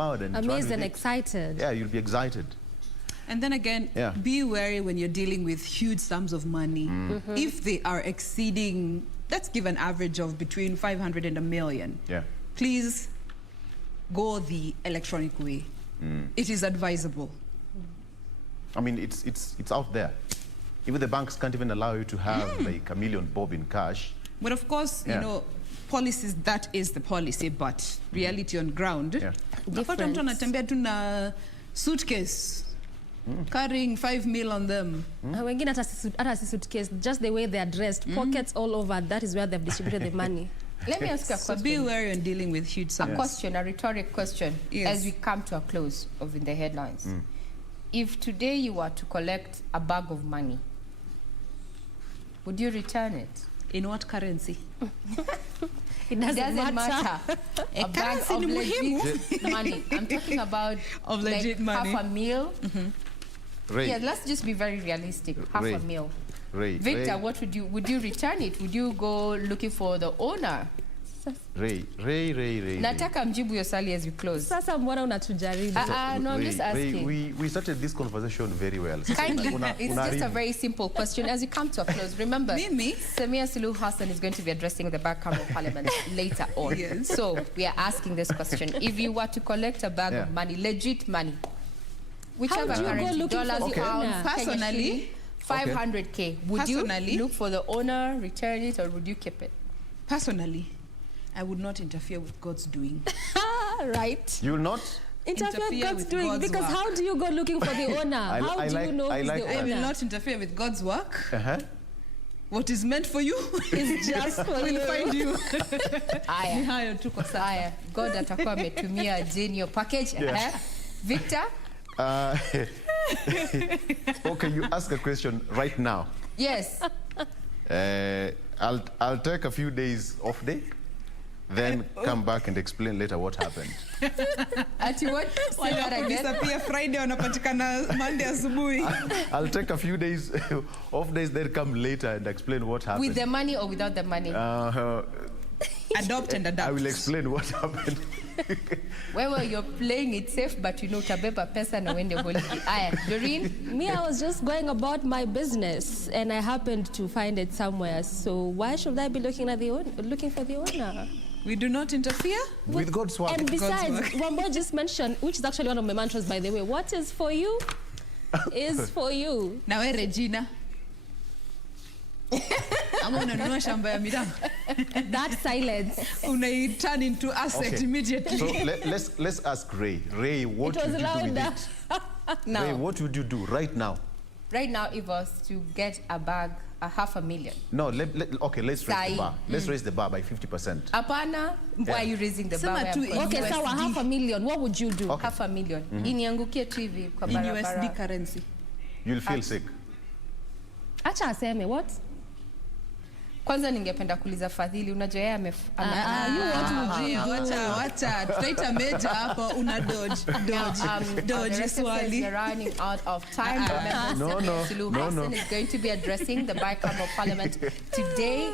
world and amazed and excited. Yeah, you'll be excited. And then again, be wary when you're dealing with huge sums of money. If they are exceeding, let's give an average of between 500 and $1 million. Please go the electronic way. It is advisable. I mean, it's out there. Even the banks can't even allow you to have like $1 million bob in cash. But of course, you know, policies, that is the policy, but reality on ground. Unapata mtu anatembea tu na suitcase, carrying 5 mil on them. Wengine hata si suitcase, just the way they are dressed, pockets all over, that is where they've distributed the money. Let me ask you a question. So be wary in dealing with huge sums. A question, a rhetoric question, as we come to a close of in the headlines. If today you were to collect a bag of money, would you return it? In what currency? It doesn't matter. A bag of legit money. I'm talking about of legit money. Half a meal. Yeah, let's just be very realistic. Half a meal. Victor, what would you return it? Would you go looking for the owner? Ray. Nataka mjibu your swali as you close. Sasa mbona unatujaribu? No, I'm just asking. We started this conversation very well. Kindly, it's just a very simple question. As you come to a close, remember, Samia Suluhu Hassan is going to be addressing the back camera of Parliament later on. So we are asking this question. If you were to collect a bag of money, legit money, whichever currency, dollars, pounds, personally, 500K, would you look for the owner, return it, or would you keep it? Personally, I would not interfere with God's doing. Right. You will not? Interfere with God's doing, because how do you go looking for the owner? How do you know who's the owner? I will not interfere with God's work. What is meant for you is just for you. Will find you. Aya, tuko sawa. God atakuwa ametumia Genio package. Victor? Okay, you ask a question right now. Yes. I'll take a few days off day, then come back and explain later what happened. At what? Disappear Friday, unapatikana Monday asubuhi. I'll take a few days off days, then come later and explain what happened. With the money or without the money? Adopt and adapt. I will explain what happened. Well, you're playing it safe, but you know, utabeba pesa na wende holiday. Aya, Doreen? Me, I was just going about my business, and I happened to find it somewhere. So why should I be looking for the owner? We do not interfere with God's work. And besides, Wambo just mentioned, which is actually one of my mantras, by the way, what is for you is for you. Now, Regina. I'm going to know shamba ya miraa. That silence. Unai turn into asset immediately. So let's ask Ray. Ray, what would you do with it? Now, Ray, what would you do right now? Right now, if I was to get a bag, $500,000. No, okay, let's raise the bar. Let's raise the bar by 50%. Apana, why are you raising the bar? Okay, so $500,000, what would you do? Okay. $500,000. Iniangukie tu hivi kwa barabara. In USD currency. You'll feel sick. Acha aseme, what? Kwanza ningependa kuuliza Fadhili, unajua yeye wacha tutaita meja hapo, una dodge swali. We're running out of time. Suluhu Hassan is going to be addressing the bicameral parliament today.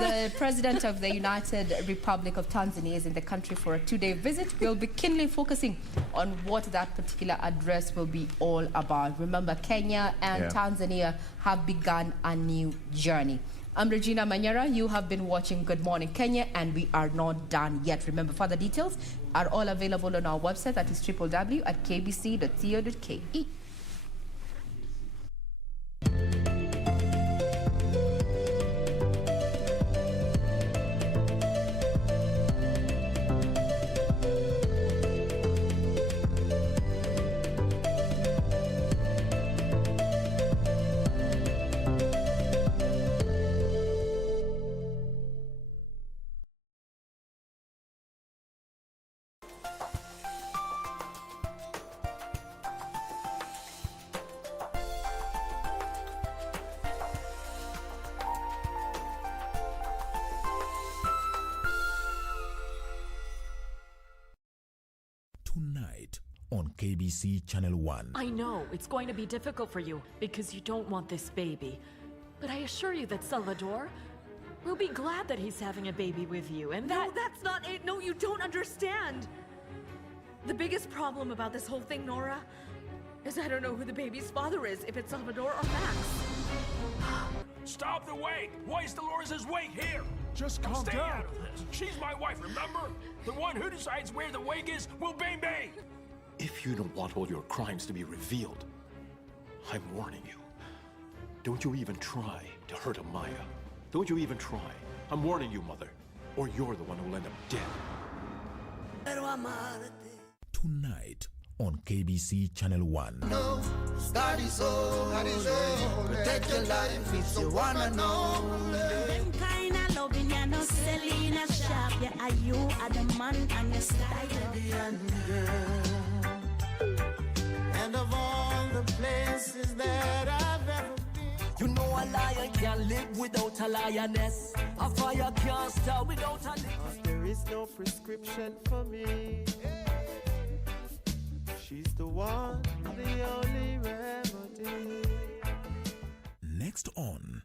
The president of the United Republic of Tanzania is in the country for a 2-day visit. We'll be keenly focusing on what that particular address will be all about. Remember, Kenya and Tanzania have begun a new journey. I'm Regina Manyara. You have been watching Good Morning Kenya, and we are not done yet. Remember, further details are all available on our website. That is www.kbc.co.ke. Tonight on KBC Channel 1. I know it's going to be difficult for you because you don't want this baby. But I assure you that Salvador will be glad that he's having a baby with you, and that... No, that's not it. No, you don't understand. The biggest problem about this whole thing, Nora, is I don't know who the baby's father is, if it's Salvador or Max. Stop the wake! Hoist Dolores' wake here! Just calm Stay down. out of this. She's my wife, remember? The one who decides where the wake is will be me! If you don't want all your crimes to be revealed, I'm warning you. Don't you even try to hurt Amaya. Don't you even try. I'm warning you, Mother, or you're the one who'll end up dead. Tonight on KBC Channel 1. No, that is all. Protect your life if you wanna know. Them kind of loving you, no Selena Sharp. Yeah, are you are the man and your style. And of all the places that I've ever been, you know a lion can't live without a lioness. A fire can't start without a lick. There is no prescription for me. She's the one, the only remedy. Next on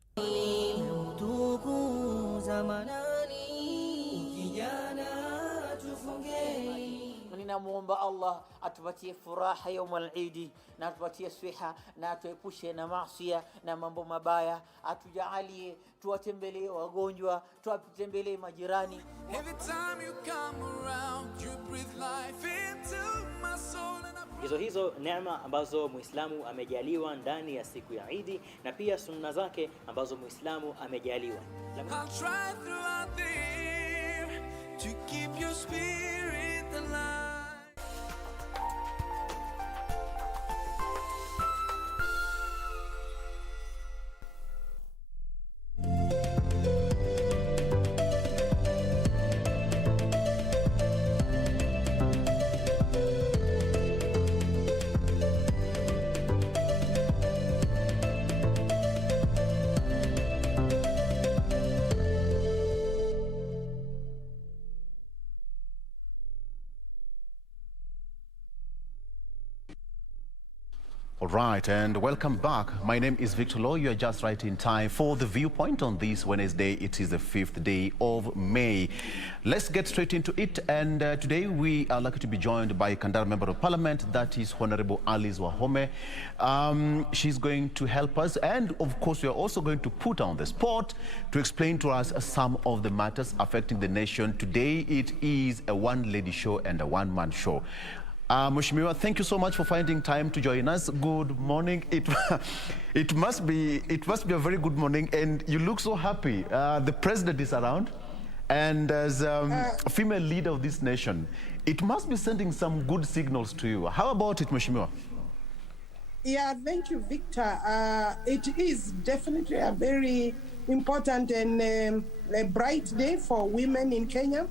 Ninamuomba Allah atupatie furaha يوم العيد na atupatie swiha na atuepushe na maasiya na mambo mabaya, atujalie tuwatembelee wagonjwa, tuwatembelee majirani. Every time you come around, you breathe life into my soul. Hizo neema ambazo Muislamu amejaliwa ndani ya siku ya Eid, na pia sunna zake ambazo Muislamu amejaliwa. I'll try throughout the year to keep your spirit alive. All right, and welcome back. My name is Victor Law. You are just right in time for The Viewpoint on this Wednesday. It is the 5th day of May. Let's get straight into it. And today we are lucky to be joined by Kandara Member of Parliament, that is Honorable Alice Wahome. She's going to help us. And of course, we are also going to put her on the spot to explain to us some of the matters affecting the nation. Today, it is a one-lady show and a one-man show. Mheshimiwa, thank you so much for finding time to join us. Good morning. It must be a very good morning, and you look so happy. The president is around, and as a female leader of this nation, it must be sending some good signals to you. How about it, Mheshimiwa? Yeah, thank you, Victor. It is definitely a very important and a bright day for women in Kenya,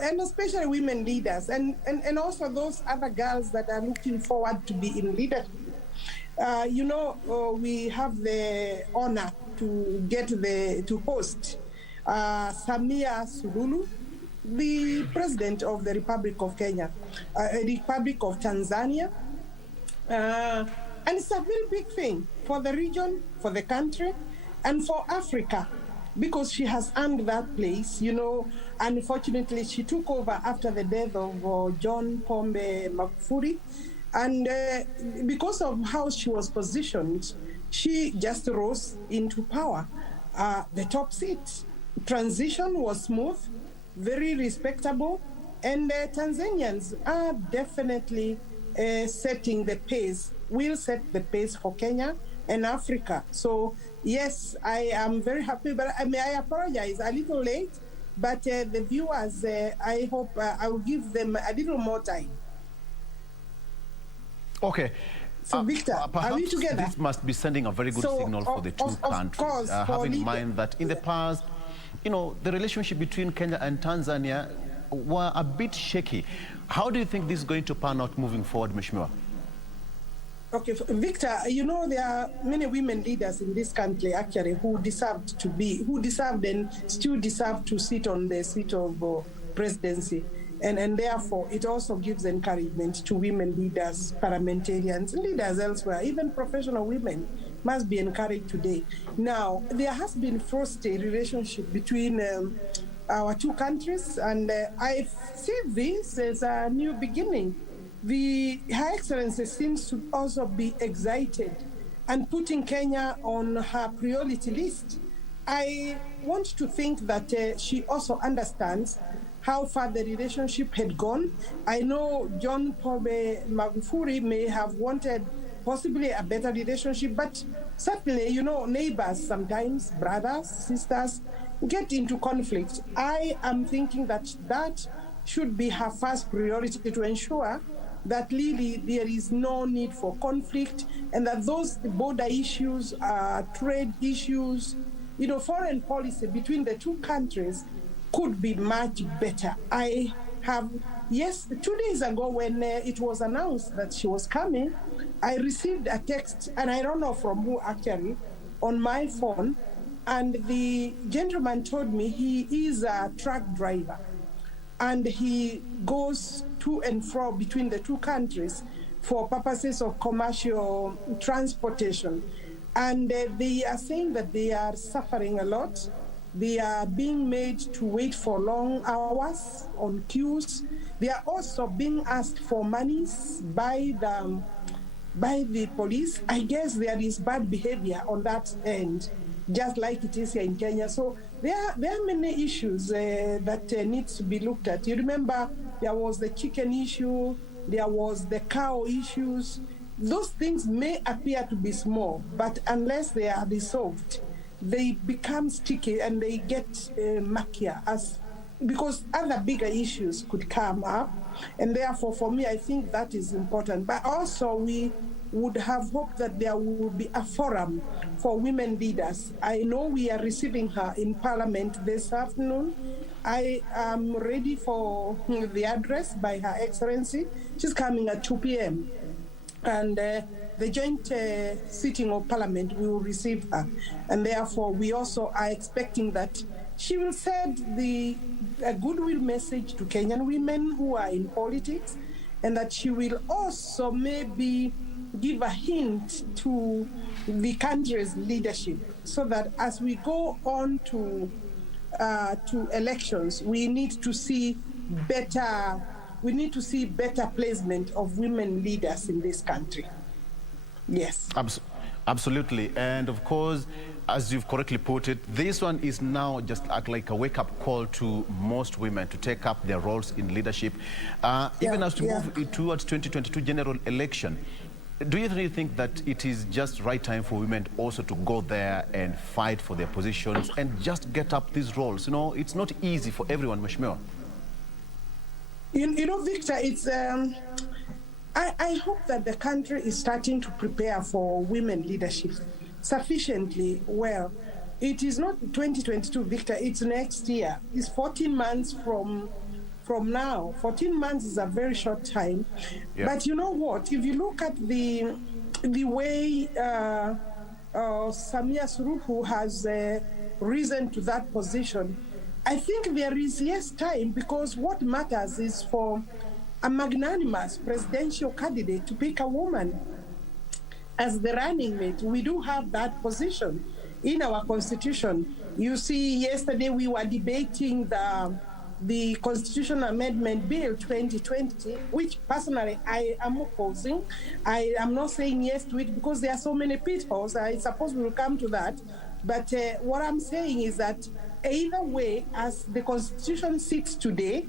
and especially women leaders, and also those other girls that are looking forward to be in leadership. You know, we have the honor to host Samia Suluhu, the President of the Republic of Kenya, Republic of Tanzania. And it's a very big thing for the region, for the country, and for Africa, because she has earned that place. You know, unfortunately, she took over after the death of John Pombe Magufuli. And because of how she was positioned, she just rose into power, the top seat. Transition was smooth, very respectable, and Tanzanians are definitely setting the pace, will set the pace for Kenya and Africa. So yes, I am very happy, but I apologize, a little late, but the viewers, I hope I will give them a little more time. Okay. So Victor, are we together? This must be sending a very good signal for the two countries. Having in mind that in the past, you know, the relationship between Kenya and Tanzania were a bit shaky. How do you think this is going to pan out moving forward, Mheshimiwa? Okay, Victor, you know, there are many women leaders in this country actually who deserved and still deserve to sit on the seat of presidency. And therefore, it also gives encouragement to women leaders, parliamentarians, leaders elsewhere, even professional women must be encouraged today. Now, there has been frosty relationship between our two countries, and I see this as a new beginning. Her Excellency seems to also be excited and putting Kenya on her priority list. I want to think that she also understands how far the relationship had gone. I know John Pombe Magufuli may have wanted possibly a better relationship, but certainly, you know, neighbors sometimes, brothers, sisters, get into conflict. I am thinking that that should be her first priority, to ensure that really there is no need for conflict, and that those border issues, trade issues, you know, foreign policy between the two countries could be much better. I have, yes, 2 days ago when it was announced that she was coming, I received a text, and I don't know from who actually, on my phone, and the gentleman told me he is a truck driver, and he goes to and fro between the two countries for purposes of commercial transportation. And they are saying that they are suffering a lot. They are being made to wait for long hours on queues. They are also being asked for monies by the police. I guess there is bad behavior on that end, just like it is here in Kenya. So there are many issues that needs to be looked at. You remember there was the chicken issue, there was the cow issues. Those things may appear to be small, but unless they are resolved, they become sticky and they get murkier, because other bigger issues could come up. And therefore, for me, I think that is important. But also, we would have hoped that there will be a forum for women leaders. I know we are receiving her in Parliament this afternoon. I am ready for the address by Her Excellency. She's coming at 2 p.m. And the joint sitting of Parliament, we will receive her. And therefore, we also are expecting that she will send a goodwill message to Kenyan women who are in politics, and that she will also maybe give a hint to the country's leadership, so that as we go on to elections, we need to see better placement of women leaders in this country. Yes. Absolutely. And of course, as you've correctly put it, this one is now just like a wake-up call to most women to take up their roles in leadership. Even as we move towards 2022 general election, do you really think that it is just right time for women also to go there and fight for their positions and just get up these roles? You know, it's not easy for everyone, Mheshimiwa. You know, Victor, it's I hope that the country is starting to prepare for women leadership sufficiently well. It is not 2022, Victor, it's next year. It's 14 months from now. 14 months is a very short time. Yeah. But you know what? If you look at the way Samia Suluhu has risen to that position, I think there is, yes, time, because what matters is for a magnanimous presidential candidate to pick a woman as the running mate. We do have that position in our constitution. You see, yesterday we were debating the Constitutional Amendment Bill 2020, which personally I am opposing. I am not saying yes to it because there are so many pitfalls. I suppose we will come to that. But what I'm saying is that either way, as the Constitution sits today,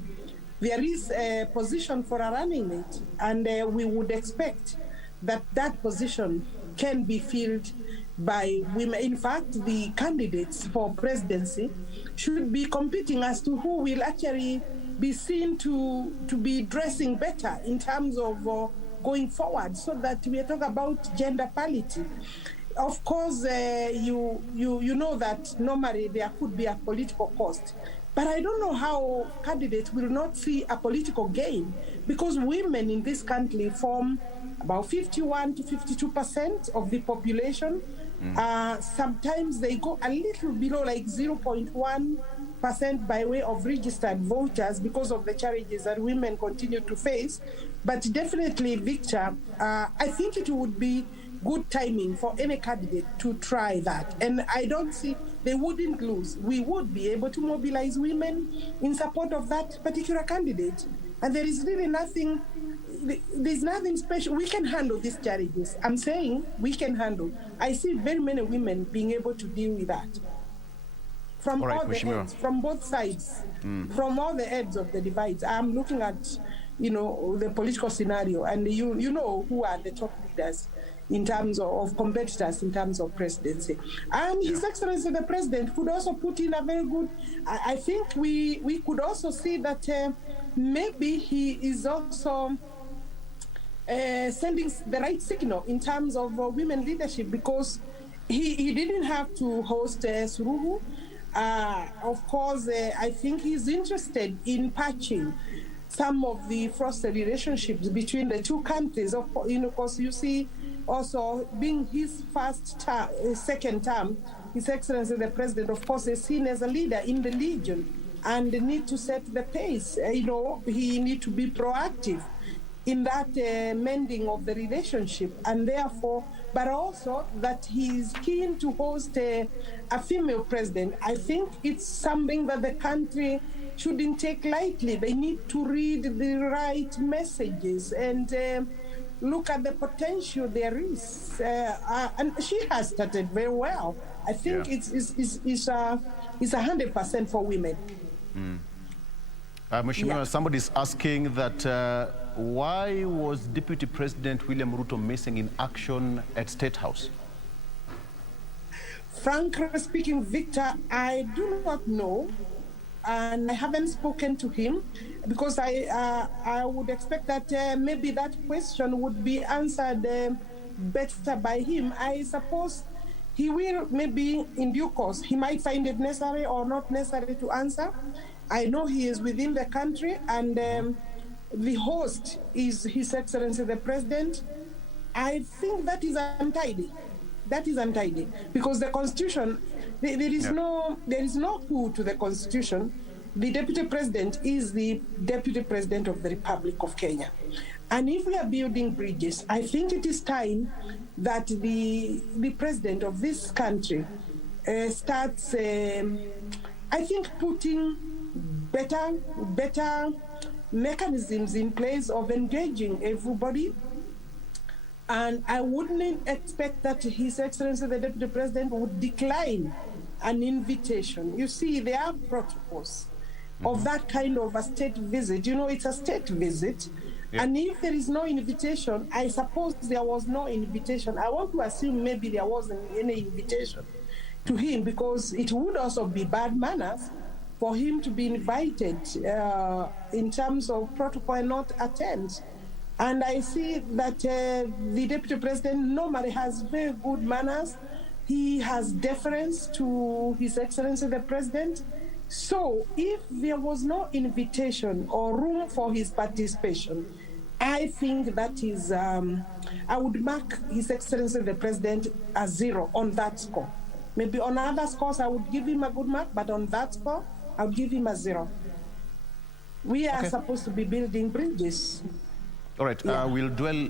there is a position for a running mate, and we would expect that that position can be filled by women. In fact, the candidates for presidency should be competing as to who will actually be seen to be dressing better in terms of going forward, so that we are talking about gender parity. Of course, you know that normally there could be a political cost. But I don't know how candidates will not see a political gain, because women in this country form about 51 to 52% of the population. Sometimes they go a little below, like 0.1% by way of registered voters, because of the challenges that women continue to face. But definitely, Victor, I think it would be good timing for any candidate to try that. And I don't see they wouldn't lose. We would be able to mobilize women in support of that particular candidate. And there is really nothing, there's nothing special. We can handle these challenges. I'm saying we can handle. I see very many women being able to deal with that. From all the ends, from both sides, from all the ends of the divides. I'm looking at, the political scenario, and you know who are the top leaders in terms of competitors, in terms of presidency. And His Excellency the President could also put in a very good, I think we could also see that maybe he is also sending the right signal in terms of women leadership, because he didn't have to host Suruhu. Of course, I think he's interested in patching some of the frosted relationships between the two countries. Of course, you see, also being his second term, His Excellency the President, of course, is seen as a leader in the region and need to set the pace. He need to be proactive in that mending of the relationship, and therefore, but also that he's keen to host a female president. I think it's something that the country shouldn't take lightly. They need to read the right messages and look at the potential there is. And she has started very well. I think it's 100% for women. Mheshimiwa, somebody's asking that why was Deputy President William Ruto missing in action at State House? Frankly speaking, Victor, I do not know, and I haven't spoken to him, because I would expect that maybe that question would be answered better by him. I suppose he will, maybe in due course, he might find it necessary or not necessary to answer. I know he is within the country, and the host is His Excellency the President. I think that is untidy. That is untidy, because the Constitution, there is no coup to the Constitution. The Deputy President is the Deputy President of the Republic of Kenya. And if we are building bridges, I think it is time that the President of this country starts, I think, putting better mechanisms in place of engaging everybody. And I wouldn't expect that His Excellency the Deputy President would decline an invitation. You see, there are protocols of that kind of a state visit. It's a state visit. Yeah. And if there is no invitation, I suppose there was no invitation. I want to assume maybe there wasn't any invitation to him, because it would also be bad manners for him to be invited in terms of protocol and not attend. And I see that the Deputy President normally has very good manners. He has deference to His Excellency the President. So if there was no invitation or room for his participation, I think that is, I would mark His Excellency the President as 0 on that score. Maybe on other scores I would give him a good mark, but on that score, I would give him a 0. We are supposed to be building bridges. All right, we'll dwell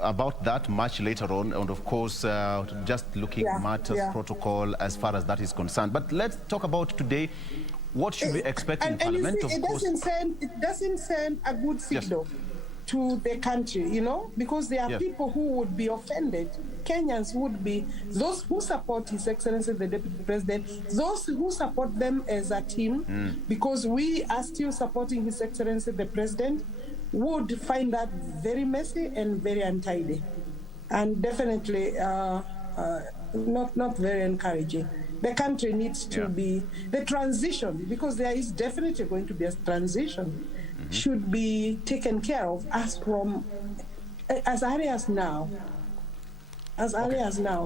about that much later on, and of course, just looking matters protocol as far as that is concerned. But let's talk about today. What should we expect in Parliament? You see, it doesn't send a good signal to the country, because there are people who would be offended. Kenyans would be, those who support His Excellency the Deputy President, those who support them as a team, because we are still supporting His Excellency the President, would find that very messy and very untidy, and definitely not very encouraging. The country needs to be, the transition, because there is definitely going to be a transition, should be taken care of as early as now,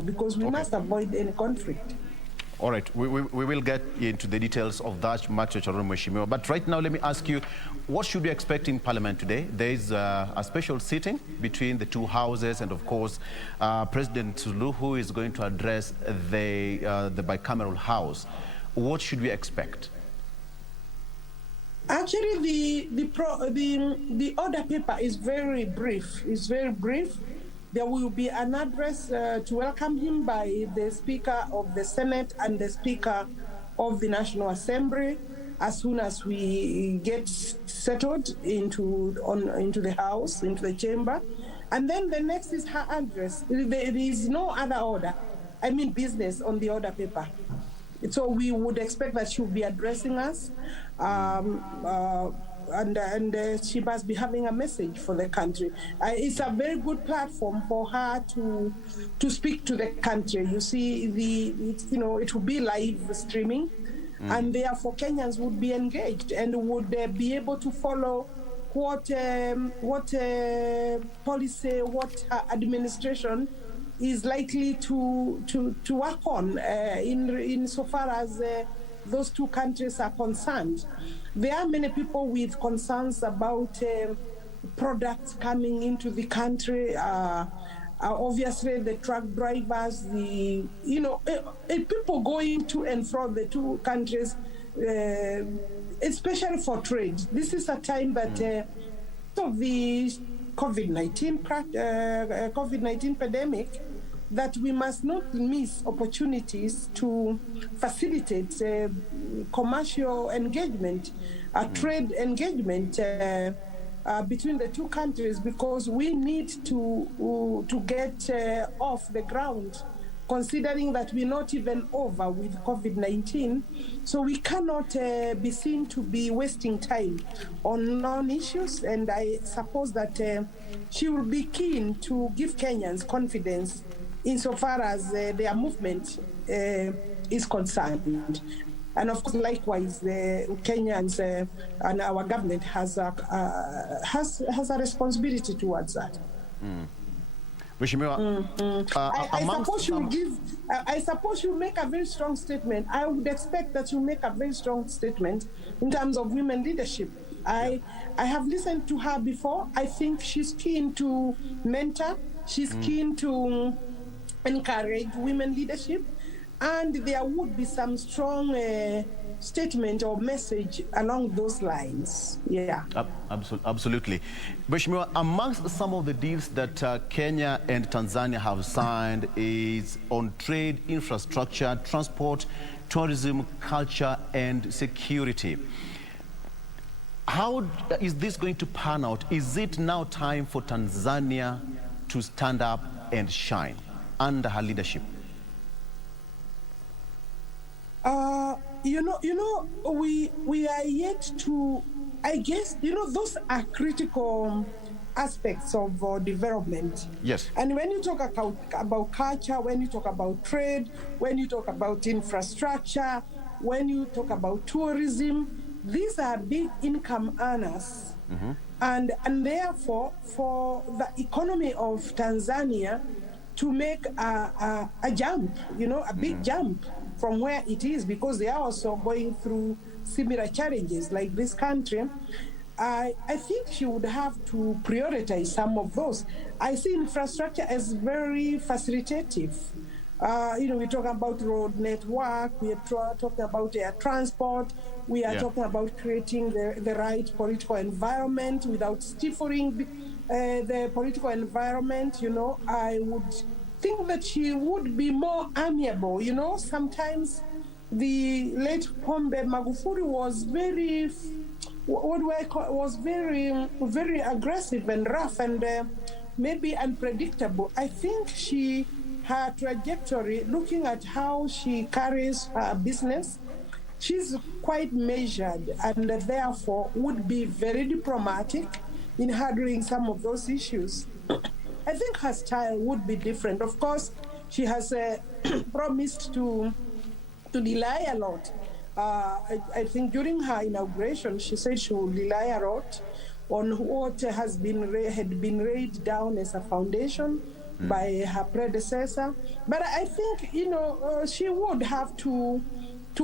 because we must avoid any conflict. All right, we will get into the details of that much later on, Mheshimiwa. But right now, let me ask you, what should we expect in Parliament today? There is a special sitting between the two houses, and of course, President Suluhu is going to address the bicameral house. What should we expect? Actually, the order paper is very brief. It's very brief. There will be an address to welcome him by the Speaker of the Senate and the Speaker of the National Assembly. as soon as we get settled into the house, into the chamber. And then the next is her address. There is no other order. I mean business on the order paper. So we would expect that she will be addressing us, and she must be having a message for the country. It's a very good platform for her to speak to the country. You see, it will be live streaming, and therefore Kenyans would be engaged and would be able to follow what policy, what administration is likely to work on in so far as those two countries are concerned. There are many people with concerns about products coming into the country. Obviously, the truck drivers, people going to and from the two countries, especially for trade. This is a time that of the COVID-19 pandemic, that we must not miss opportunities to facilitate commercial engagement, trade engagement between the two countries, because we need to get off the ground, considering that we're not even over with COVID-19. So we cannot be seen to be wasting time on non-issues, and I suppose that she will be keen to give Kenyans confidence insofar as their movement is concerned. And of course, likewise, the Kenyans and our government has a responsibility towards that. I suppose you make a very strong statement. I would expect that you make a very strong statement in terms of women leadership. I have listened to her before. I think she's keen to mentor. She's keen to encourage women leadership, and there would be some strong statement or message along those lines. Yeah. Absolutely. Mheshimiwa, amongst some of the deals that Kenya and Tanzania have signed is on trade, infrastructure, transport, tourism, culture, and security. How is this going to pan out? Is it now time for Tanzania to stand up and shine under her leadership? We are yet to, I guess, those are critical aspects of development. Yes. And when you talk about culture, when you talk about trade, when you talk about infrastructure, when you talk about tourism, these are big income earners. And therefore, for the economy of Tanzania to make a jump, a big jump from where it is, because they are also going through similar challenges like this country, I think she would have to prioritize some of those. I see infrastructure as very facilitative. We talk about road network, we are talking about air transport, we are talking about creating the right political environment without stifling the political environment. I would think that she would be more amiable. Sometimes the late Pombe Magufuli was very, very aggressive and rough and maybe unpredictable. I think her trajectory, looking at how she carries her business, she's quite measured and therefore would be very diplomatic in handling some of those issues. I think her style would be different. Of course, she has promised to rely a lot. I think during her inauguration, she said she will rely a lot on what had been laid down as a foundation by her predecessor. But I think, she would have to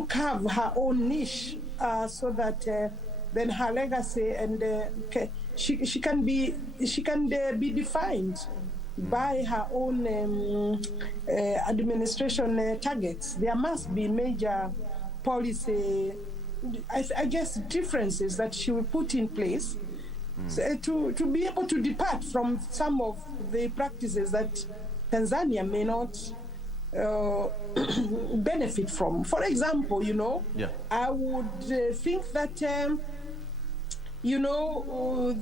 carve her own niche so that then her legacy and she can be defined by her own administration targets. There must be major policy, I guess, differences that she will put in place to be able to depart from some of the practices that Tanzania may not benefit from. For example, I would think that,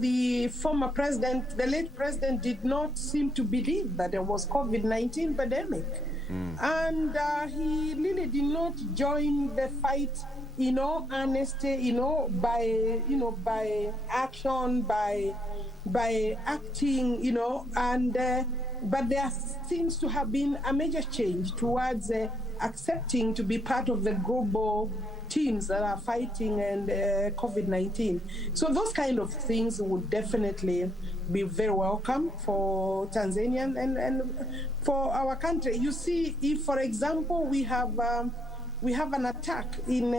the former president, the late president, did not seem to believe that there was COVID-19 pandemic. And he really did not join the fight, honesty, by action, by acting, but there seems to have been a major change towards accepting to be part of the global teams that are fighting and COVID-19. So those kind of things would definitely be very welcome for Tanzania and for our country. You see, if, for example, we have an attack in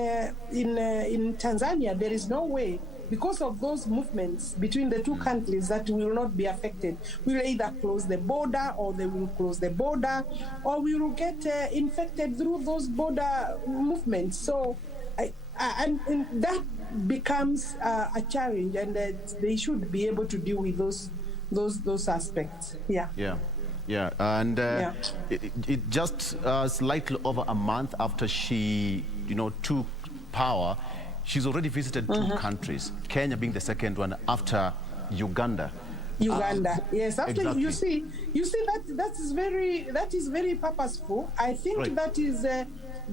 Tanzania, there is no way, because of those movements between the two countries, that will not be affected. We'll either close the border, or they will close the border, or we will get infected through those border movements. So and that becomes a challenge, and they should be able to deal with those aspects. Yeah, and it just slightly over a month after she, took power, she's already visited two countries, Kenya being the second one after Uganda. Yes. After exactly. you see that is very purposeful. I think that is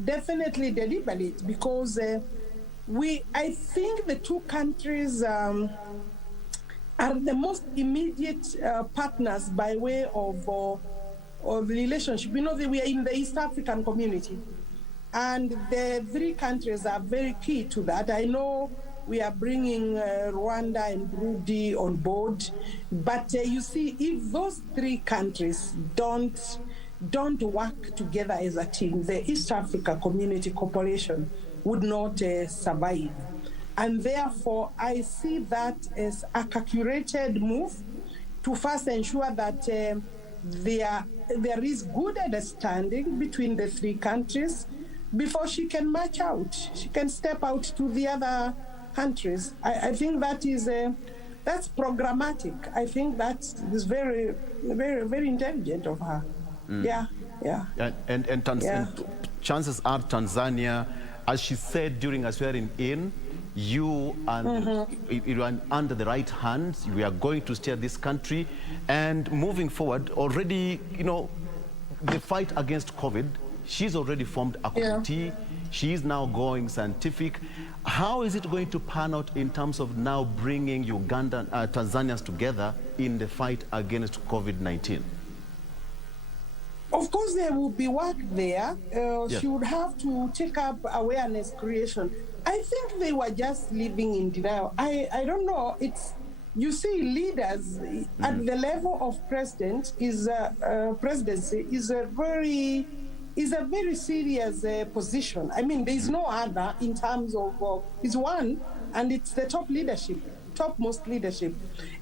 definitely deliberate, because I think the two countries are the most immediate partners by way of relationship. We are in the East African community, and the three countries are very key to that. I know we are bringing Rwanda and Burundi on board, but you see, if those three countries don't work together as a team, the East Africa Community Corporation would not survive. And therefore, I see that as a calculated move to first ensure that there is good understanding between the three countries before she can march out. She can step out to the other countries. I think that is that's programmatic. I think that is very, very, very intelligent of her. Yeah. And chances are Tanzania, as she said during a swearing in, you are under the right hands. We are going to steer this country, and moving forward. Already, the fight against COVID, she's already formed a committee. She is now going scientific. How is it going to pan out in terms of now bringing Uganda, Tanzanians together in the fight against COVID-19? Of course, there will be work there. She would have to take up awareness creation. I think they were just living in denial. I don't know. You see, leaders at the level of presidency is a very serious position. I mean, there is no other in terms of it's one, and it's the topmost leadership.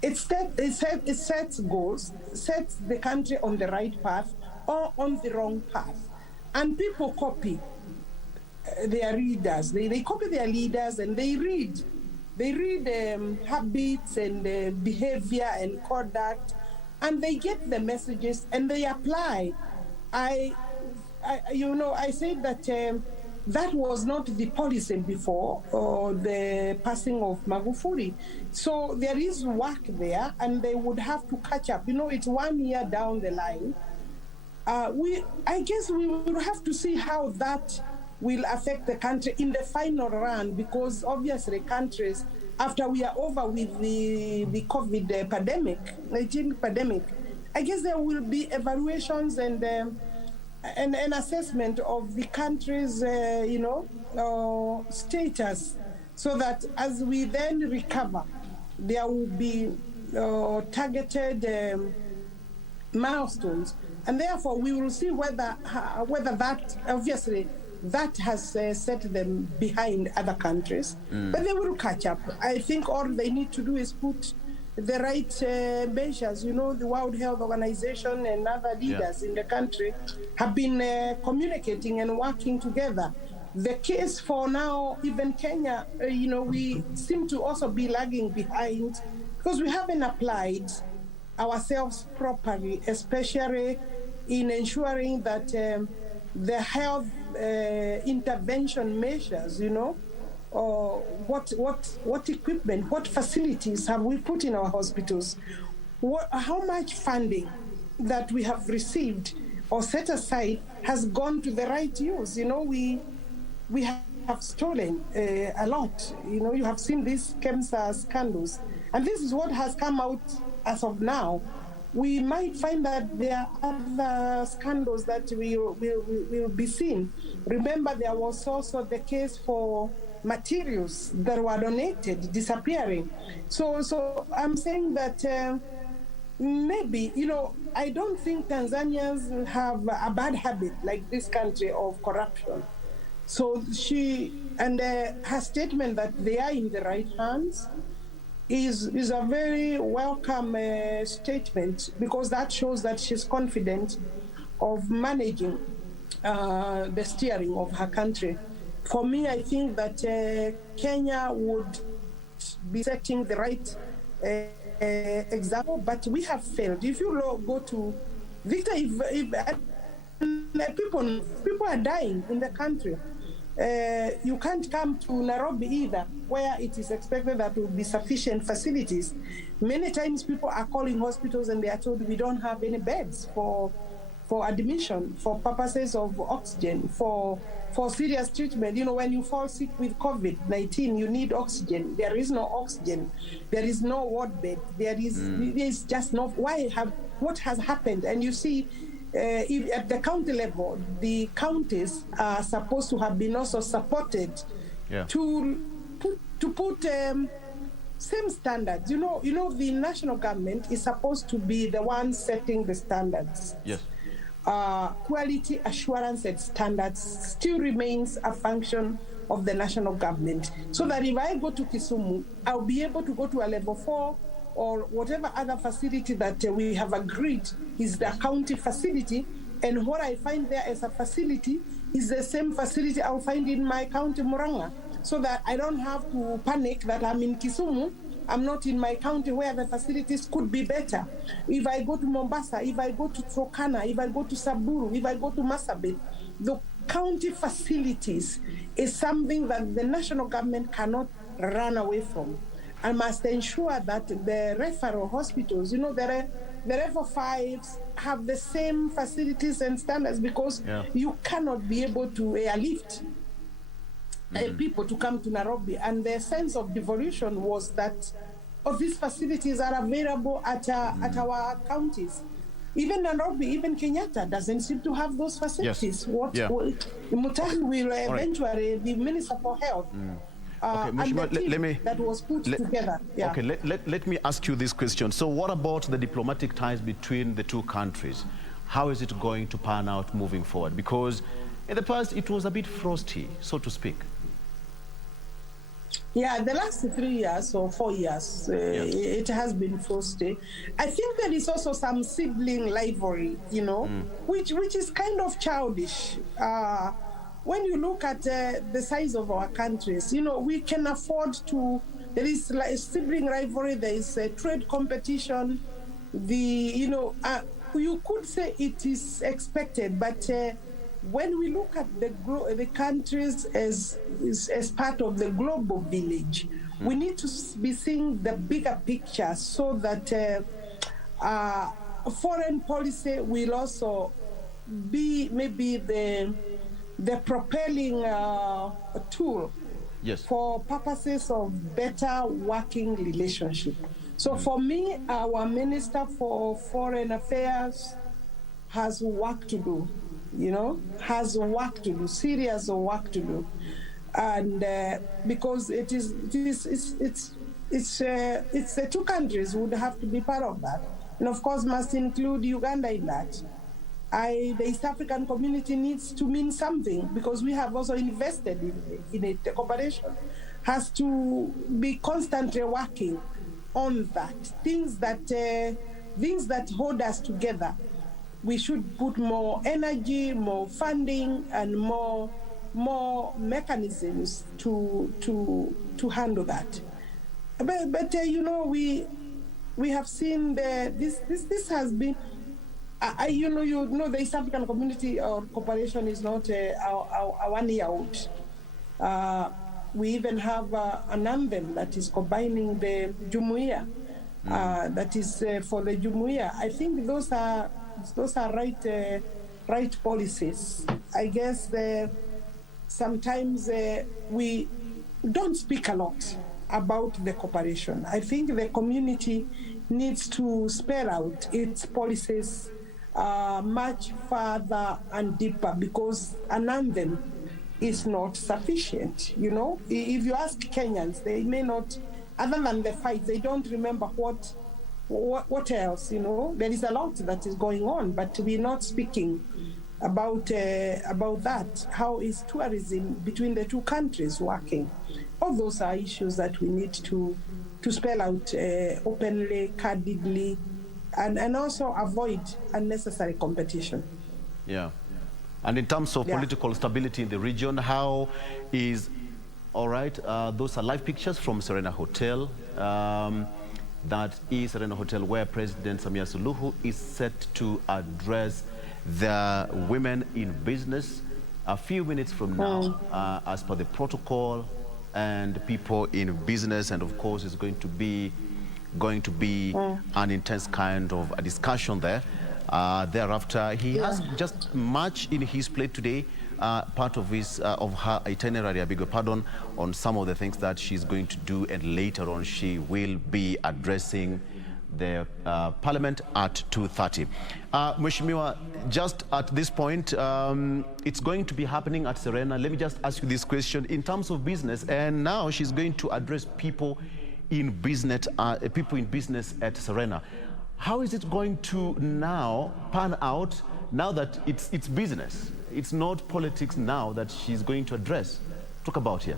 It sets goals, sets the country on the right path or on the wrong path, and people copy their leaders. They copy their leaders, and they read habits and behavior and conduct, and they get the messages and they apply. I said that that was not the policy before the passing of Magufuli. So there is work there, and they would have to catch up. It's 1 year down the line. I guess we will have to see how that will affect the country in the final run, because obviously countries, after we are over with the COVID pandemic, I guess there will be evaluations and an assessment of the country's, status, so that as we then recover, there will be targeted milestones, and therefore we will see whether that, obviously, that has set them behind other countries, but they will catch up. I think all they need to do is put the right measures. The World Health Organization and other leaders in the country have been communicating and working together. The case for now, even Kenya, we seem to also be lagging behind because we haven't applied ourselves properly, especially in ensuring that the health intervention measures, or what equipment, what facilities have we put in our hospitals? How much funding that we have received or set aside has gone to the right use? We have stolen a lot. You have seen these KEMSA scandals, and this is what has come out as of now. We might find that there are other scandals that will be seen. Remember, there was also the case for materials that were donated disappearing. So I'm saying that maybe, I don't think Tanzanians have a bad habit like this country of corruption. So her statement that they are in the right hands is a very welcome statement, because that shows that she's confident of managing the steering of her country. For me, I think that Kenya would be setting the right example, but we have failed. If you go to Victor, people are dying in the country. You can't come to Nairobi either, where it is expected that there will be sufficient facilities. Many times people are calling hospitals and they are told we don't have any beds for admission, for purposes of oxygen, for serious treatment. When you fall sick with COVID-19, you need oxygen. There is no oxygen. There is no ward bed. There is just no. What has happened? And you see, at the county level, the counties are supposed to have been also supported to put same standards. The national government is supposed to be the one setting the standards. Yes. Quality assurance and standards still remains a function of the national government. So that if I go to Kisumu, I'll be able to go to a level 4 or whatever other facility that we have agreed is the county facility, and what I find there as a facility is the same facility I'll find in my county, Murang'a, so that I don't have to panic that I'm in Kisumu, I'm not in my county where the facilities could be better. If I go to Mombasa, if I go to Turkana, if I go to Samburu, if I go to Marsabit, the county facilities is something that the national government cannot run away from. I must ensure that the referral hospitals, the Referral 5s have the same facilities and standards, because you cannot be able to airlift people to come to Nairobi. And the sense of devolution was that these facilities are available at our counties. Even Nairobi, even Kenyatta doesn't seem to have those facilities. Mutahi will eventually be Minister for Health. Okay, Mheshimiwa, that was put together. Okay, let me ask you this question. So what about the diplomatic ties between the two countries? How is it going to pan out moving forward? Because in the past, it was a bit frosty, so to speak. Yeah, the last 3 years or 4 years, it has been frosty. I think there is also some sibling rivalry, which is kind of childish. When you look at the size of our countries, we can afford to. There is like sibling rivalry. There is a trade competition. You could say it is expected, but when we look at the countries as part of the global village, we need to be seeing the bigger picture, so that foreign policy will also be maybe the propelling tool for purposes of better working relationship. So for me, our Minister for Foreign Affairs has work to do, has work to do, serious work to do. And because it's the two countries would have to be part of that. And of course must include Uganda in that. The East African community needs to mean something, because we have also invested in it. The cooperation has to be constantly working on that. Things that hold us together. We should put more energy, more funding, and more mechanisms to handle that. But we have seen this has been. you know, the East African Community or Cooperation is not a 1 year old. We even have an anthem that is combining the Jumuiya, that is for the Jumuiya. I think those are right policies. I guess sometimes we don't speak a lot about the cooperation. I think the community needs to spell out its policies much further and deeper, because an anthem is not sufficient. You know, if you ask Kenyans, they may not, other than the fight, they don't remember what else. You know, there is a lot that is going on, but we're not speaking about that. How is tourism between the two countries working? All those are issues that we need to spell out openly, candidly, and also avoid unnecessary competition. Yeah. And in terms of political stability in the region, how is, all right, those are live pictures from Serena Hotel. That is Serena Hotel, where President Samia Suluhu is set to address the women in business a few minutes from now, as per the protocol, and people in business. And of course, it's going to be an intense kind of a discussion there. Thereafter, he has just much in his plate today, part of her itinerary, I beg your pardon, on some of the things that she's going to do, and later on she will be addressing the Parliament at 2:30. Mheshimiwa, just at this point, it's going to be happening at Serena. Let me just ask you this question in terms of business, and now she's going to address people in business at Serena. How is it going to now pan out now that it's business? It's not politics now that she's going to address. Talk about here.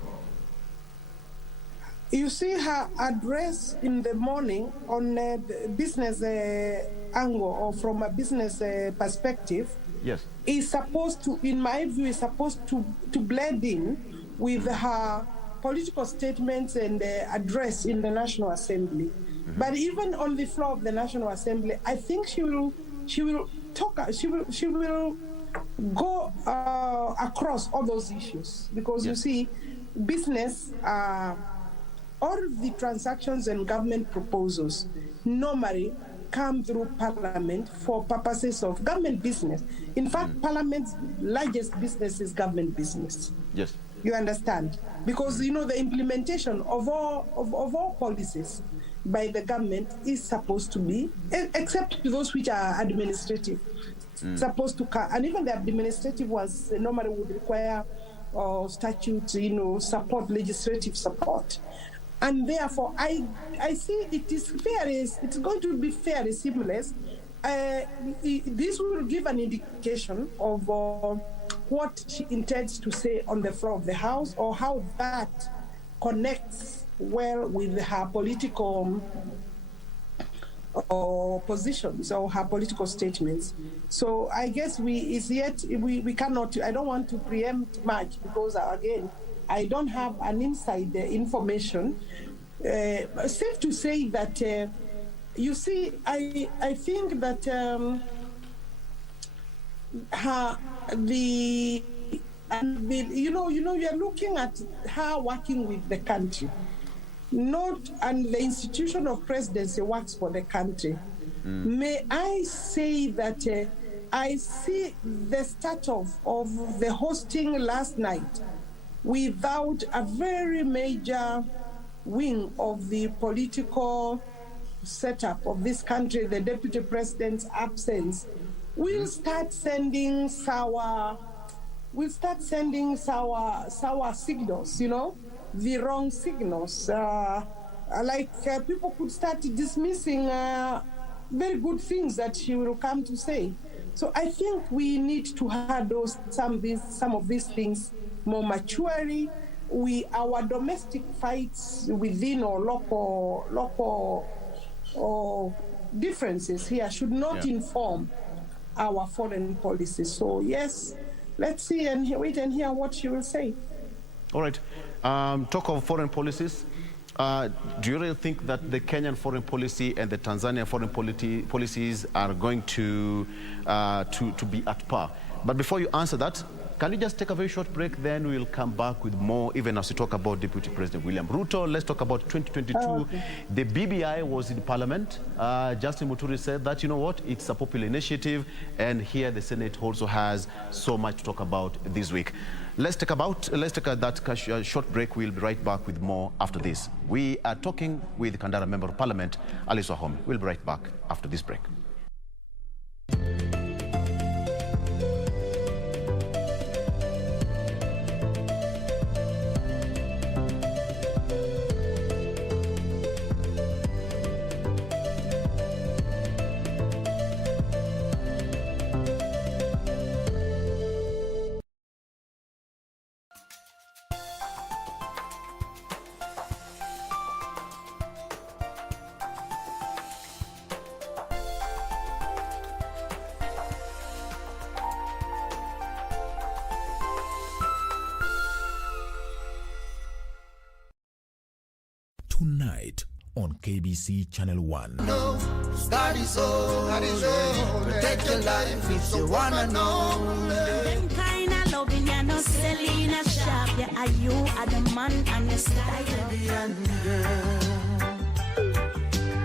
You see, her address in the morning on the business angle, or from a business perspective, yes, is supposed to, in my view, is supposed to blend in with her political statements and address in the National Assembly. But even on the floor of the National Assembly, I think she will go across all those issues, because you see, business, all the transactions and government proposals normally come through Parliament for purposes of government business. In fact, Parliament's largest business is government business. Yes. You understand? Because, you know, the implementation of all policies by the government is supposed to be, except those which are administrative, supposed to come. And even the administrative ones normally would require statute, you know, support, legislative support. And therefore, I see it's going to be fairly seamless. This will give an indication of what she intends to say on the floor of the House, or how that connects well with her political positions or her political statements. So I guess we cannot, I don't want to preempt much, because again, I don't have an inside information. Safe to say that, you see, I think that you're looking at her working with the country, and the institution of presidency works for the country. May I say that I see the start of the hosting last night without a very major wing of the political setup of this country, the deputy president's absence. We'll start sending sour signals, you know, the wrong signals. People could start dismissing very good things that she will come to say. So I think we need to handle some of these things more maturely. Our domestic fights within or local differences here should not inform our foreign policy. So yes, let's see and wait and hear what she will say. All right. Talk of foreign policies. Do you really think that the Kenyan foreign policy and the Tanzanian foreign policies are going to be at par? But before you answer that, can you just take a very short break? Then we'll come back with more, even as we talk about Deputy President William Ruto. Let's talk about 2022. Okay. The BBI was in Parliament. Justin Muturi said that, you know what, it's a popular initiative, and here the Senate also has so much to talk about this week. Let's take that short break. We'll be right back with more after this. We are talking with Kandara Member of Parliament, Alice Wahome. We'll be right back after this break. Tonight on KBC Channel 1. No, that is all. Protect your life if you wanna know. Them kind of loving, you're not selling a shop. Yeah, are you are the man and your style.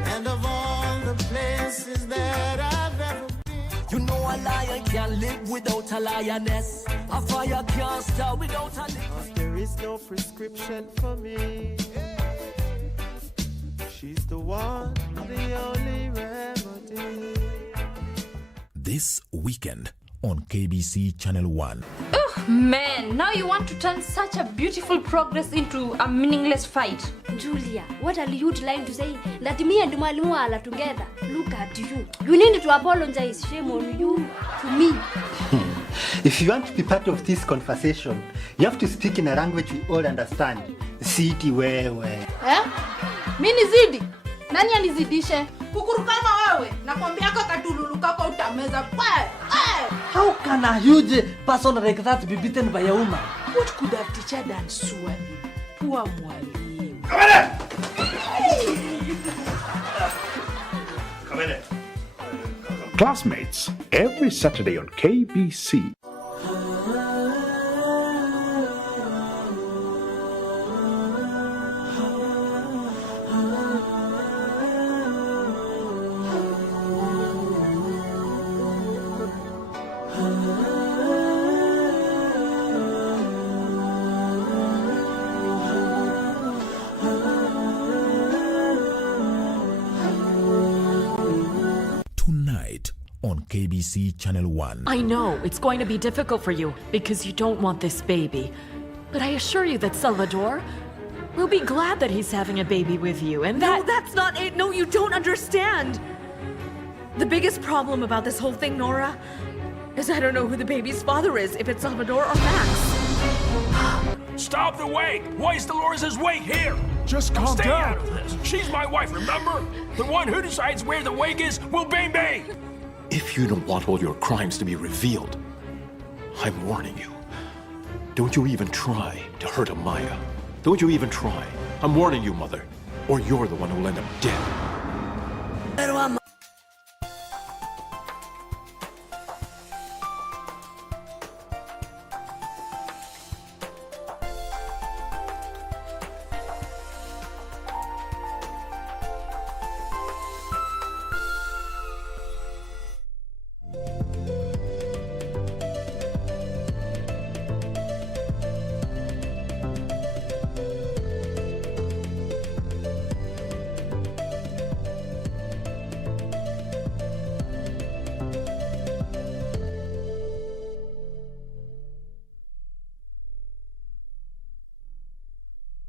And of all the places that I've ever been, you know a lion can't live without a lioness. A fire can't start without a lick. There is no prescription for me. She's the one, the only remedy. This weekend on KBC Channel 1. Oh man, now you want to turn such a beautiful progress into a meaningless fight. Julia, what are you trying to say? That me and Mwalimu are together. Look at you. You need to apologize. Shame on you to me. If you want to be part of this conversation, you have to speak in a language we all understand. Siti wewe. Eh? Mimi nizidi? Nani anizidishe? Kukuru kama wewe, nakwambia katululu kako utameza. How can a huge person like that be beaten by a woman? What could have teacher done Swahili? Poor mwalimu. Come in. Classmates, every Saturday on KBC. Tonight on KBC Channel 1. I know it's going to be difficult for you because you don't want this baby. But I assure you that Salvador will be glad that he's having a baby with you, and that— No, that's not it. No, you don't understand. The biggest problem about this whole thing, Nora, is I don't know who the baby's father is, if it's Salvador or Max. Stop the wake! Hoist Dolores' wake here! Just now calm stay down. out of this. She's my wife, remember? The one who decides where the wake is will bang bang! If you don't want all your crimes to be revealed, I'm warning you. Don't you even try to hurt Amaya. Don't you even try. I'm warning you, Mother, or you're the one who'll end up dead.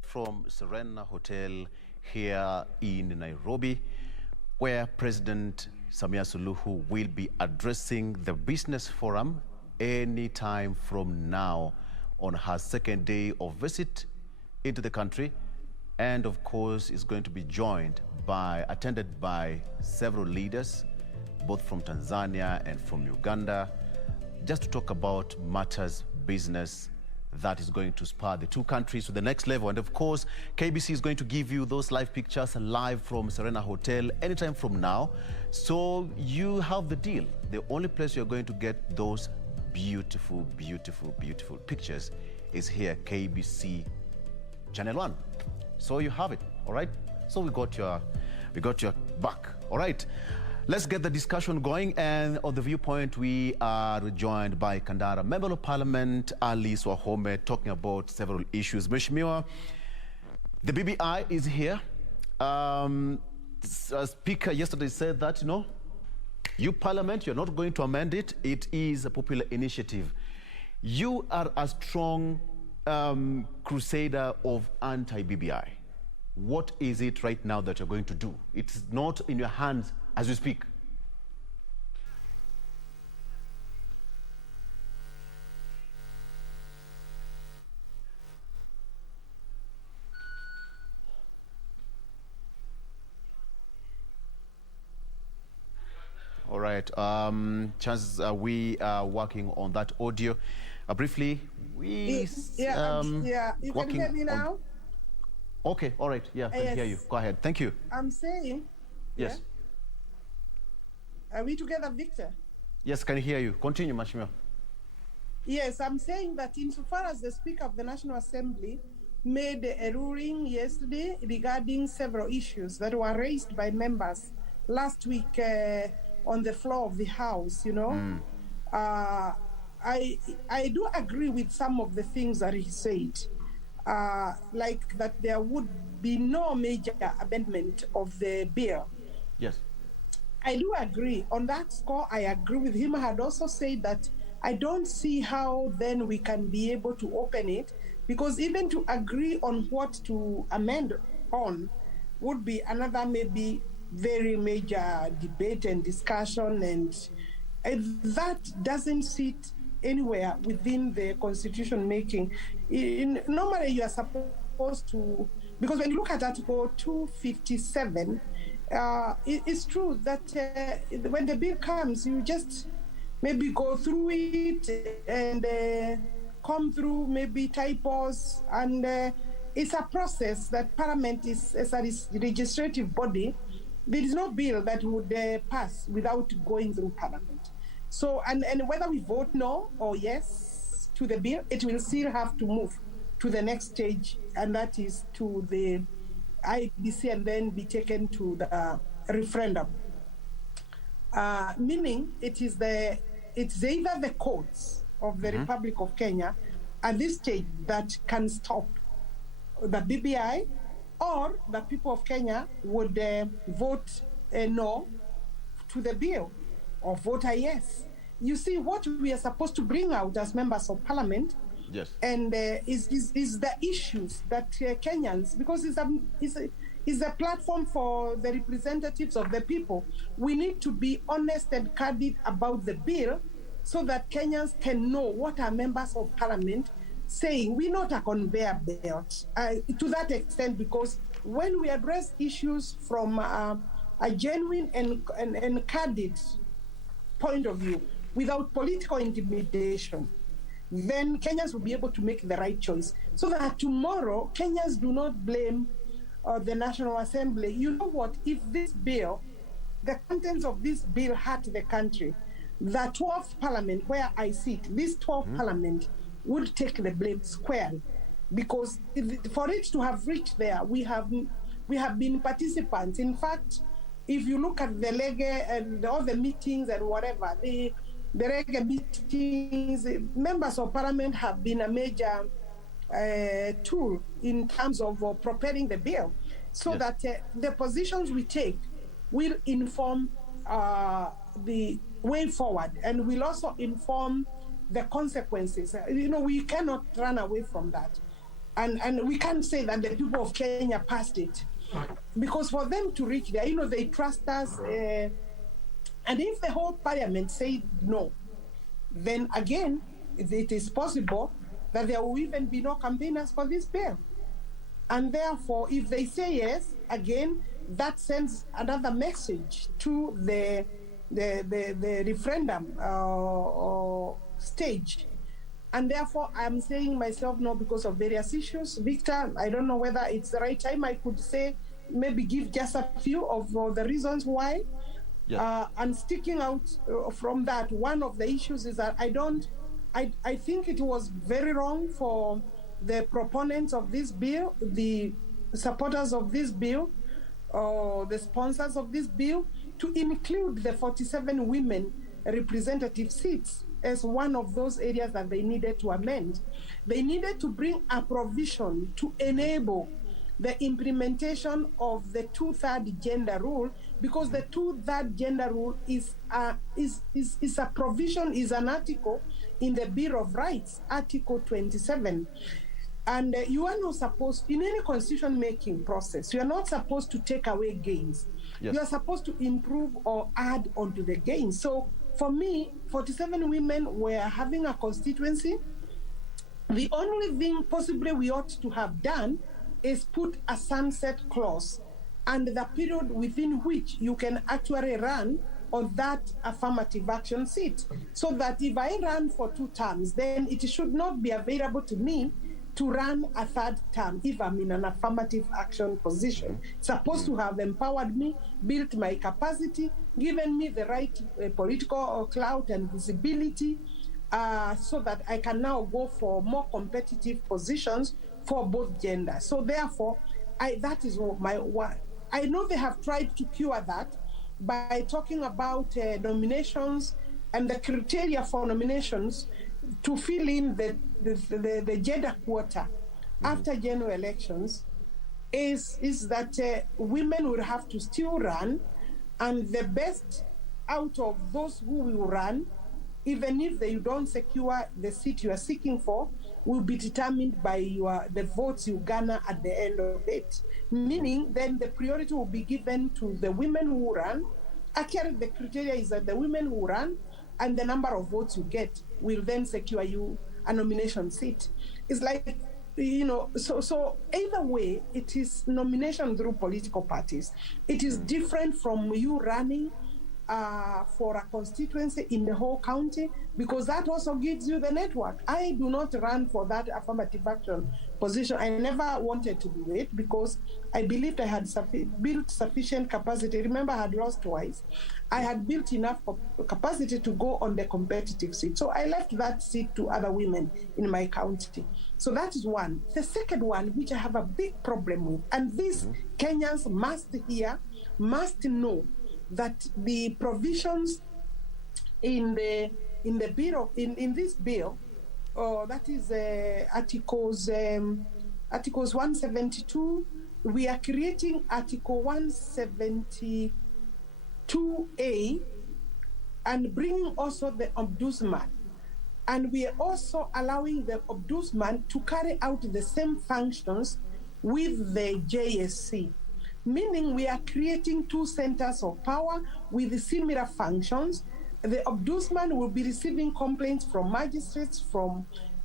From Serena Hotel here in Nairobi, where President Samia Suluhu will be addressing the business forum any time from now on her second day of visit into the country, and of course is going to be attended by several leaders, both from Tanzania and from Uganda, just to talk about matters business that is going to spur the two countries to the next level. And of course, KBC is going to give you those live pictures live from Serena Hotel anytime from now. So you have the deal. The only place you're going to get those beautiful, beautiful, beautiful pictures is here, KBC Channel 1. So you have it, all right? So we got your back, all right? Let's get the discussion going, and on the Viewpoint, we are joined by Kandara Member of Parliament Alice Wahome, talking about several issues. Mheshimiwa, the BBI is here. Speaker yesterday said that, you Parliament, you're not going to amend it. It is a popular initiative. You are a strong crusader of anti-BBI. What is it right now that you're going to do? It's not in your hands as we speak. All right. Chances we are working on that audio. Briefly, you can hear me now? Okay, all right. Yeah, I can hear you. Go ahead. Thank you. I'm saying... Yes. Are we together, Victor? Yes, can hear you. Continue, Mheshimiwa. Yes, I'm saying that insofar as the Speaker of the National Assembly made a ruling yesterday regarding several issues that were raised by members last week on the floor of the House, I do agree with some of the things that he said, like that there would be no major amendment of the bill. Yes. I do agree. On that score, I agree with him. I had also said that I don't see how then we can be able to open it, because even to agree on what to amend on would be another maybe very major debate and discussion, and that doesn't sit anywhere within the constitution making. Normally you are supposed to, because when you look at Article 257, it's true that when the bill comes, you just maybe go through it and come through maybe typos, and it's a process that Parliament is, as a legislative body, there is no bill that would pass without going through Parliament. So, and whether we vote no or yes to the bill, it will still have to move to the next stage, and that is to the IBC and then be taken to the referendum. Meaning it's either the courts of the Republic of Kenya at this stage that can stop the BBI, or the people of Kenya would vote no to the bill or vote a yes. You see, what we are supposed to bring out as members of Parliament, yes, and is the issues that Kenyans, because it's a platform for the representatives of the people. We need to be honest and candid about the bill so that Kenyans can know what our members of Parliament saying. We're not a conveyor belt to that extent, because when we address issues from a genuine and candid point of view, without political intimidation, then Kenyans will be able to make the right choice, so that tomorrow Kenyans do not blame the National Assembly. You know what? If this bill, the contents of this bill hurt the country, the 12th Parliament, where I sit, this 12th Parliament would take the blame squarely, because for it to have reached there, we have been participants. In fact, if you look at the Lege and all the meetings and whatever, the Lege meetings, members of Parliament have been a major tool in terms of preparing the bill, so that the positions we take will inform the way forward, and will also inform the consequences. We cannot run away from that, and we can't say that the people of Kenya passed it, because for them to reach there, they trust us, and if the whole Parliament say no, then again it is possible that there will even be no campaigners for this bill. And therefore, if they say yes, again, that sends another message to the referendum stage, And therefore, I'm saying myself no because of various issues. Victor, I don't know whether it's the right time. I could say, maybe give just a few of the reasons why. And sticking out from that, one of the issues is that I think it was very wrong for the proponents of this bill, the supporters of this bill, or the sponsors of this bill, to include the 47 women representative seats as one of those areas that they needed to amend. They needed to bring a provision to enable the implementation of the 2/3 gender rule, because the 2/3 gender rule is a provision, is an article in the Bill of Rights, Article 27. And you are not supposed, in any constitution-making process, you are not supposed to take away gains. Yes. You are supposed to improve or add onto the gains. So for me, 47 women were having a constituency. The only thing possibly we ought to have done is put a sunset clause and the period within which you can actually run on that affirmative action seat. So that if I run for 2 terms, then it should not be available to me to run a 3rd term if I'm in an affirmative action position. It's supposed to have empowered me, built my capacity, given me the right political clout and visibility, so that I can now go for more competitive positions for both genders. So therefore, that is what I know they have tried to cure that by talking about nominations and the criteria for nominations to fill in the gender quota after general elections is that women will have to still run, and the best out of those who will run, even if you don't secure the seat you are seeking for, will be determined by the votes you garner at the end of it. Meaning then the priority will be given to the women who run. Actually, the criteria is that the women who run and the number of votes you get will then secure you a nomination seat. It's like, so either way, it is nomination through political parties. It is different from you running for a constituency in the whole county, because that also gives you the network. I do not run for that affirmative action position. I never wanted to do it because I believed I had built sufficient capacity. Remember, I had lost twice. I had built enough capacity to go on the competitive seat. So I left that seat to other women in my county. So that is one. The second one, which I have a big problem with, and these Kenyans must hear, must know, that the provisions in the bill, in this bill, that is articles 172, we are creating Article 172A and bringing also the ombudsman. And we are also allowing the ombudsman to carry out the same functions with the JSC. Meaning we are creating 2 centers of power with similar functions. The ombudsman will be receiving complaints from magistrates,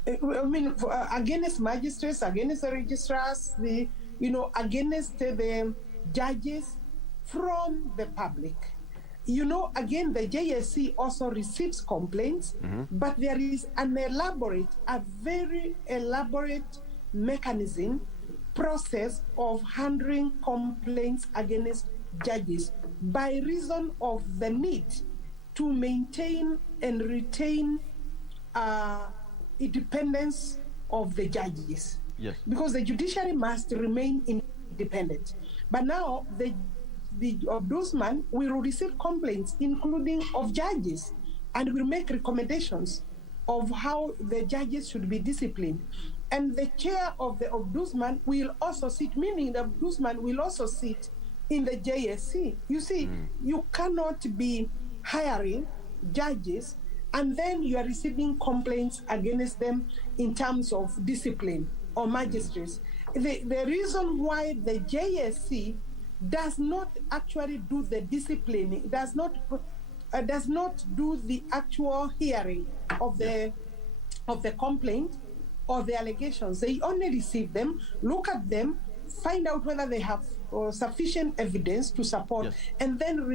against magistrates, against the registrars, against the judges, from the public. Again, the JSC also receives complaints, but there is a very elaborate mechanism, process of handling complaints against judges by reason of the need to maintain and retain independence of the judges. Yes. Because the judiciary must remain independent. But now the ombudsman will receive complaints, including of judges, and will make recommendations of how the judges should be disciplined. And the chair of the ombudsman will also sit, meaning the ombudsman will also sit in the JSC. You see, you cannot be hiring judges and then you are receiving complaints against them in terms of discipline or magistrates. The reason why the JSC does not actually do the disciplining, does not do the actual hearing of the complaint or the allegations. They only receive them, look at them, find out whether they have sufficient evidence to support, and then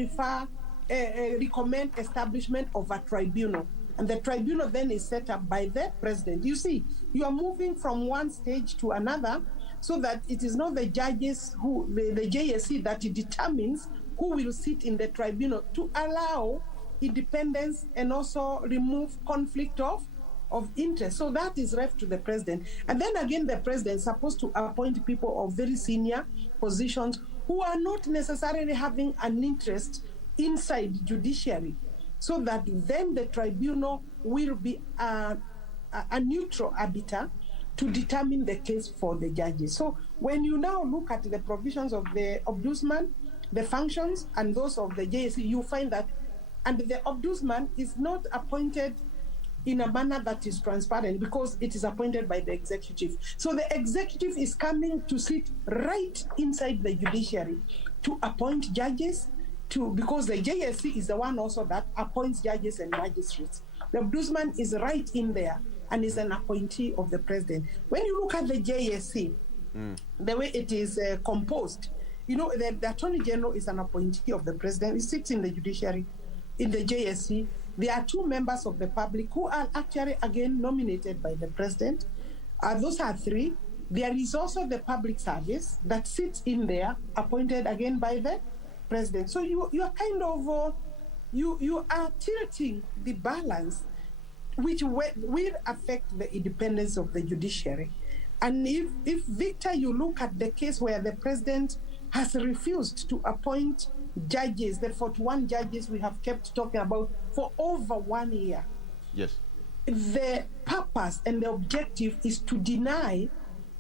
recommend establishment of a tribunal. and the tribunal then is set up by the president. You see, you are moving from one stage to another so that it is not the judges who, the JSC that determines who will sit in the tribunal to allow independence and also remove conflict of interest. So that is left to the president. And then again, the president is supposed to appoint people of very senior positions who are not necessarily having an interest inside judiciary, so that then the tribunal will be a neutral arbiter to determine the case for the judges. So when you now look at the provisions of the ombudsman, the functions, and those of the JSC, you find that, and the ombudsman is not appointed in a manner that is transparent because it is appointed by the executive. So the executive is coming to sit right inside the judiciary to appoint judges, because the JSC is the one also that appoints judges and magistrates. The ombudsman is right in there and is an appointee of the president. When you look at the JSC, the way it is composed, you know, the Attorney General is an appointee of the president. He sits in the judiciary. In the JSC, there are 2 members of the public who are actually, again, nominated by the president. Those are 3. There is also the public service that sits in there, appointed again by the president. So you are kind of, you are tilting the balance, which will affect the independence of the judiciary. And if Victor, you look at the case where the president has refused to appoint judges, the 41 judges we have kept talking about for over 1 year. Yes. The purpose and the objective is to deny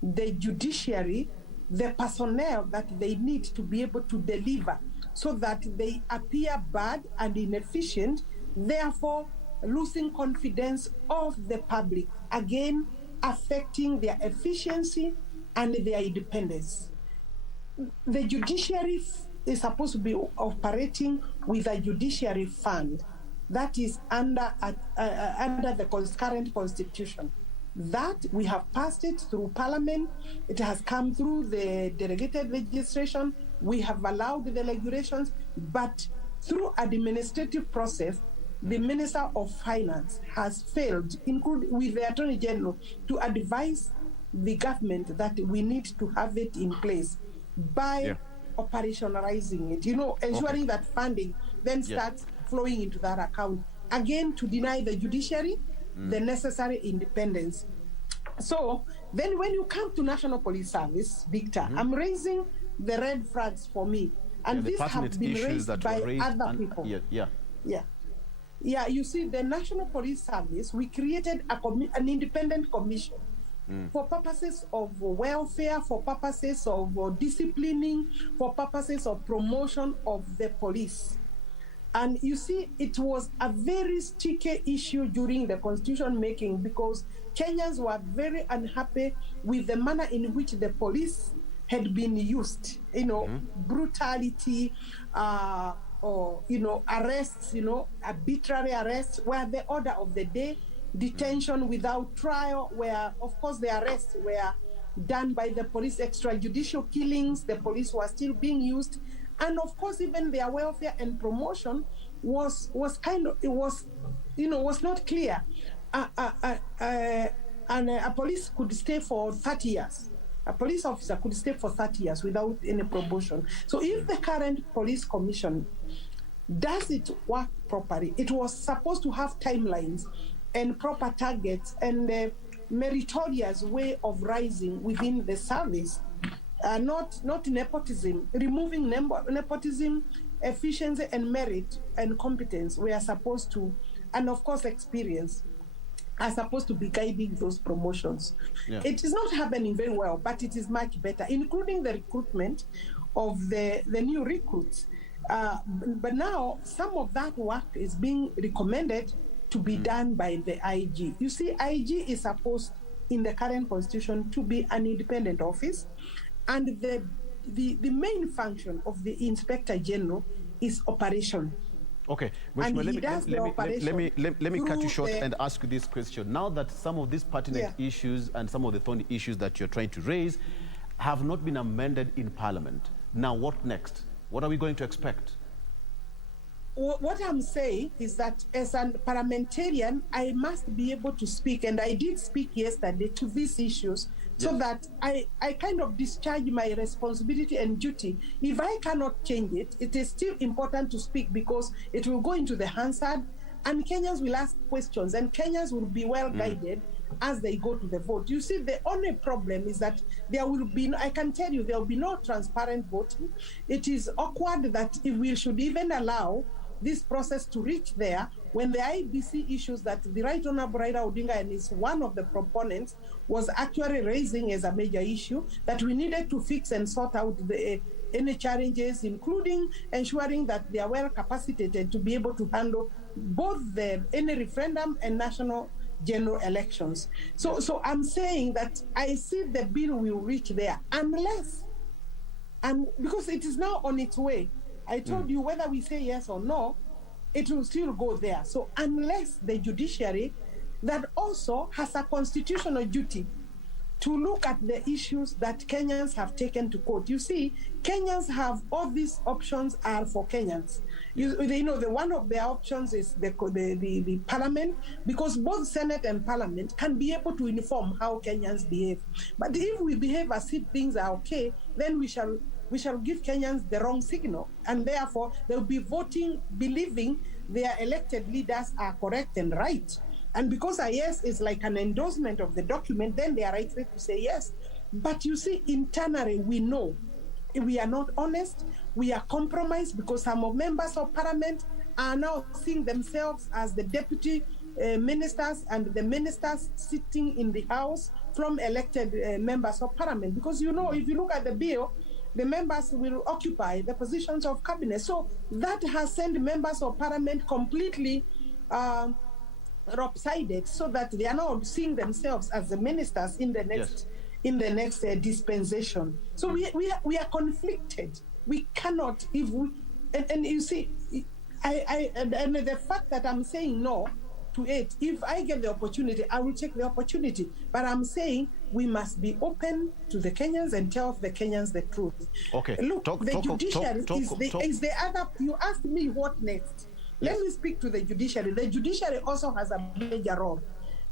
the judiciary the personnel that they need to be able to deliver, so that they appear bad and inefficient, therefore losing confidence of the public, again affecting their efficiency and their independence. The judiciary is supposed to be operating with a judiciary fund that is under the current constitution. That we have passed it through Parliament. It has come through the delegated legislation. We have allowed the regulations, but through administrative process, the Minister of Finance has failed, including with the Attorney General, to advise the government that we need to have it in place by operationalizing it, you know, ensuring that funding then starts flowing into that account, again to deny the judiciary the necessary independence. So then when you come to National Police Service, Victor, I'm raising the red flags for me, and these have been raised by other people. You see, the National Police Service, we created an independent commission for purposes of welfare, for purposes of disciplining, for purposes of promotion of the police. And you see, it was a very sticky issue during the constitution making, because Kenyans were very unhappy with the manner in which the police had been used, you know, brutality, or, you know, arrests, you know, arbitrary arrests were the order of the day, detention without trial, where, of course, the arrests were done by the police, extrajudicial killings, the police were still being used. And of course, even their welfare and promotion was kind of, it was, you know, was not clear. And a police could stay for 30 years. A police officer could stay for 30 years without any promotion. So if the current police commission does it work properly, it was supposed to have timelines and proper targets and a meritorious way of rising within the service. Not nepotism, removing nepotism, efficiency and merit and competence we are supposed to, and of course experience, are supposed to be guiding those promotions. It is not happening very well, but it is much better, including the recruitment of the new recruits. But now some of that work is being recommended to be done by the IG. You see, IG is supposed in the current constitution to be an independent office. And the main function of the Inspector General is operation. Okay, let me cut you short and ask you this question. Now that some of these pertinent issues and some of the thorny issues that you're trying to raise have not been amended in Parliament, now what next? What are we going to expect? what I'm saying is that as a parliamentarian, I must be able to speak, and I did speak yesterday to these issues, so that I kind of discharge my responsibility and duty. If I cannot change it, it is still important to speak because it will go into the Hansard, and Kenyans will ask questions, and Kenyans will be well guided as they go to the vote. You see, the only problem is that there will be, I can tell you, there will be no transparent voting. It is awkward that if we should even allow this process to reach there when the IBC issues that the Right Honorable Raila Odinga and is one of the proponents was actually raising as a major issue that we needed to fix and sort out any challenges, including ensuring that they are well capacitated to be able to handle both any referendum and national general elections. So I'm saying that I see the bill will reach there unless, and because it is now on its way. I told you whether we say yes or no, it will still go there. So unless the judiciary that also has a constitutional duty to look at the issues that Kenyans have taken to court. You see, Kenyans have all these options are for Kenyans. You know, the one of their options is the parliament, because both Senate and parliament can be able to inform how Kenyans behave. But if we behave as if things are okay, then we shall give Kenyans the wrong signal, and therefore they'll be voting believing their elected leaders are correct and right. And because a yes is like an endorsement of the document, then they are likely to say yes. But you see, internally, we know we are not honest, we are compromised, because some of members of parliament are now seeing themselves as the deputy ministers and the ministers sitting in the house from elected members of parliament. Because, you know, if you look at the bill, the members will occupy the positions of cabinet. So that has sent members of parliament completely lopsided, so that they are now seeing themselves as the ministers in the next dispensation. So we are conflicted. We cannot, if we, and you see, and the fact that I'm saying no to it, if I get the opportunity, I will take the opportunity. But I'm saying we must be open to the Kenyans and tell the Kenyans the truth. Okay. Look, the judiciary is the other. You asked me what next. Let me speak to the judiciary. The judiciary also has a major role,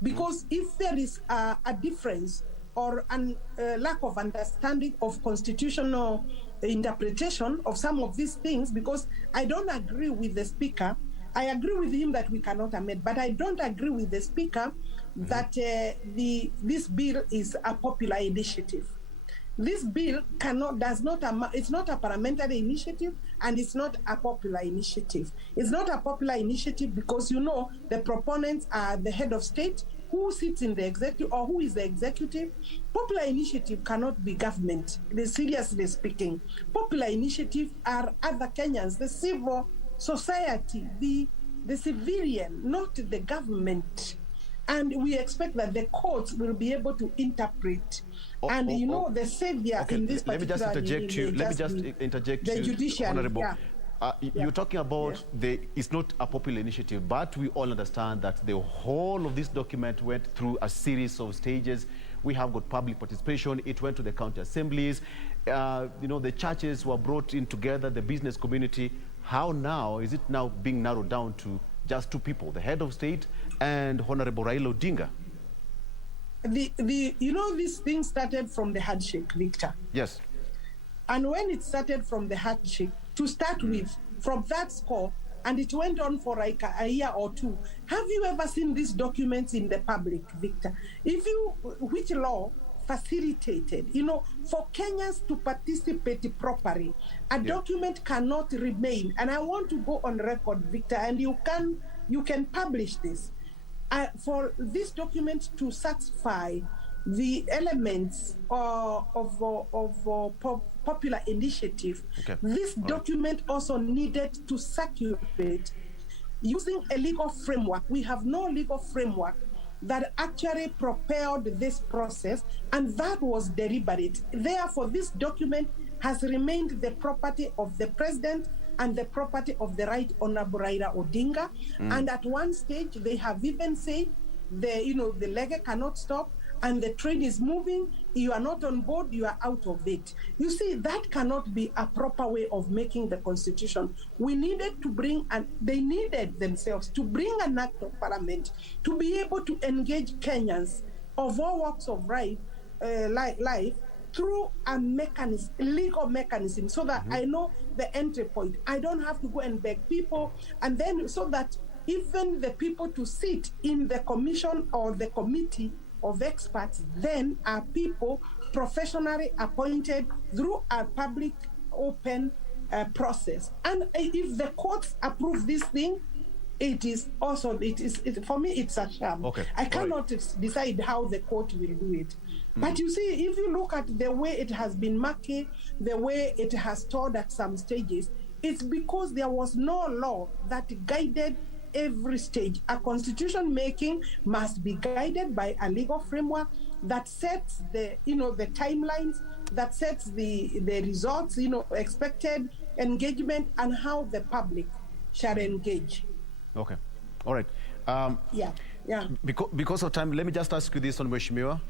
because if there is a difference or a lack of understanding of constitutional interpretation of some of these things, because I don't agree with the speaker. I agree with him that we cannot amend, but I don't agree with the speaker that this bill is a popular initiative. This bill it's not a parliamentary initiative, and it's not a popular initiative. It's not a popular initiative because, you know, the proponents are the head of state, who sits in the executive or who is the executive. Popular initiative cannot be government, seriously speaking. Popular initiative are other Kenyans, the civil society, the civilian, not the government. And we expect that the courts will be able to interpret. The savior in this particular... Let me just interject the you, judiciary, Honorable. You're talking about it's not a popular initiative, but we all understand that the whole of this document went through a series of stages. We have got public participation. It went to the county assemblies. The churches were brought in together, the business community. How now is it now being narrowed down to just two people, the head of state and Honorable Raila Odinga? This thing started from the handshake, Victor. Yes. And when it started from the handshake, to start with, from that score, and it went on for like a year or two. Have you ever seen these documents in the public, Victor? Which law facilitated, for Kenyans to participate properly, a document cannot remain. And I want to go on record, Victor, and you can publish this. For this document to satisfy the elements of popular initiative, this document also needed to circulate using a legal framework. We have no legal framework that actually propelled this process, and that was deliberate. Therefore, this document has remained the property of the president and the property of the Right Honorable Raila Odinga. And at one stage, they have even said the lege cannot stop and the train is moving, you are not on board, you are out of it. You see, that cannot be a proper way of making the constitution. We needed to bring, and they needed themselves to bring an act of parliament to be able to engage Kenyans of all walks of life through a mechanism, legal mechanism, so that I know the entry point. I don't have to go and beg people, and then so that even the people to sit in the commission or the committee of experts then are people professionally appointed through a public open process. And if the courts approve this thing, it is also, for me, it's a sham. Okay. I cannot decide how the court will do it. But you see, if you look at the way it has been murky, the way it has stalled at some stages, it's because there was no law that guided every stage. A constitution making must be guided by a legal framework that sets the, the timelines, that sets the results, expected engagement, and how the public shall engage. Okay, all right. Because of time, let me just ask you this on Mheshimiwa.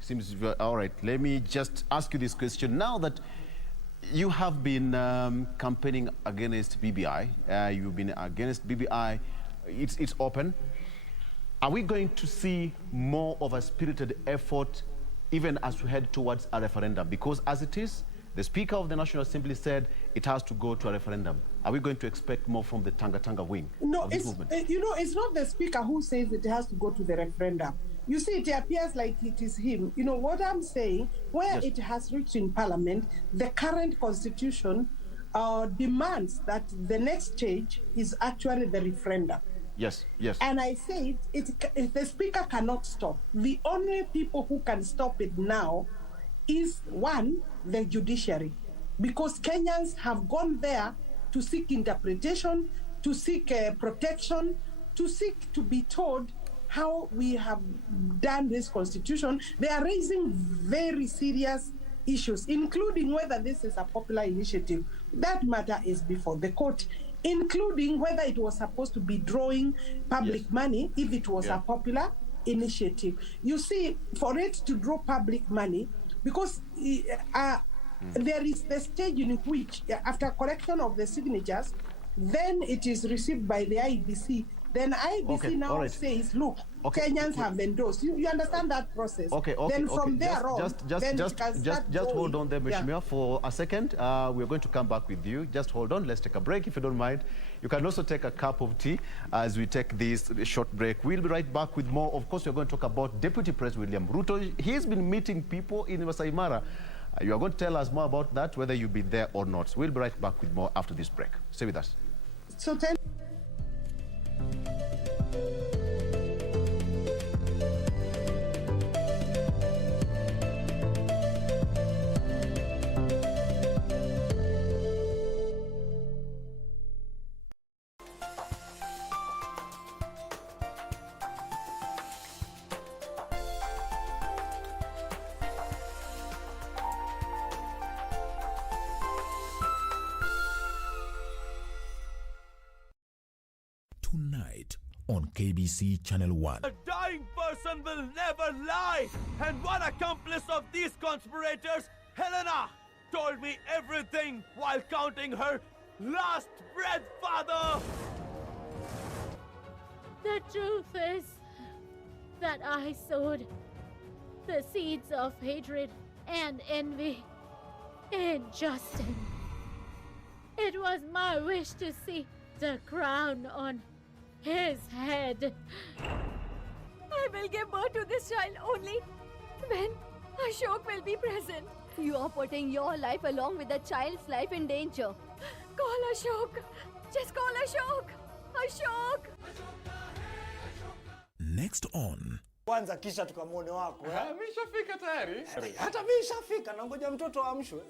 Seems all right. Let me just ask you this question. Now that you have been campaigning against BBI, you've been against BBI, it's open. Are we going to see more of a spirited effort even as we head towards a referendum? Because as it is, the Speaker of the National Assembly said it has to go to a referendum. Are we going to expect more from the Tanga wing of this movement? It's not the Speaker who says it has to go to the referendum. You see, it appears like it is him. You know what I'm saying? Where it has reached in Parliament, the current constitution demands that the next stage is actually the referendum. Yes. And I say if the Speaker cannot stop, the only people who can stop it now is one, the judiciary, because Kenyans have gone there to seek interpretation, to seek protection, to seek to be told how we have done this constitution. They are raising very serious issues, including whether this is a popular initiative. That matter is before the court, including whether it was supposed to be drawing public money if it was a popular initiative. You see, for it to draw public money, because there is the stage in which, after collection of the signatures, then it is received by the IBC. Then IBC says, look, Kenyans have endorsed. You understand that process? Then from there on, just hold on there, Mheshimiwa, for a second. We're going to come back with you. Just hold on. Let's take a break, if you don't mind. You can also take a cup of tea as we take this short break. We'll be right back with more. Of course, we're going to talk about Deputy President William Ruto. He's been meeting people in Masai Mara. You are going to tell us more about that, whether you've been there or not. We'll be right back with more after this break. Stay with us. So tonight on KBC Channel 1. A dying person will never lie! And one accomplice of these conspirators, Helena, told me everything while counting her last breath, Father! The truth is that I sowed the seeds of hatred and envy in Justin. It was my wish to see the crown on his head. I will give birth to this child only when Ashok will be present. You are putting your life along with the child's life in danger. Call Ashok. Just call Ashok. Ashok. Next on. Kwanza kisha tukamwone wako. Ameshafika tayari? Hata mimi nishafika na ngoja mtoto amshwe.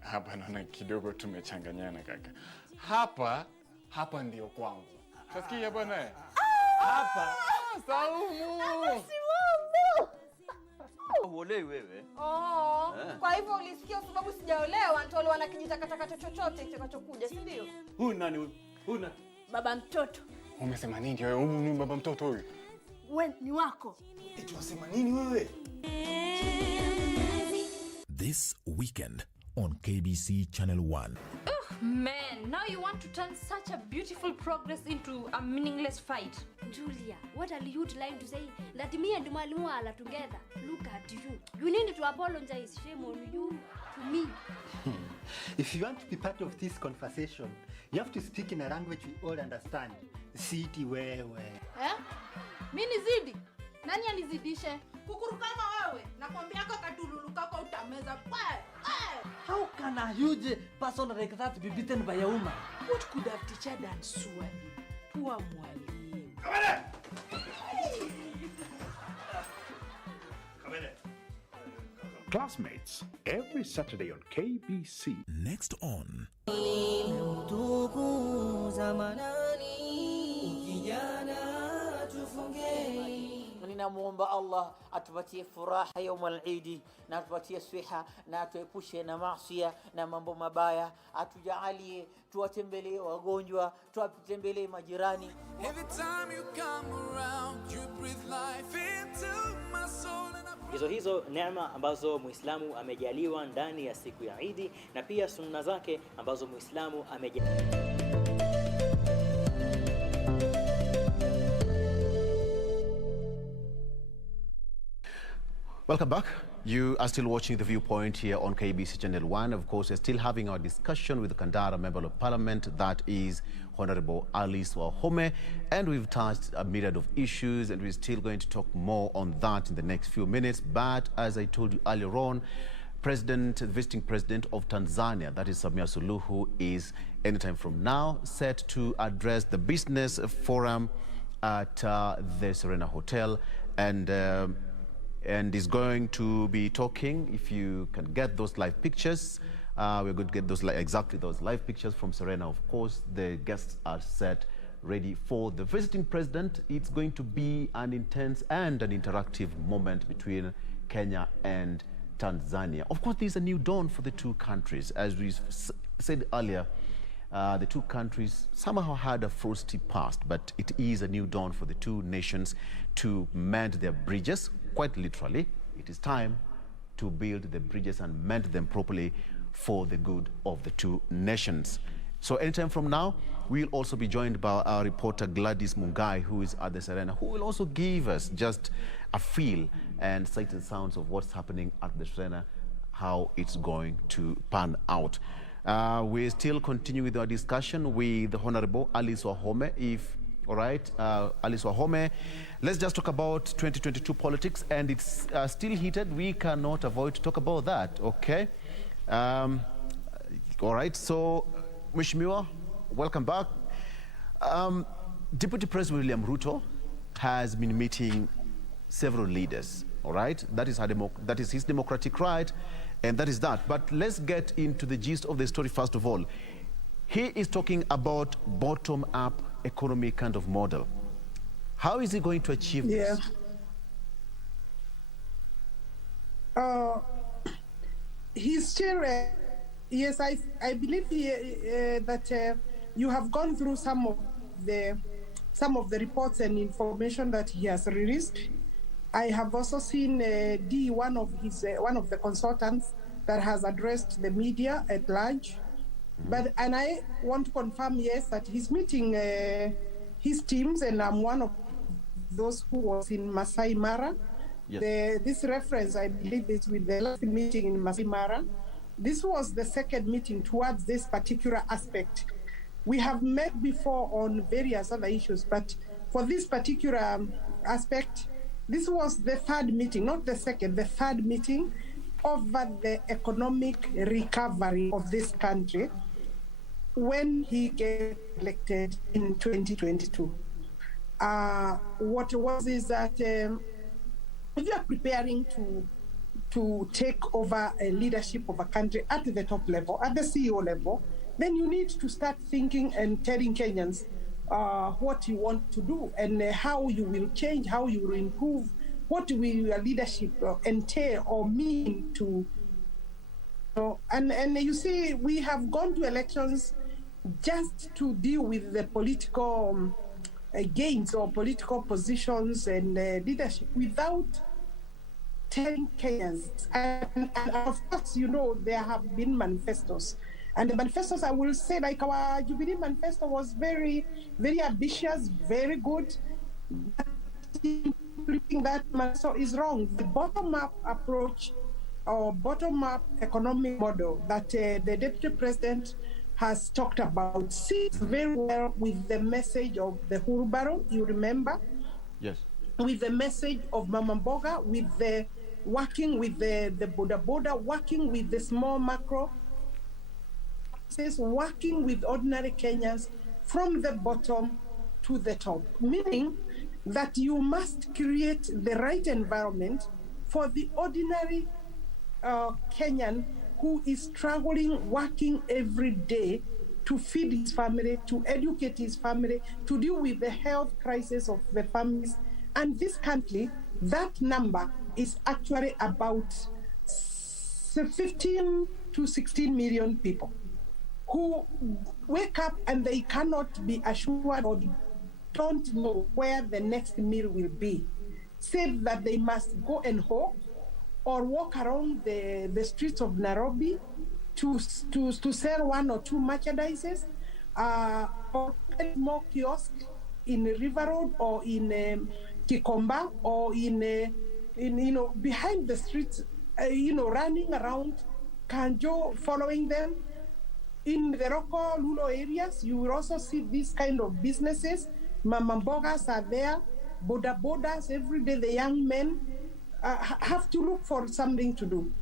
Hapa naona kidogo tumechanganyana kaka. Hapa ndio kwangu. Utasikia bwana? Hapa. Saumu. Uolewi wewe? Kwa hivyo ulisikia sababu sijaolewa nitolewa na kijitakataka chochote kitakachokuja, si ndio? Huyu nani huyu? Baba mtoto. Umesema nini wewe? Huyu baba mtoto huyu? wewe ni wako. Eti wasema nini wewe? This weekend on KBC Channel 1. Man, now you want to turn such a beautiful progress into a meaningless fight. Julia, what are you trying to say? That me and Mwalimu are together. Look at you. You need to apologize. Shame on you. To me. If you want to be part of this conversation, you have to speak in a language we all understand. Siti wewe. Mimi nizidi? Nani anizidishe? Kukuru kama wewe. Nakwambia katululu kako utameza. How can a huge person like that be beaten by a woman? What could have teacher done, Swali? Poor Mwalimu. Come in. Classmates, every Saturday on KBC. Next on. Ninamuomba Allah atupatie furaha يوم العيد na atupatie swiha na atuepushe na maasi na mambo mabaya, atujalie tuwatembelee wagonjwa, tuwatembelee majirani. Every time you come around, you breathe life into my soul. Hizo neema ambazo Muislamu amejaliwa ndani ya siku ya Eid, na pia sunna zake ambazo Muislamu amejaliwa. Welcome back. You are still watching The Viewpoint here on KBC Channel 1. Of course, we're still having our discussion with the Kandara Member of Parliament, that is Honorable Alice Wahome. And we've touched a myriad of issues, and we're still going to talk more on that in the next few minutes. But as I told you earlier on, visiting President of Tanzania, that is Samia Suluhu, is anytime from now set to address the business forum at the Serena Hotel. And is going to be talking, if you can get those live pictures, we're going to get exactly those live pictures from Serena. Of course, the guests are set ready for the visiting president. It's going to be an intense and an interactive moment between Kenya and Tanzania. Of course, there's a new dawn for the two countries. As we said earlier, the two countries somehow had a frosty past, but it is a new dawn for the two nations to mend their bridges. Quite literally, it is time to build the bridges and mend them properly for the good of the two nations. So anytime from now, we'll also be joined by our reporter Gladys Mungai, who is at the Serena, who will also give us just a feel and sight and sounds of what's happening at the Serena, how it's going to pan out. We still continue with our discussion with the Honorable Alice Wahome. All right, Alice Wahome, let's just talk about 2022 politics, and it's still heated. We cannot avoid to talk about that, okay? All right, so Mheshimiwa, welcome back. Deputy President William Ruto has been meeting several leaders, all right? That is his democratic right, and that is that. But let's get into the gist of the story first of all. He is talking about bottom-up economy kind of model. How is he going to achieve this? He's still, yes, I believe that you have gone through some of the reports and information that he has released. I have also seen one of the consultants that has addressed the media at large. And I want to confirm, yes, that he's meeting his teams, and I'm one of those who was in Masai Mara. Yes. This reference, I believe, is with the last meeting in Masai Mara. This was the second meeting towards this particular aspect. We have met before on various other issues, but for this particular aspect, this was the third meeting, not the second, the third meeting over the economic recovery of this country when he get elected in 2022. What was is that if you are preparing to take over a leadership of a country at the top level, at the CEO level, then you need to start thinking and telling Kenyans what you want to do and how you will change, how you will improve, what will your leadership entail or mean to. And you see, we have gone to elections just to deal with the political gains or political positions and leadership without telling Kenyans. And of course, you know, there have been manifestos. And the manifestos, I will say, like our Jubilee manifesto was very, very ambitious, very good. That manifesto is wrong. The bottom-up approach or bottom-up economic model that the Deputy President has talked about sits very well with the message of the Hurubaro, you remember? Yes. With the message of Mama Mboga, with the working with the Boda Boda, working with the small macro, working with ordinary Kenyans from the bottom to the top, meaning that you must create the right environment for the ordinary Kenyan who is struggling, working every day to feed his family, to educate his family, to deal with the health crisis of the families. And this country, that number is actually about 15 to 16 million people who wake up and they cannot be assured or don't know where the next meal will be, save that they must go and hawk or walk around the streets of Nairobi to sell one or two merchandises, or more kiosks in River Road or in Kikomba or in you know, behind the streets, you know, running around Kanjo, following them. In the Roko, Lulo areas, you will also see these kind of businesses. Mama Mbogas are there, Boda Bodas, every day the young men have to look for something to do.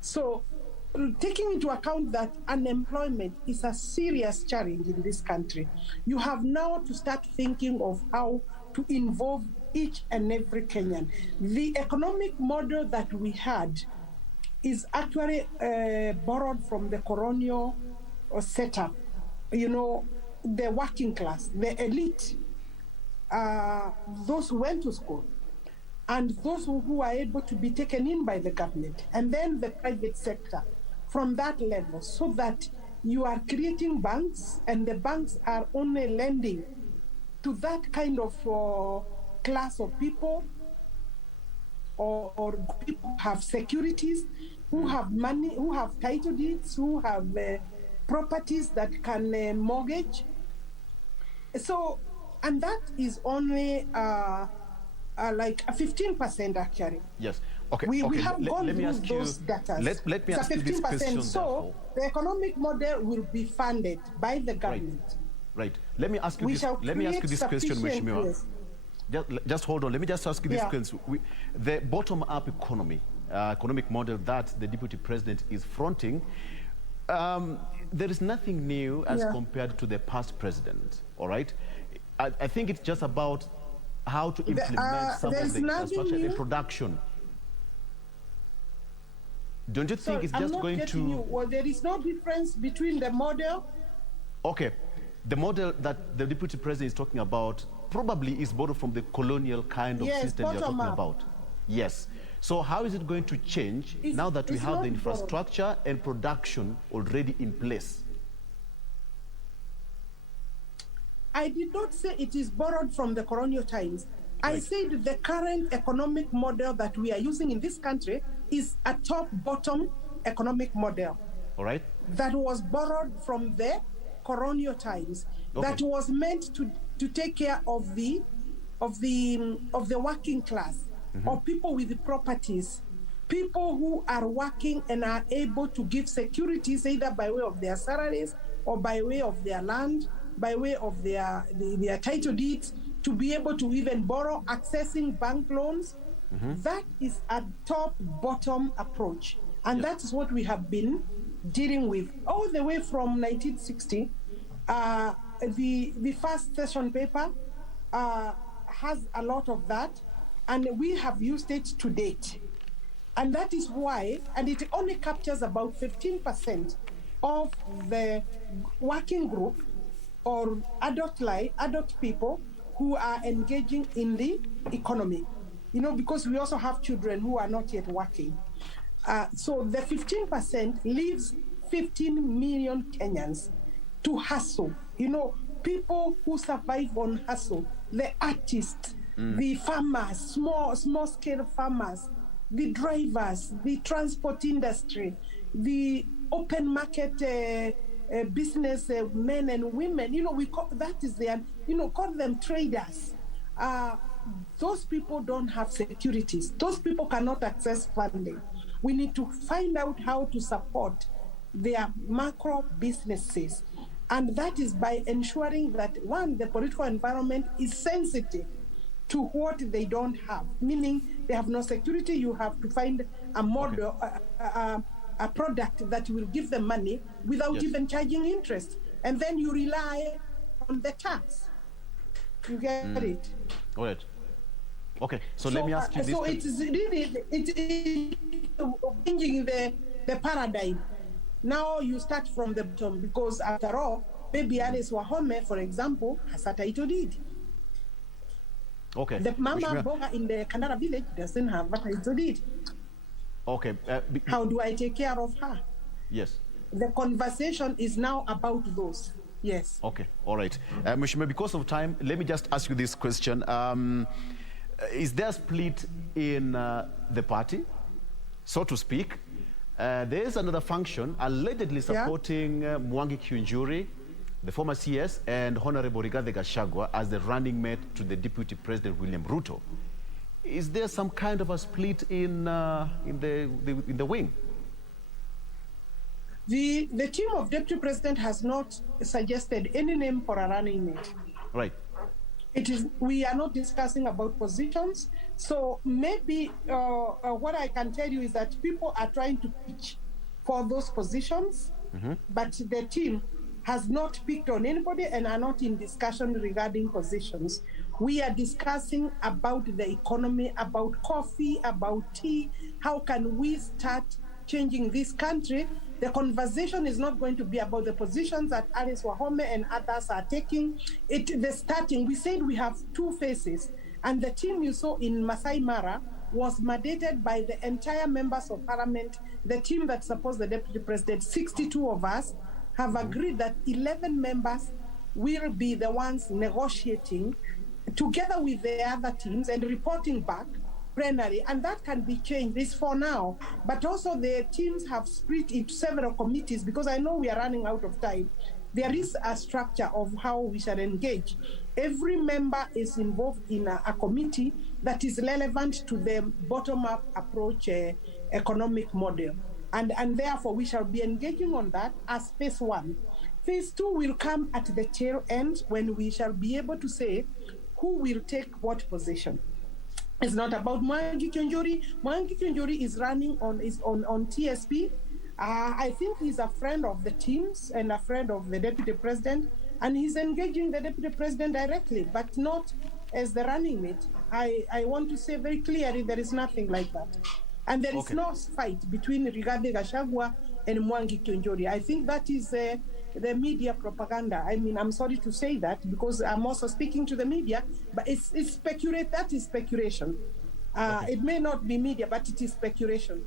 So taking into account that unemployment is a serious challenge in this country, you have now to start thinking of how to involve each and every Kenyan. The economic model that we had is actually borrowed from the colonial setup. You know, the working class, the elite, those who went to school, and those who are able to be taken in by the government, and then the private sector from that level, so that you are creating banks, and the banks are only lending to that kind of class of people, or people who have securities, who have money, who have title deeds, who have properties that can mortgage. So, and that is only like a 15% actually. Yes. Okay. We okay. have gone let me through ask those you, data. Let me ask you this question. So the economic model will be funded by the government. Right. Let me ask you this. Let me ask you this question, Mheshimiwa. Just hold on. Let me just ask you this question. The bottom-up economic model that the Deputy President is fronting, there is nothing new as compared to the past president. All right. I think it's just about how to implement some of the infrastructure and production. Don't you think it's just going to... Well, there is no difference between the model. Okay. The model that the Deputy President is talking about probably is borrowed from the colonial kind of system you're talking about. Yes. So how is it going to change now that we have the infrastructure and production already in place? I did not say it is borrowed from the colonial times. I said the current economic model that we are using in this country is a top-bottom economic model. All right. That was borrowed from the colonial times. That was meant to take care of the working class, or people with the properties, people who are working and are able to give securities either by way of their salaries or by way of their land, by way of their title deeds, to be able to even borrow, accessing bank loans. That is a top-bottom approach. And that is what we have been dealing with all the way from 1960. The first session paper has a lot of that, and we have used it to date. And that is why, and it only captures about 15% of the working group or adult people who are engaging in the economy. You know, because we also have children who are not yet working. So the 15% leaves 15 million Kenyans to hustle, you know, people who survive on hustle, the artists, the farmers, small scale farmers, the drivers, the transport industry, the open market business men and women, we call that is their, call them traders. Those people don't have securities. Those people cannot access funding. We need to find out how to support their macro businesses. And that is by ensuring that, one, the political environment is sensitive to what they don't have, meaning they have no security. You have to find a model, a product that will give them money without even charging interest. And then you rely on the tax. You get it? All right. Okay, so let me ask you this. So it's really changing the paradigm. Now you start from the bottom, because after all, baby Alice Wahome, for example, has a title deed. Okay. The mama boga in the Kandara village doesn't have a title deed. Okay. How do I take care of her? Yes. The conversation is now about those. Yes. Okay. All right. Mheshimiwa, because of time, let me just ask you this question. Is there a split in the party, so to speak? There is another function allegedly supporting Mwangi Kiunjuri, the former CS, and Honorable Rigathi Gachagua as the running mate to the Deputy President William Ruto. Is there some kind of a split in the wing? The team of Deputy President has not suggested any name for a running mate. Right. We are not discussing about positions. So maybe what I can tell you is that people are trying to pitch for those positions, but the team has not picked on anybody and are not in discussion regarding positions. We are discussing about the economy, about coffee, about tea. How can we start changing this country? The conversation is not going to be about the positions that Alice Wahome and others are taking. We said we have two faces, and the team you saw in Masai Mara was mandated by the entire members of parliament, the team that supports the deputy president. 62 of us have agreed that 11 members will be the ones negotiating together with the other teams and reporting back plenary, and that can be changed. This for now, but also the teams have split into several committees, because I know we are running out of time. There is a structure of how we shall engage. Every member is involved in a committee that is relevant to the bottom-up approach economic model, and therefore we shall be engaging on that as phase one. Phase two will come at the tail end, when we shall be able to say who will take what position. It's not about Mwangi Kiunjuri. Mwangi Kiunjuri is running on TSP. I think he's a friend of the teams and a friend of the deputy president, and he's engaging the deputy president directly, but not as the running mate. I want to say very clearly, there is nothing like that. And there is no fight between Rigathi Gachagua and Mwangi Kiunjuri. I think that is the media propaganda. I mean, I'm sorry to say that, because I'm also speaking to the media, but it's that is speculation. It may not be media, but it is speculation.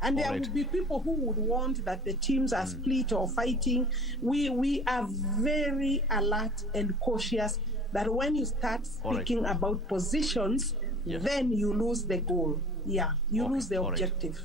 And there would be people who would want that the teams are split or fighting. We are very alert and cautious that when you start speaking about positions, then you lose the goal. Yeah, you lose the objective.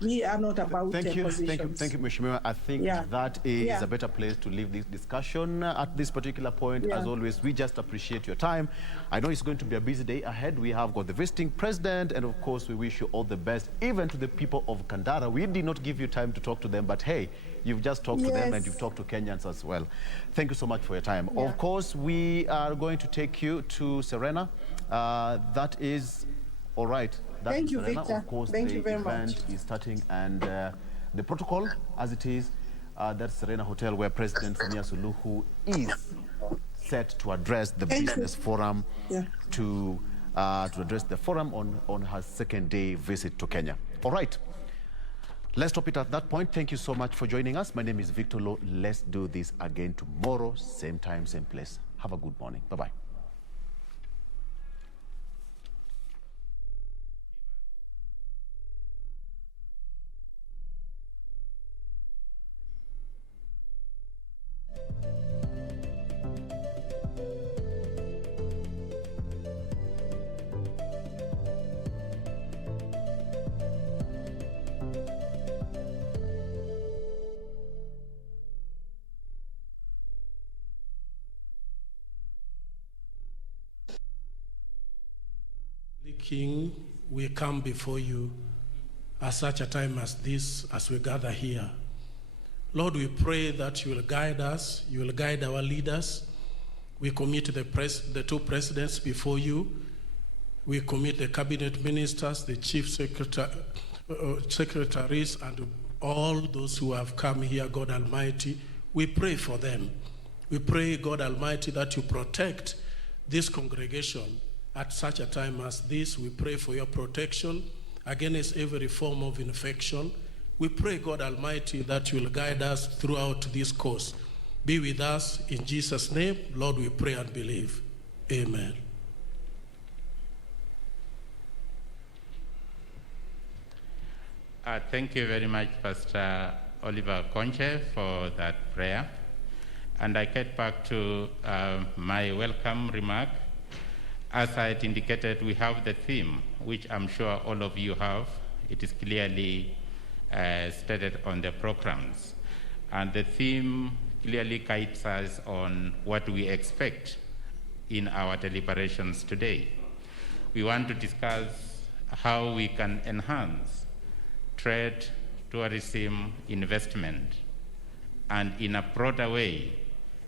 We are not about positions. Thank you, Mheshimiwa. I think that is a better place to leave this discussion at this particular point. As always, we just appreciate your time. I know it's going to be a busy day ahead. We have got the visiting president, and of course, we wish you all the best. Even to the people of Kandara, we did not give you time to talk to them, but hey, you've just talked to them and you've talked to Kenyans as well. Thank you so much for your time. Of course, we are going to take you to Serena. That is all right. Thank you, Serena. Victor. Of course, Thank you very event much. is starting, and the protocol, as it is, that's Serena Hotel, where President Samia Suluhu is set to address the business forum, to address the forum on her second day visit to Kenya. All right. Let's stop it at that point. Thank you so much for joining us. My name is Victor Lo. Let's do this again tomorrow, same time, same place. Have a good morning. Bye-bye. King, we come before you at such a time as this, as we gather here. Lord, we pray that you will guide us, you will guide our leaders. We commit the two presidents before you. We commit the cabinet ministers, the chief secretaries, and all those who have come here, God Almighty. We pray for them. We pray, God Almighty, that you protect this congregation at such a time as this. We pray for your protection against every form of infection. We pray, God Almighty, that you will guide us throughout this course. Be with us in Jesus' name. Lord, we pray and believe. Amen. Thank you very much, Pastor Oliver Conche, for that prayer. And I get back to my welcome remark. As I had indicated, we have the theme, which I'm sure all of you have. It is clearly stated on the programs. And the theme clearly guides us on what we expect in our deliberations today. We want to discuss how we can enhance trade, tourism, investment, and in a broader way,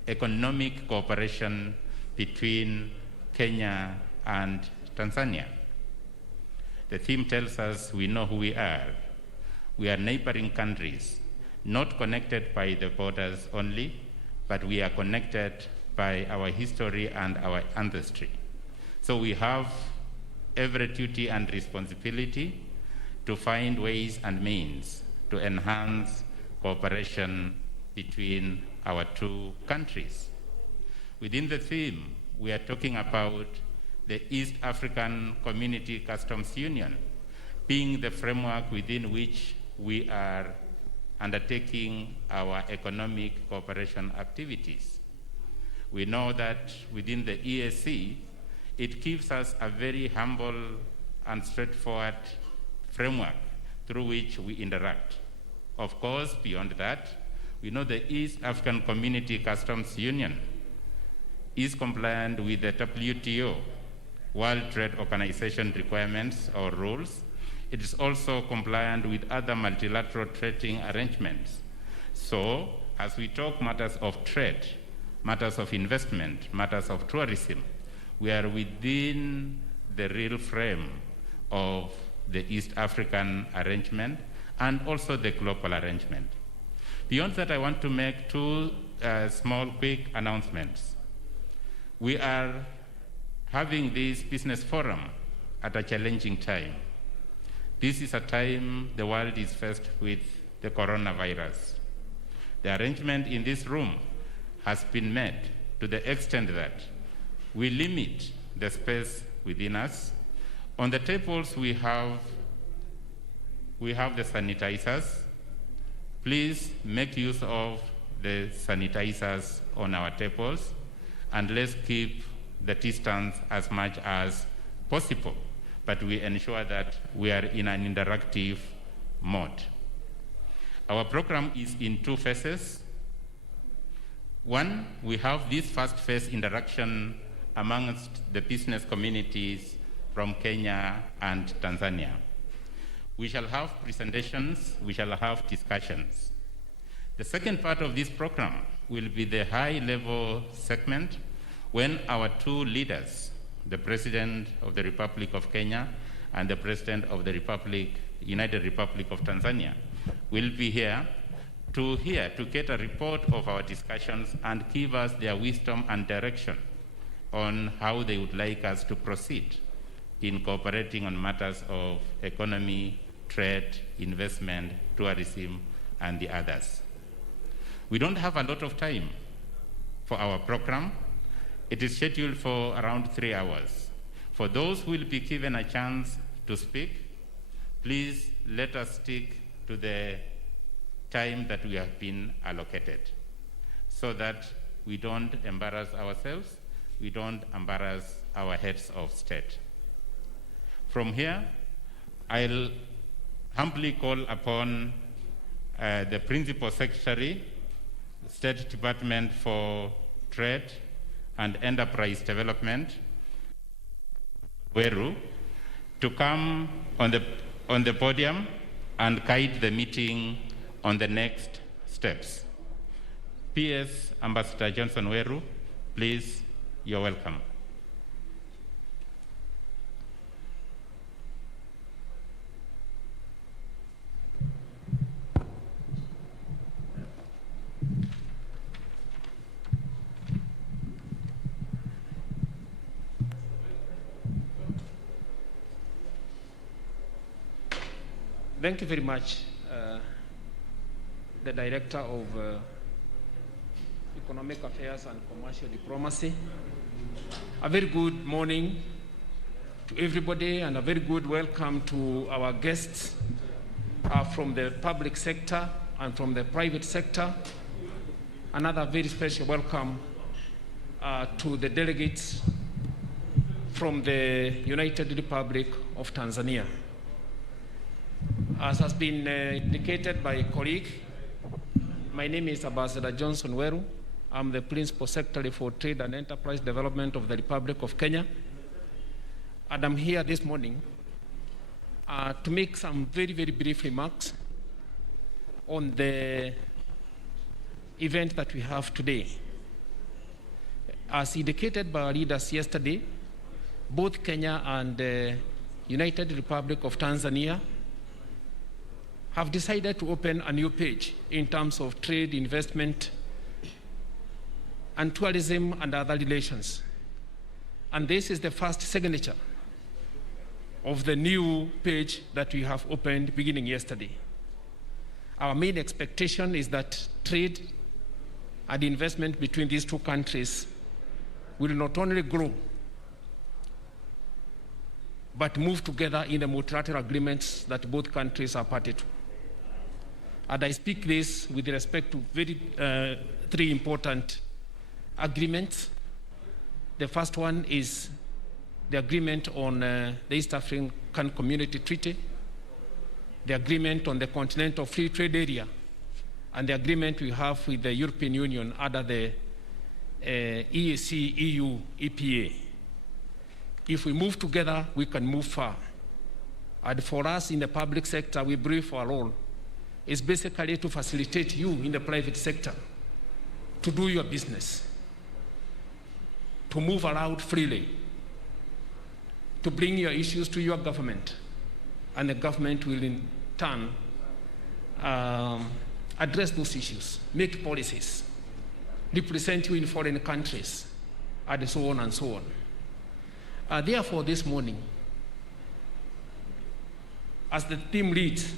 economic cooperation between Kenya and Tanzania. The theme tells us we know who we are. We are neighboring countries, not connected by the borders only, but we are connected by our history and our ancestry. So we have every duty and responsibility to find ways and means to enhance cooperation between our two countries. Within the theme, we are talking about the East African Community Customs Union being the framework within which we are undertaking our economic cooperation activities. We know that within the EAC, it gives us a very humble and straightforward framework through which we interact. Of course, beyond that, we know the East African Community Customs Union is compliant with the WTO, World Trade Organization requirements or rules. It is also compliant with other multilateral trading arrangements. So, as we talk matters of trade, matters of investment, matters of tourism, we are within the real frame of the East African arrangement and also the global arrangement. Beyond that, I want to make two small, quick announcements. We are having this business forum at a challenging time. This is a time the world is faced with the coronavirus. The arrangement in this room has been made to the extent that we limit the space within us. On the tables we have the sanitizers. Please make use of the sanitizers on our tables, and let's keep the distance as much as possible, but we ensure that we are in an interactive mode. Our program is in two phases. One, we have this first phase interaction amongst the business communities from Kenya and Tanzania. We shall have presentations, we shall have discussions. The second part of this program will be the high-level segment when our two leaders, the President of the Republic of Kenya and the President of the United Republic of Tanzania, will be here to get a report of our discussions and give us their wisdom and direction on how they would like us to proceed in cooperating on matters of economy, trade, investment, tourism, and the others. We don't have a lot of time for our program. It is scheduled for around 3 hours. For those who will be given a chance to speak, please let us stick to the time that we have been allocated so that we don't embarrass ourselves, we don't embarrass our heads of state. From here, I'll humbly call upon the Principal Secretary, State Department for Trade and Enterprise Development, Weru, to come on the podium and guide the meeting on the next steps. PS Ambassador Johnson Weru, please, you're welcome. Thank you very much, the Director of Economic Affairs and Commercial Diplomacy. A very good morning to everybody and a very good welcome to our guests from the public sector and from the private sector. Another very special welcome to the delegates from the United Republic of Tanzania. As has been indicated by a colleague, my name is Ambassador Johnson Weru. I'm the Principal Secretary for Trade and Enterprise Development of the Republic of Kenya. And I'm here this morning to make some very, very brief remarks on the event that we have today. As indicated by our leaders yesterday, both Kenya and the United Republic of Tanzania have decided to open a new page in terms of trade, investment, and tourism and other relations. And this is the first signature of the new page that we have opened beginning yesterday. Our main expectation is that trade and investment between these two countries will not only grow, but move together in the multilateral agreements that both countries are party to. And I speak this with respect to three important agreements. The first one is the agreement on the East African Community Treaty, the agreement on the Continental Free Trade Area, and the agreement we have with the European Union under the EAC, EU, EPA. If we move together, we can move far. And for us in the public sector, we believe our role is basically to facilitate you in the private sector to do your business, to move around freely, to bring your issues to your government, and the government will in turn address those issues, make policies, represent you in foreign countries, and so on and so on. Therefore, this morning, as the theme leads,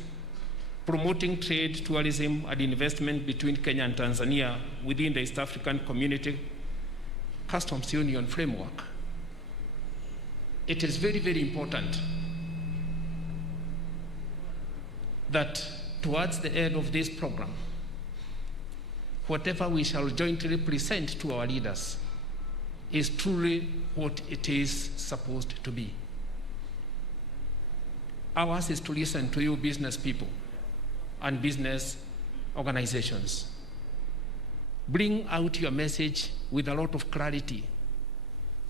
promoting trade, tourism, and investment between Kenya and Tanzania within the East African Community Customs Union framework, it is very, very important that towards the end of this program, whatever we shall jointly present to our leaders is truly what it is supposed to be. Ours is to listen to you business people and business organizations. Bring out your message with a lot of clarity.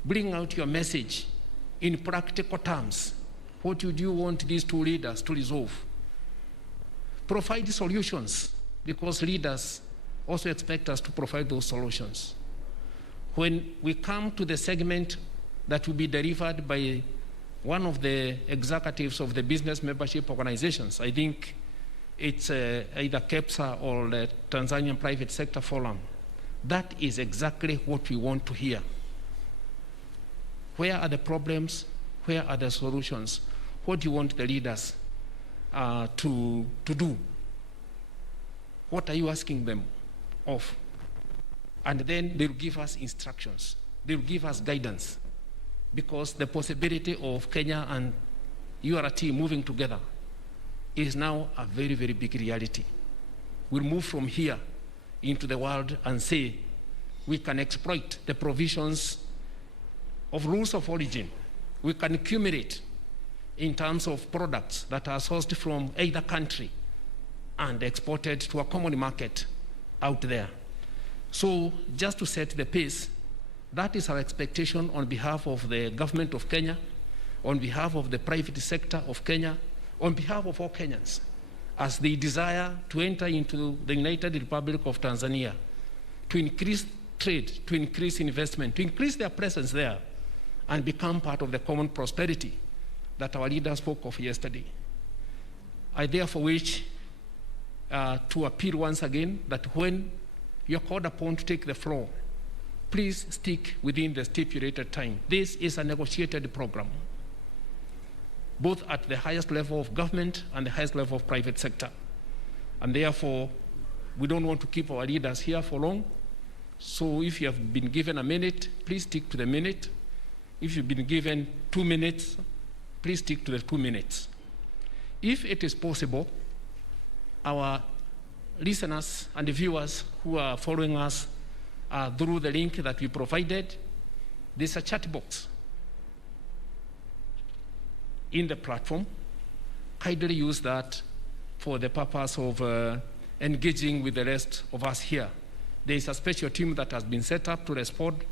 Bring out your message in practical terms. What would you want these two leaders to resolve? Provide solutions, because leaders also expect us to provide those solutions. When we come to the segment that will be delivered by one of the executives of the business membership organizations, I think it's either KEPSA or the Tanzanian Private Sector Forum. That is exactly what we want to hear. Where are the problems? Where are the solutions? What do you want the leaders to do? What are you asking them of? And then they'll give us instructions. They'll give us guidance, because the possibility of Kenya and URT moving together is now a very, very big reality. We'll move from here into the world and say we can exploit the provisions of rules of origin. We can accumulate in terms of products that are sourced from either country and exported to a common market out there. So just to set the pace, that is our expectation on behalf of the government of Kenya on behalf of the private sector of Kenya, on behalf of all Kenyans, as they desire to enter into the United Republic of Tanzania, to increase trade, to increase investment, to increase their presence there, and become part of the common prosperity that our leaders spoke of yesterday. I therefore wish to appeal once again that when you're called upon to take the floor, please stick within the stipulated time. This is a negotiated program, both at the highest level of government and the highest level of private sector. And therefore, we don't want to keep our leaders here for long. So if you have been given a minute, please stick to the minute. If you've been given 2 minutes, please stick to the 2 minutes. If it is possible, our listeners and the viewers who are following us through the link that we provided, there's a chat box in the platform. Kindly use that for the purpose of engaging with the rest of us here. There is a special team that has been set up to respond,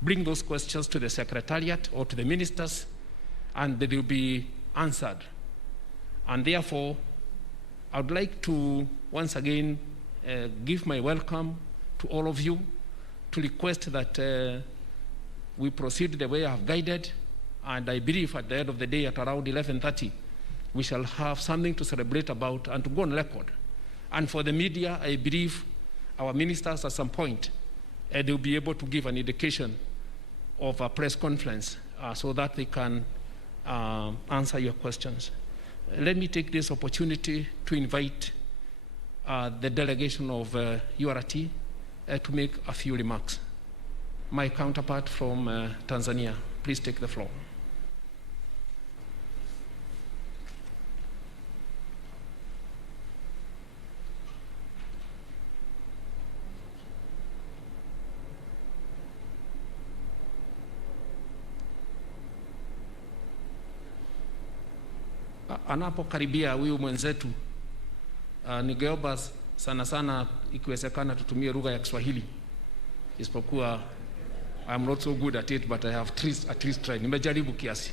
bring those questions to the Secretariat or to the ministers, and they will be answered. And therefore, I would like to once again give my welcome to all of you, to request that we proceed the way I have guided, and I believe at the end of the day at around 11:30, we shall have something to celebrate about and to go on record. And for the media, I believe our ministers at some point, they'll be able to give an indication of a press conference so that they can answer your questions. Let me take this opportunity to invite the delegation of URT to make a few remarks. My counterpart from Tanzania, please take the floor. Anapokaribia huyu mwenzetu, ningeomba sana sana ikiwezekana tutumie lugha ya Kiswahili, isipokuwa I'm not so good at it, but I have at least tried. Nimejaribu kiasi.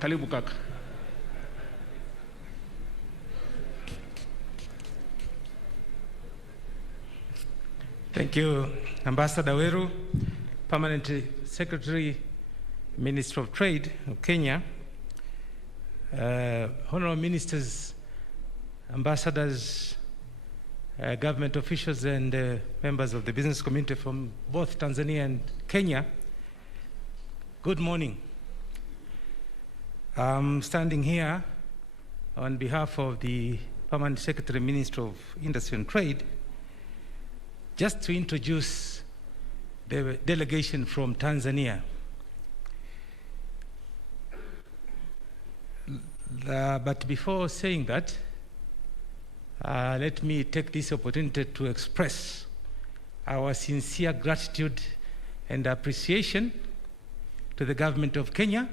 Karibu kaka. Thank you, Ambassador Weru, Permanent Secretary, Minister of Trade of Kenya. Honorable ministers, ambassadors, government officials, and members of the business community from both Tanzania and Kenya, good morning. I'm standing here on behalf of the Permanent Secretary, Minister of Industry and Trade, just to introduce the delegation from Tanzania. But before saying that, let me take this opportunity to express our sincere gratitude and appreciation to the government of Kenya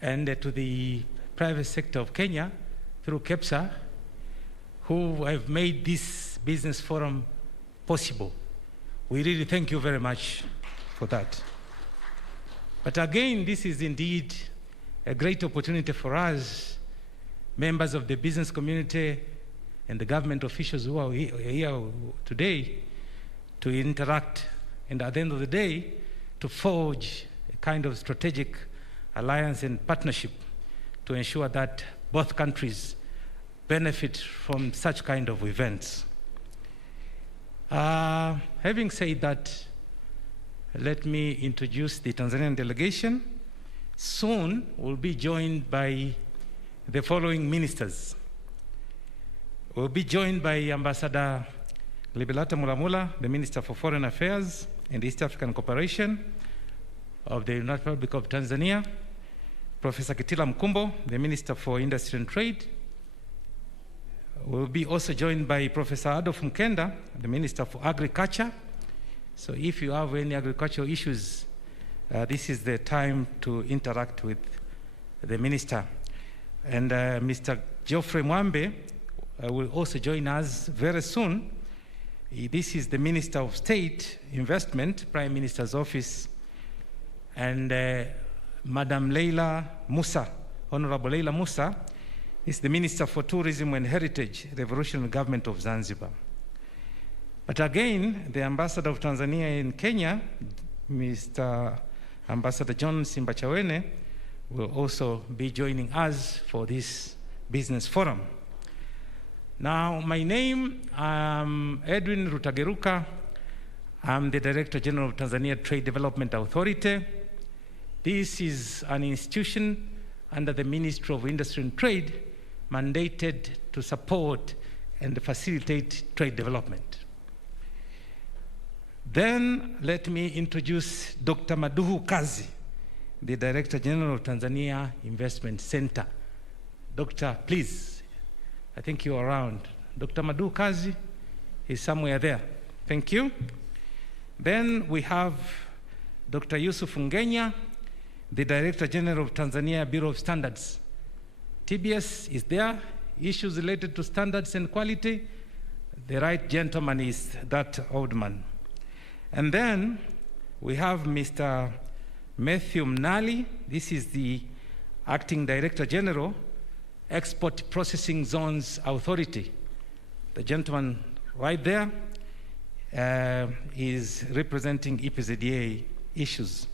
and to the private sector of Kenya through KEPSA, who have made this business forum possible. We really thank you very much for that. But again, this is indeed a great opportunity for us, members of the business community and the government officials who are here today, to interact and at the end of the day, to forge a kind of strategic alliance and partnership to ensure that both countries benefit from such kind of events. Having said that, let me introduce the Tanzanian delegation. Soon we'll be joined by the following ministers. We'll be joined by Ambassador Libelata Mulamula, the Minister for Foreign Affairs and East African Cooperation of the United Republic of Tanzania, Professor Kitila Mkumbo, the Minister for Industry and Trade. We'll be also joined by Professor Adolf Mkenda, the Minister for Agriculture. So if you have any agricultural issues, this is the time to interact with the minister. And Mr. Geoffrey Mwambe will also join us very soon. This is the Minister of State Investment, Prime Minister's Office. And Madam Leila Musa, Honorable Leila Musa, is the Minister for Tourism and Heritage, Revolutionary Government of Zanzibar. But again, the Ambassador of Tanzania in Kenya, Mr. Ambassador John Simbachawene, will also be joining us for this business forum. Now, my name, I'm Edwin Rutageruka. I'm the Director General of Tanzania Trade Development Authority. This is an institution under the Ministry of Industry and Trade mandated to support and facilitate trade development. Then let me introduce Dr. Maduhu Kazi, the Director General of Tanzania Investment Center. Doctor, please, I think you're around. Dr. Maduhu Kazi is somewhere there. Thank you. Then we have Dr. Yusuf Ngenya, the Director General of Tanzania Bureau of Standards. TBS is there, issues related to standards and quality. The right gentleman is that old man. And then we have Mr. Matthew Mnali. This is the Acting Director General, Export Processing Zones Authority. The gentleman right there is representing EPZDA issues.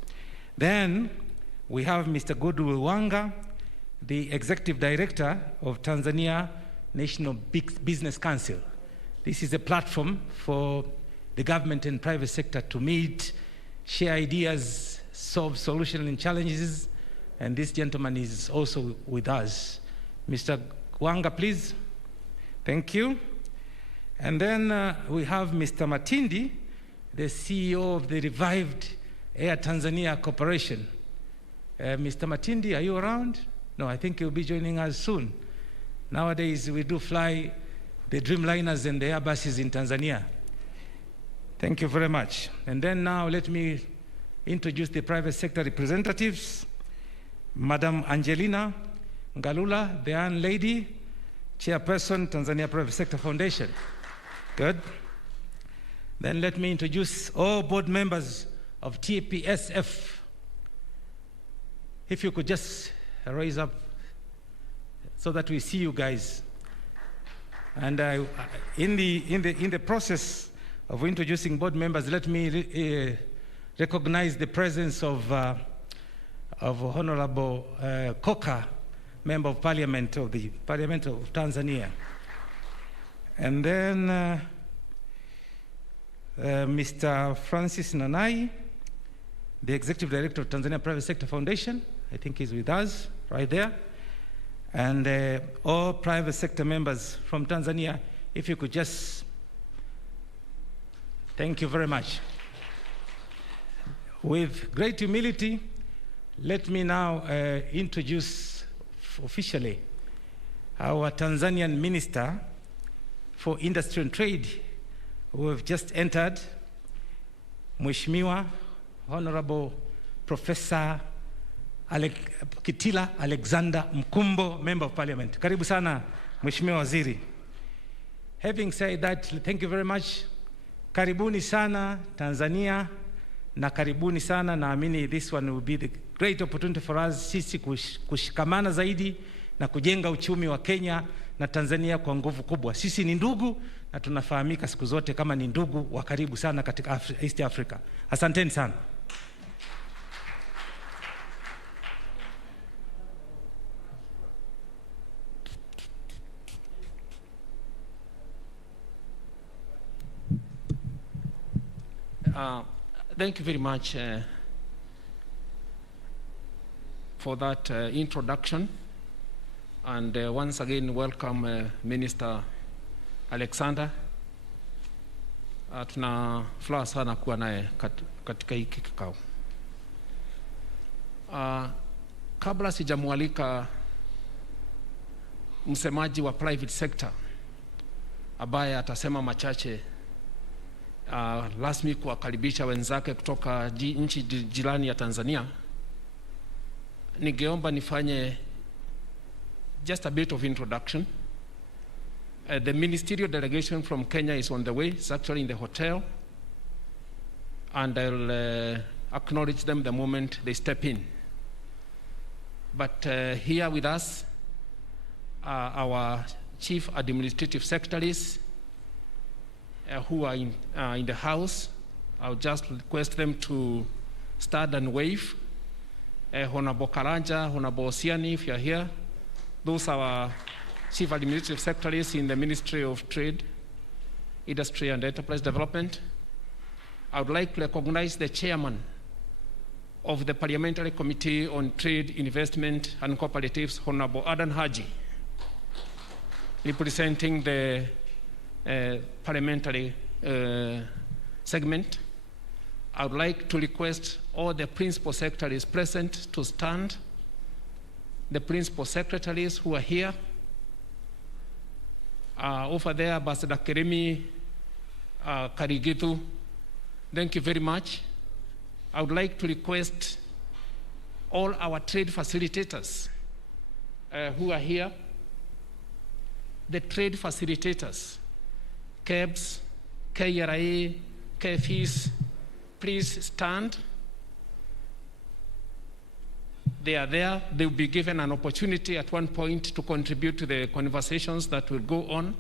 Then we have Mr. Goodwill Wanga, the Executive Director of Tanzania National Business Council. This is a platform for the government and private sector to meet, share ideas, solve solutions and challenges, and this gentleman is also with us. Mr. Wanga, please. Thank you. And then we have Mr. Matindi, the CEO of the revived Air Tanzania Corporation. Mr. Matindi, are you around? No, I think you'll be joining us soon. Nowadays, we do fly the Dreamliners and the Airbuses in Tanzania. Thank you very much. And then now let me introduce the private sector representatives. Madam Angelina Ngalula, the young lady, Chairperson, Tanzania Private Sector Foundation. Good. Then let me introduce all board members of TPSF. If you could just raise up so that we see you guys. And in the process of introducing board members, let me recognize the presence of Honorable Koka, Member of Parliament of the Parliament of Tanzania. And then Mr. Francis Nanai, the Executive Director of Tanzania Private Sector Foundation, I think he's with us right there. And all private sector members from Tanzania, if you could just, thank you very much. With great humility, let me now introduce officially our Tanzanian Minister for Industry and Trade, who have just entered, Mheshimiwa Honorable Professor Kitila Alexander Mkumbo, Member of Parliament. Karibu sana, Mheshimiwa Waziri. Having said that, thank you very much. Karibuni sana Tanzania, na karibuni sana, naamini this one will be the great opportunity for us sisi kushikamana zaidi na kujenga uchumi wa Kenya na Tanzania kwa nguvu kubwa. Sisi ni ndugu na tunafahamika siku zote kama ni ndugu wa karibu sana katika East Africa. Asanteni sana. Thank you very much for that introduction. And once again, welcome Minister Alexander. Tuna furaha sana kuwa naye katika hiki kikao. Kabla sijamwalika msemaji wa private sector ambaye atasema machache rasmi kuwakaribisha wenzake kutoka nchi jirani ya Tanzania, ningeomba nifanye just a bit of introduction. The ministerial delegation from Kenya is on the way. It's actually in the hotel, and I'll acknowledge them the moment they step in. But here with us are our chief administrative secretaries who are in the house. I'll just request them to stand and wave. Honorable Karanja, Honorable Osiani, if you're here. Those are our chief administrative secretaries in the Ministry of Trade, Industry and Enterprise Development. I would like to recognize the chairman of the Parliamentary Committee on Trade, Investment and Cooperatives, Honorable Adan Haji, representing the parliamentary segment. I would like to request all the principal secretaries present to stand. The principal secretaries who are here. Over there, Ambassador Keremi Karigitu, thank you very much. I would like to request all our trade facilitators who are here. The trade facilitators, KEBS, KRA, KFIS, please stand. They are there. They will be given an opportunity at one point to contribute to the conversations that will go on.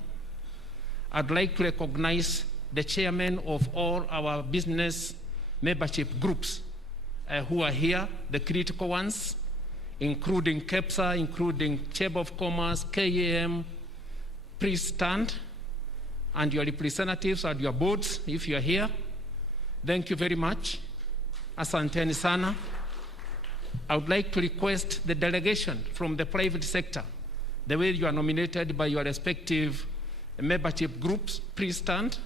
I'd like to recognize the chairman of all our business membership groups who are here, the critical ones, including KEPSA, including Chamber of Commerce, KAM. Please stand, and your representatives and your boards, if you are here. Thank you very much. Asanteni sana. I would like to request the delegation from the private sector, the way you are nominated by your respective membership groups, please stand.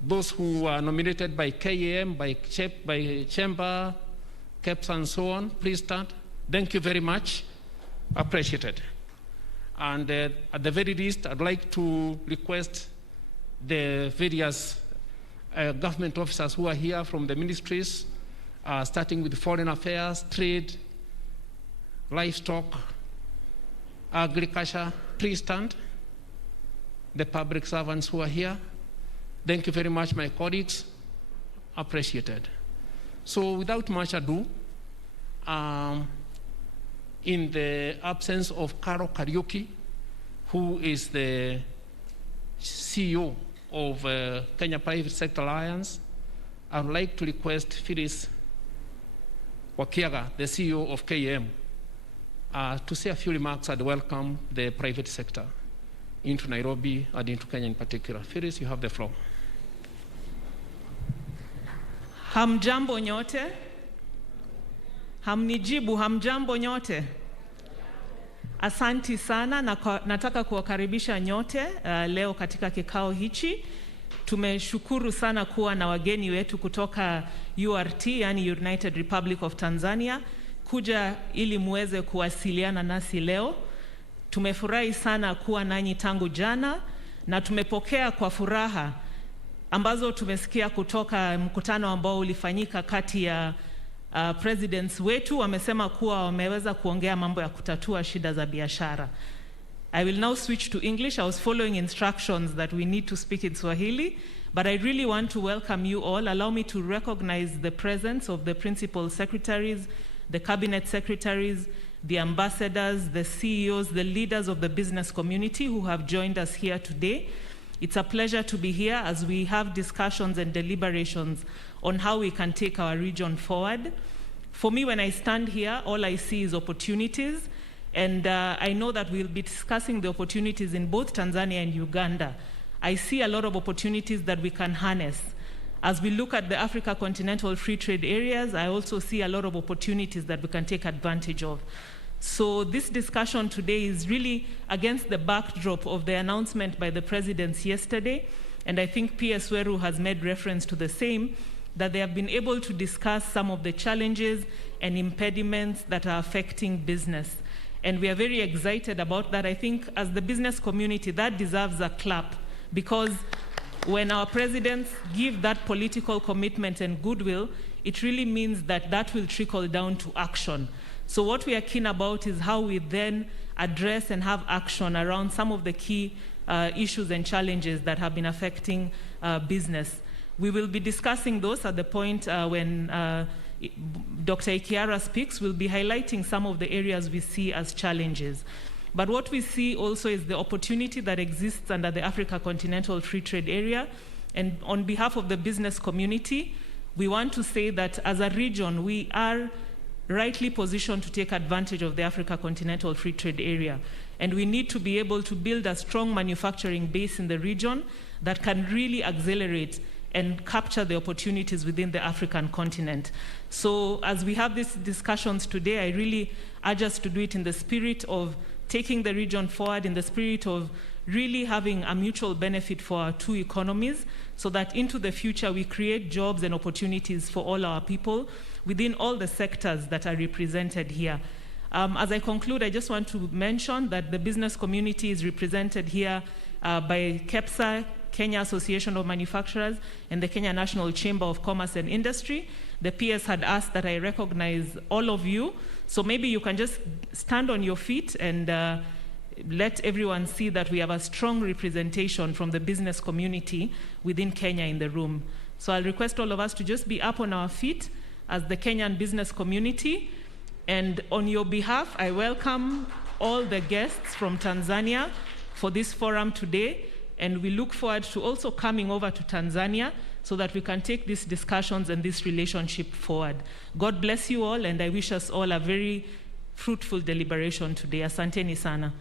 Those who are nominated by KAM, by Chamber, KEPS, and so on, please stand. Thank you very much. Appreciated. And at the very least, I'd like to request the various government officers who are here from the ministries, starting with foreign affairs, trade, livestock, agriculture, please stand. The public servants who are here, thank you very much, my colleagues, appreciated. So without much ado, in the absence of Carol Kariuki, who is the CEO of Kenya Private Sector Alliance, I would like to request Phyllis Wakiaga, the CEO of KM, to say a few remarks and welcome the private sector into Nairobi and into Kenya in particular. Phyllis, you have the floor. Hamjambo nyote. Hamnijibu hamjambo nyote. Asanti sana na nataka kuwakaribisha nyote leo katika kikao hichi. Tumeshukuru sana kuwa na wageni wetu kutoka URT, yani United Republic of Tanzania, kuja ili muweze kuwasiliana nasi leo. Tumefurahi sana kuwa nanyi tangu jana na tumepokea kwa furaha ambazo tumesikia kutoka mkutano ambao ulifanyika kati ya presidents wetu. Wamesema kuwa wameweza kuongea mambo ya kutatua shida za biashara. I will now switch to English. I was following instructions that we need to speak in Swahili, but I really want to welcome you all. Allow me to recognize the presence of the principal secretaries, the cabinet secretaries, the ambassadors, the CEOs, the leaders of the business community who have joined us here today. It's a pleasure to be here as we have discussions and deliberations on how we can take our region forward. For me, when I stand here, all I see is opportunities. And I know that we'll be discussing the opportunities in both Tanzania and Uganda. I see a lot of opportunities that we can harness. As we look at the Africa Continental Free Trade Areas, I also see a lot of opportunities that we can take advantage of. So this discussion today is really against the backdrop of the announcement by the presidents yesterday, and I think PS Weru has made reference to the same, that they have been able to discuss some of the challenges and impediments that are affecting business. And we are very excited about that. I think as the business community, that deserves a clap, because when our presidents give that political commitment and goodwill, it really means that that will trickle down to action. So what we are keen about is how we then address and have action around some of the key issues and challenges that have been affecting business. We will be discussing those at the point when Dr. Ikiara speaks, we'll be highlighting some of the areas we see as challenges. But what we see also is the opportunity that exists under the Africa Continental Free Trade Area. And on behalf of the business community, we want to say that as a region, we are rightly positioned to take advantage of the Africa Continental Free Trade Area. And we need to be able to build a strong manufacturing base in the region that can really accelerate and capture the opportunities within the African continent. So as we have these discussions today, I really urge us to do it in the spirit of taking the region forward, in the spirit of really having a mutual benefit for our two economies, so that into the future we create jobs and opportunities for all our people within all the sectors that are represented here. As I conclude, I just want to mention that the business community is represented here by KEPSA, Kenya Association of Manufacturers, and the Kenya National Chamber of Commerce and Industry. The PS had asked that I recognize all of you, so maybe you can just stand on your feet and let everyone see that we have a strong representation from the business community within Kenya in the room. So I'll request all of us to just be up on our feet as the Kenyan business community. And on your behalf, I welcome all the guests from Tanzania for this forum today. And we look forward to also coming over to Tanzania so that we can take these discussions and this relationship forward. God bless you all, and I wish us all a very fruitful deliberation today. Asanteni sana.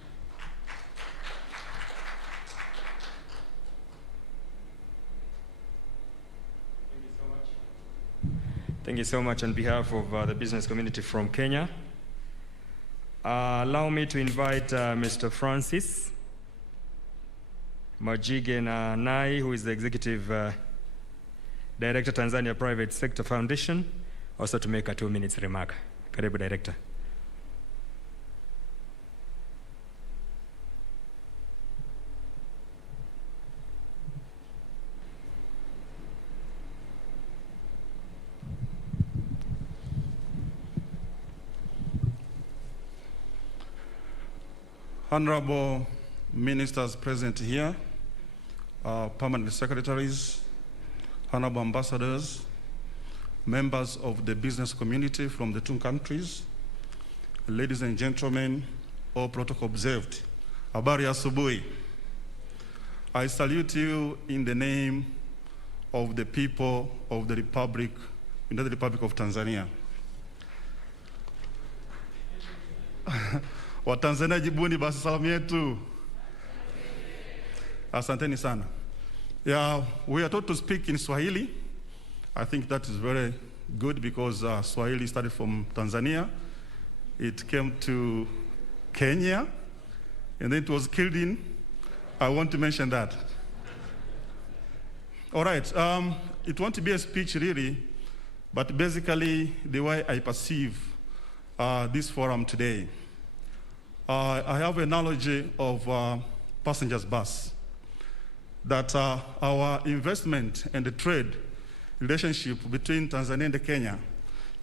Thank you so much on behalf of the business community from Kenya. Allow me to invite Mr. Francis Majige Nai, who is the Executive Director, Tanzania Private Sector Foundation, also to make a 2-minute remark. Karibu, Director. Honorable ministers present here, permanent secretaries, honorable ambassadors, members of the business community from the two countries, ladies and gentlemen, all protocol observed. Habari asubuhi. I salute you in the name of the people of the Republic, United Republic of Tanzania. Watanzania jibuni basi salamu yetu. Asanteni sana. Yeah, we are taught to speak in Swahili. I think that is very good because Swahili started from Tanzania. It came to Kenya, and then it was killed in. I want to mention that. All right, it won't be a speech really, but basically the way I perceive this forum today. I have an analogy of passengers bus, that our investment and the trade relationship between Tanzania and Kenya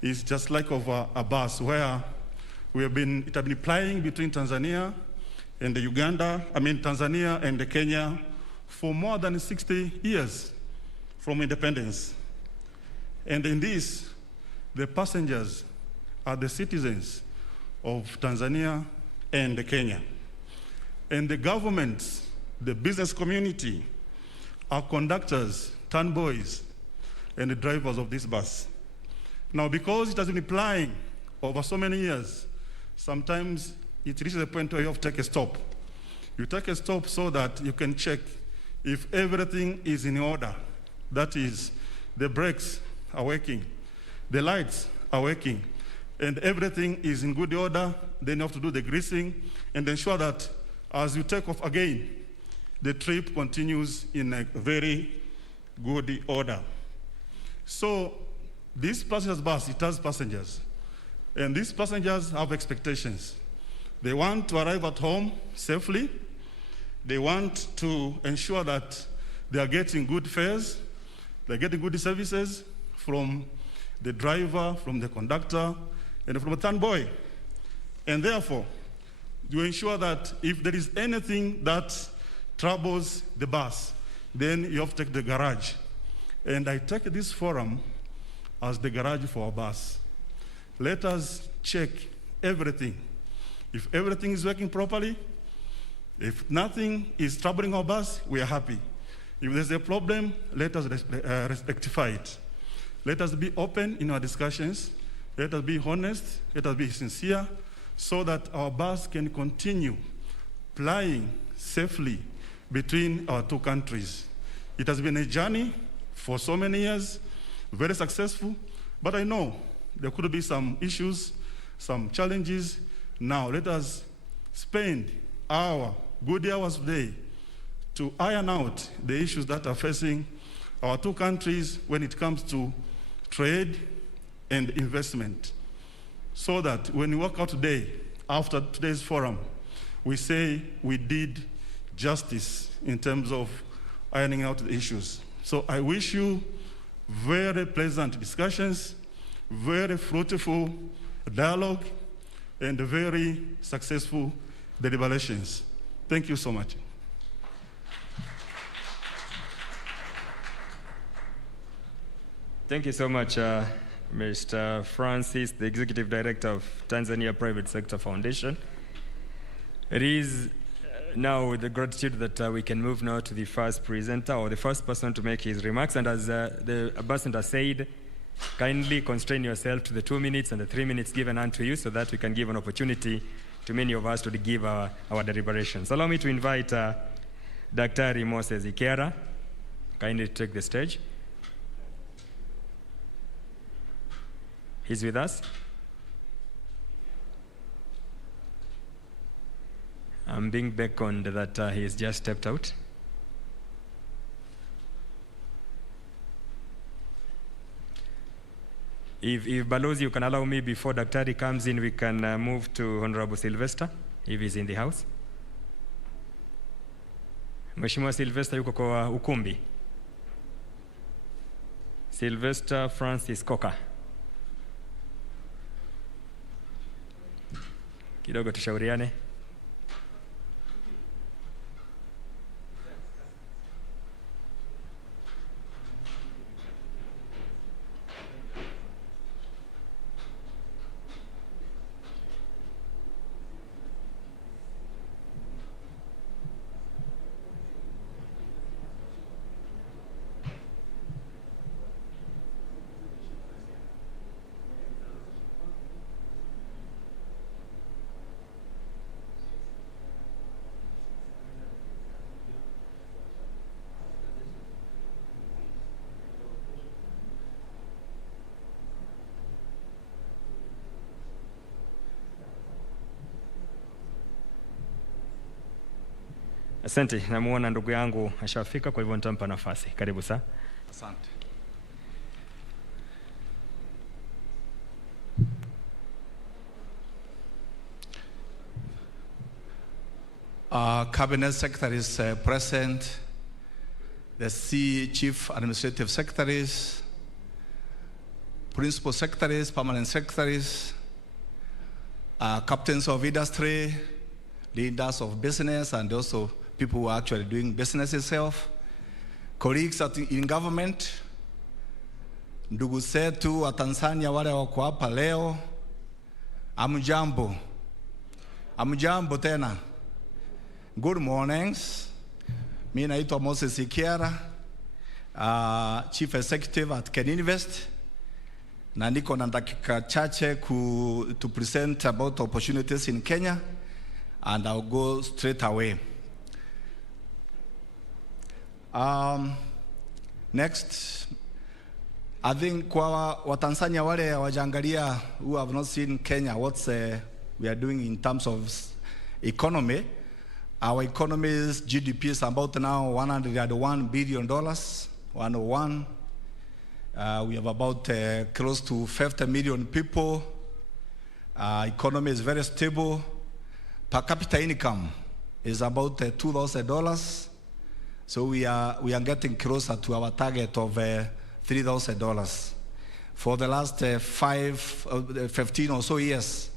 is just like of a bus where it has been plying between Tanzania and Tanzania and Kenya for more than 60 years from independence. And in this, the passengers are the citizens of Tanzania and Kenya. And the governments, the business community, are conductors, turnboys, and the drivers of this bus. Now, because it has been plying over so many years, sometimes it reaches a point where you have to take a stop. You take a stop so that you can check if everything is in order. That is, the brakes are working, the lights are working, and everything is in good order. Then you have to do the greasing and ensure that as you take off again, the trip continues in a very good order. So this passenger bus, it has passengers. And these passengers have expectations. They want to arrive at home safely. They want to ensure that they are getting good fares, they're getting good services from the driver, from the conductor, and from a turnboy. And therefore, you ensure that if there is anything that troubles the bus, then you have to take the garage. And I take this forum as the garage for our bus. Let us check everything. If everything is working properly, if nothing is troubling our bus, we are happy. If there's a problem, let us rectify it. Let us be open in our discussions. Let us be honest. Let us be sincere so that our bus can continue plying safely between our two countries. It has been a journey for so many years, very successful, but I know there could be some issues, some challenges. Now let us spend our good hours today to iron out the issues that are facing our two countries when it comes to trade and investment, so that when we walk out today, after today's forum, we say we did justice in terms of ironing out the issues. So I wish you very pleasant discussions, very fruitful dialogue, and very successful deliberations. Thank you so much. Thank you so much, Mr. Francis, the Executive Director of Tanzania Private Sector Foundation. It is now with the gratitude that we can move now to the first presenter or the first person to make his remarks. And as the ambassador said, kindly constrain yourself to the 2 minutes and the 3 minutes given unto you so that we can give an opportunity to many of us to give our deliberations. Allow me to invite Dr. Moses Ikera, kindly take the stage. He's with us. I'm being beckoned that he has just stepped out. If Balozi, you can allow me before Daktari comes in, we can move to Honorable Sylvester, if he's in the house. Mheshimiwa Sylvester yuko kwa ukumbi. Sylvester Francis Coker. Kidogo tushauriane. Asante, namuona ndugu yangu ashafika, kwa hivyo nitampa nafasi. Karibu sana. Asante. Cabinet secretaries present, the chief administrative secretaries, principal secretaries, permanent secretaries, captains of industry, leaders of business, and also people who are actually doing business itself, colleagues in government, ndugu zetu wa Tanzania wale wako hapa leo, amujambo. Amujambo tena. Good mornings. Mimi naitwa Moses Ikera, Chief Executive at Ken Invest. Na niko na dakika chache to present about opportunities in Kenya, and I'll go straight away. Next, I think kwa Watanzania wale wajangalia who have not seen Kenya, what we are doing in terms of economy. Our economy's GDP is about now $101 billion, 101. We have about close to 50 million people. Economy is very stable. Per capita income is about $2,000. So we are getting closer to our target of $3,000. For the last 15 or so years,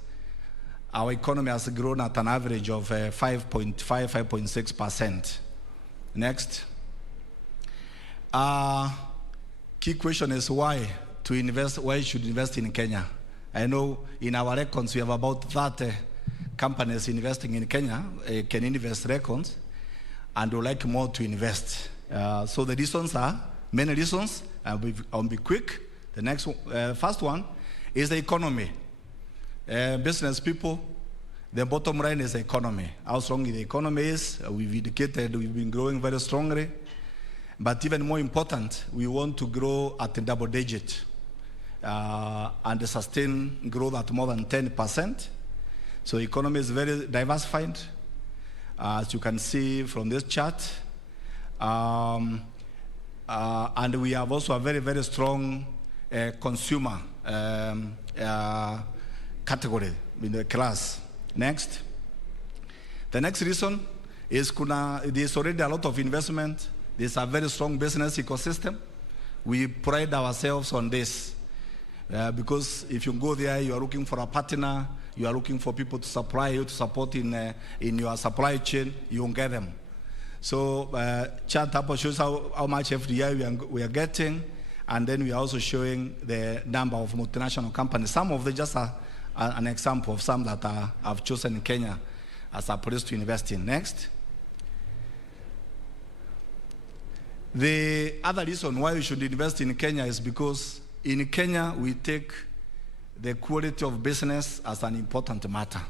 our economy has grown at an average of 5.6%. Next. Key question is why to invest, why you should invest in Kenya. I know in our records we have about 30 companies investing in Kenya, can invest records, and would like more to invest. So the reasons are, many reasons. I'll be quick. The next one, first one is the economy. Business people, the bottom line is the economy. How strong the economy is, we've indicated we've been growing very strongly. But even more important, we want to grow at a double digit and sustain growth at more than 10%. So the economy is very diversified, as you can see from this chart. And we have also a very, very strong consumer category in the class. Next. The next reason is there's already a lot of investment. There's a very strong business ecosystem. We pride ourselves on this because if you go there, you are looking for a partner, you are looking for people to supply you, to support in your supply chain, you won't get them. So chart up shows how much FDI we are getting, and then we are also showing the number of multinational companies. Some of them just are an example of some that have chosen Kenya as a place to invest in. Next. The other reason why we should invest in Kenya is because in Kenya we take the quality of business as an important matter.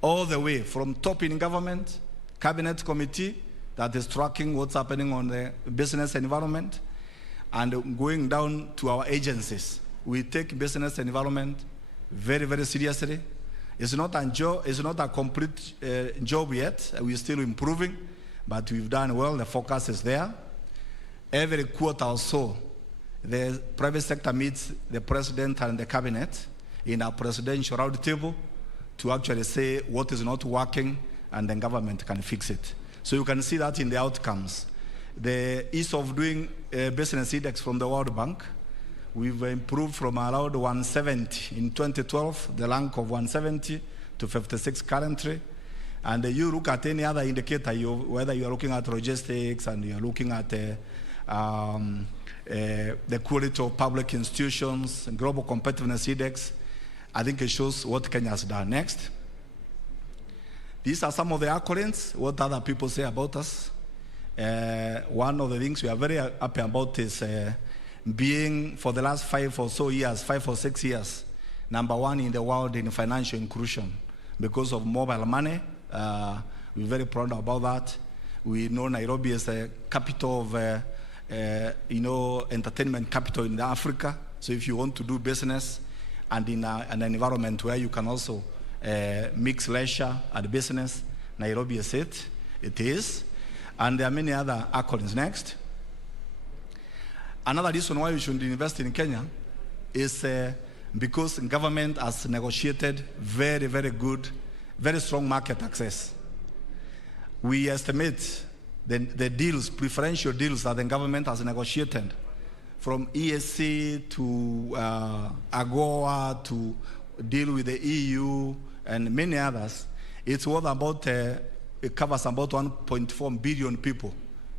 All the way from top in government, cabinet committee that is tracking what's happening on the business environment, and going down to our agencies. We take business environment very, very seriously. It's not a complete job yet. We're still improving, but we've done well. The focus is there. Every quarter or so, the private sector meets the president and the cabinet in a presidential round table to actually say what is not working, and then government can fix it. So you can see that in the outcomes. The ease of doing business index from the World Bank, we've improved from around 170 in 2012, the rank of 170 to 56 currently. And you look at any other indicator, whether you are looking at logistics and you are looking at the quality of public institutions, global competitiveness index, I think it shows what Kenya has done. Next. These are some of the accolades, what other people say about us. One of the things we are very happy about is being, for the last 5 or 6 years, #1 in the world in financial inclusion because of mobile money. We're very proud about that. We know Nairobi is a capital of, entertainment capital in Africa. So if you want to do business and in an environment where you can also mix leisure and business, Nairobi is it. It is. And there are many other accolades. Next. Another reason why we should invest in Kenya is because government has negotiated very, very good, very strong market access. We estimate the deals, preferential deals that the government has negotiated, from ESC to AGOA to deal with the EU and many others. It's worth about, it covers about 1.4 billion people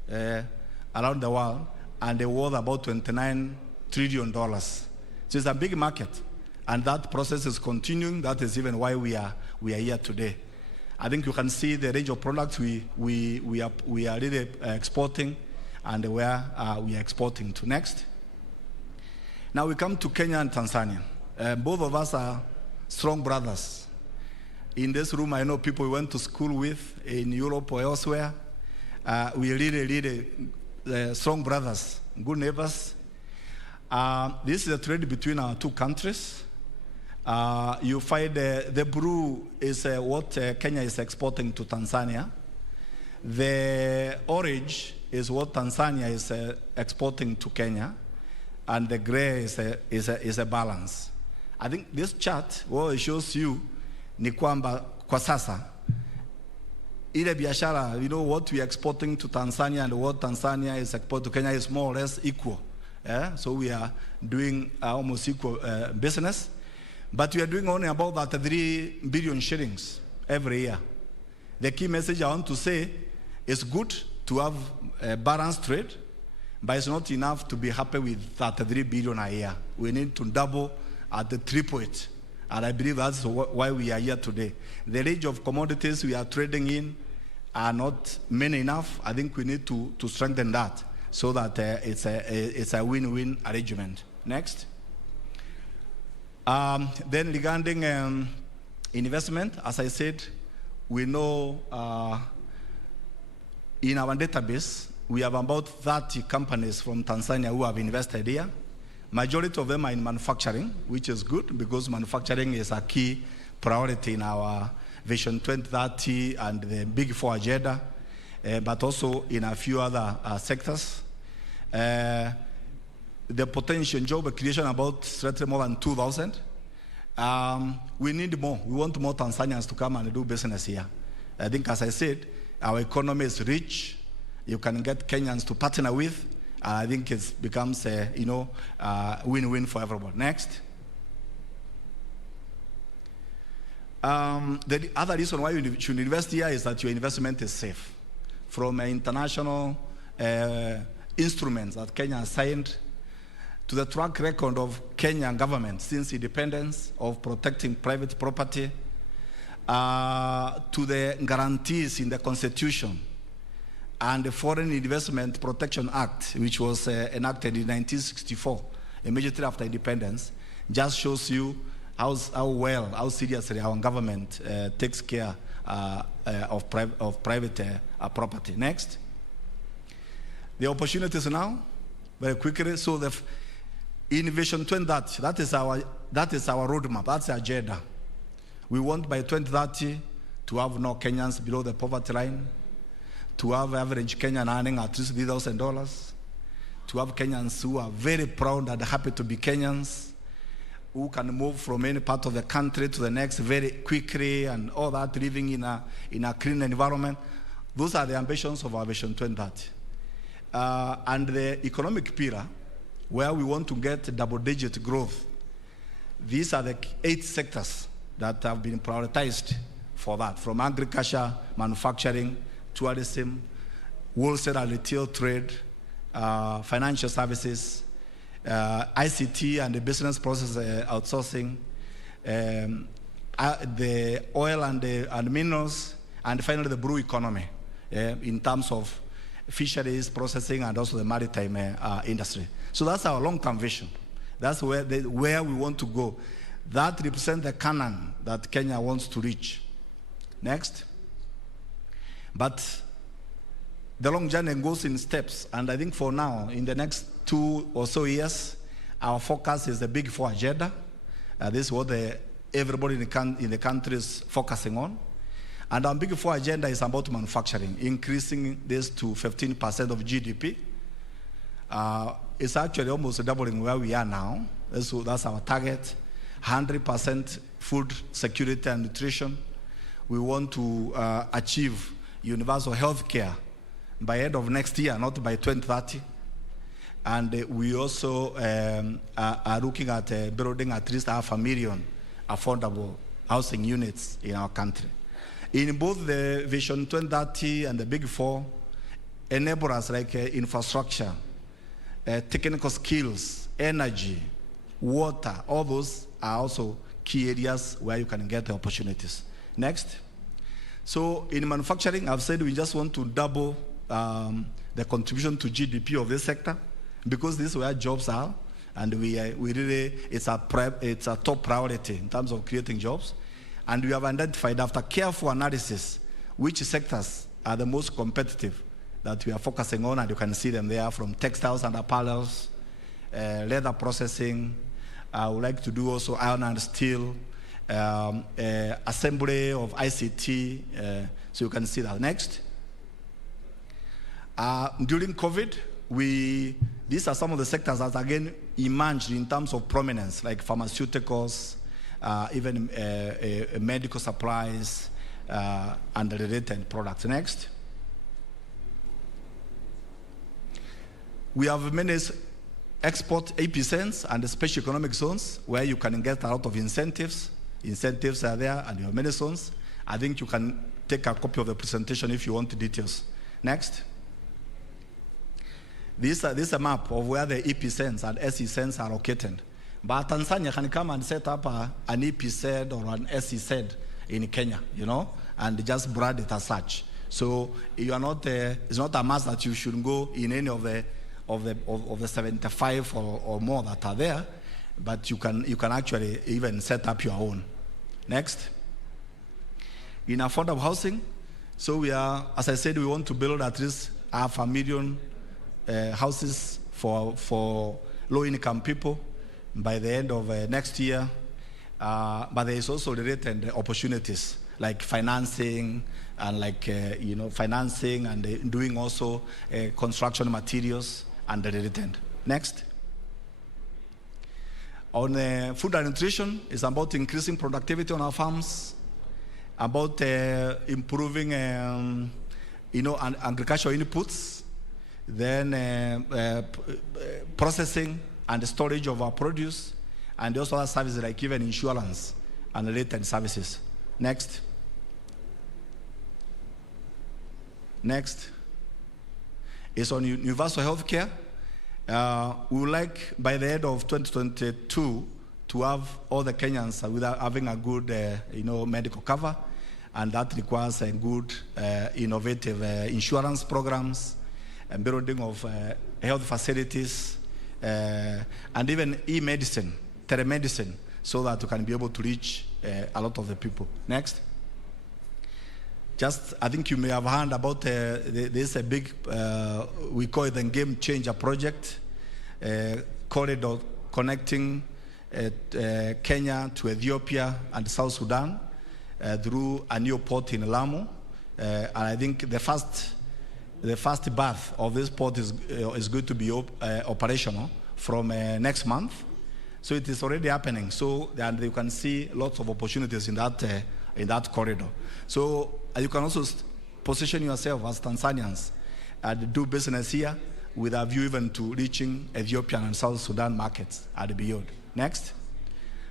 around the world, and they're worth about $29 trillion. So it's a big market, and that process is continuing. That is even why we are here today. I think you can see the range of products we are really exporting, and where we are exporting to. Next. Now we come to Kenya and Tanzania. Both of us are strong brothers. In this room, I know people we went to school with in Europe or elsewhere. We are really strong brothers, good neighbors. This is a trade between our two countries. You find the blue is what Kenya is exporting to Tanzania. The orange is what Tanzania is exporting to Kenya, and the gray is a balance. I think this chart, what it shows you, ni kwamba kwa sasa ile biashara, what we are exporting to Tanzania and what Tanzania is exporting to Kenya is more or less equal. Yeah? So we are doing almost equal business. But we are doing only about that 3 billion shillings every year. The key message I want to say is good to have a balanced trade, But it's not enough to be happy with 33 billion a year. We need to double at the triple it. And I believe that's why we are here today. The range of commodities we are trading in are not many enough. I think we need to strengthen that so that it's a win-win arrangement. Next. Then regarding investment, as I said, we know in our database, we have about 30 companies from Tanzania who have invested here. Majority of them are in manufacturing, which is good because manufacturing is a key priority in our Vision 2030 and the Big Four agenda, but also in a few other sectors. The potential job creation about slightly more than 2,000. We need more. We want more Tanzanians to come and do business here. I think, as I said, our economy is rich. You can get Kenyans to partner with. I think it becomes a win-win for everyone. Next. The other reason why you should invest here is that your investment is safe. From international instruments that Kenya has signed to the track record of Kenyan government since independence of protecting private property, to the guarantees in the Constitution and the Foreign Investment Protection Act, which was enacted in 1964, immediately after independence, just shows you how seriously our government takes care of private property. Next. The opportunities now, very quickly. So the Innovation 2030, that is our roadmap, that's the agenda. We want by 2030 to have no Kenyans below the poverty line, to have average Kenyan earning at least $3,000, to have Kenyans who are very proud and happy to be Kenyans, who can move from any part of the country to the next very quickly and all that, living in a clean environment. Those are the ambitions of our Vision 2030. And the economic pillar, where we want to get double-digit growth. These are the 8 sectors that have been prioritized for that, from agriculture, manufacturing, tourism, wholesale and retail trade, financial services, ICT and the business process outsourcing, the oil and minerals, and finally the blue economy in terms of fisheries, processing, and also the maritime industry. So that's our long-term vision. That's where we want to go. That represents the canon that Kenya wants to reach. Next. But the long journey goes in steps, and I think for now, in the next 2 or so years, our focus is the Big Four agenda. This is what everybody in the country is focusing on. And our Big Four agenda is about manufacturing, increasing this to 15% of GDP. It's actually almost doubling where we are now. So that's our target. 100% food security and nutrition. We want to achieve universal health care by end of next year, not by 2030. And we also are looking at building at least 500,000 affordable housing units in our country. In both the Vision 2030 and the Big Four, enablers like infrastructure, technical skills, energy, water, all those are also key areas where you can get the opportunities. Next. So in manufacturing, I've said we just want to double the contribution to GDP of this sector because this is where jobs are, and we really, it's a top priority in terms of creating jobs. And we have identified after careful analysis which sectors are the most competitive that we are focusing on, and you can see them there from textiles and apparels, leather processing. I would like to do also iron and steel, assembly of ICT, so you can see that. Next. During COVID, these are some of the sectors that again emerged in terms of prominence, like pharmaceuticals, even medical supplies, and related products. Next. We have many export epicenters and special economic zones where you can get a lot of incentives. Incentives are there, and you have many zones. I think you can take a copy of the presentation if you want the details. Next. This is a map of where the EP cents and SE cents are located. But Tanzania can come and set up an EP cent or an SE cent in Kenya, and just brand it as such. So you are not. It's not a must that you should go in any of the 75 or more that are there, but you can actually even set up your own. Next. In affordable housing, so we are, as I said, we want to build at least 500,000 houses for low-income people by the end of next year. But there is also related opportunities like financing and financing and doing also construction materials and related. Next. On food and nutrition, it's about increasing productivity on our farms, about improving, agricultural inputs, then processing and storage of our produce, and also other services like even insurance and related services. Next. Next is on universal health care. We would like by the end of 2022 to have all the Kenyans without having a good medical cover, and that requires a good innovative insurance programs and building of health facilities and even e-medicine, telemedicine, so that you can be able to reach a lot of the people. Next. I think you may have heard about there's a big, we call it the Game Changer project, corridor connecting Kenya to Ethiopia and South Sudan through a new port in Lamu. And I think the first berth of this port is going to be operational from next month. So it is already happening. So and you can see lots of opportunities in that corridor. So you can also position yourself as Tanzanians and do business here with a view even to reaching Ethiopian and South Sudan markets and beyond. Next.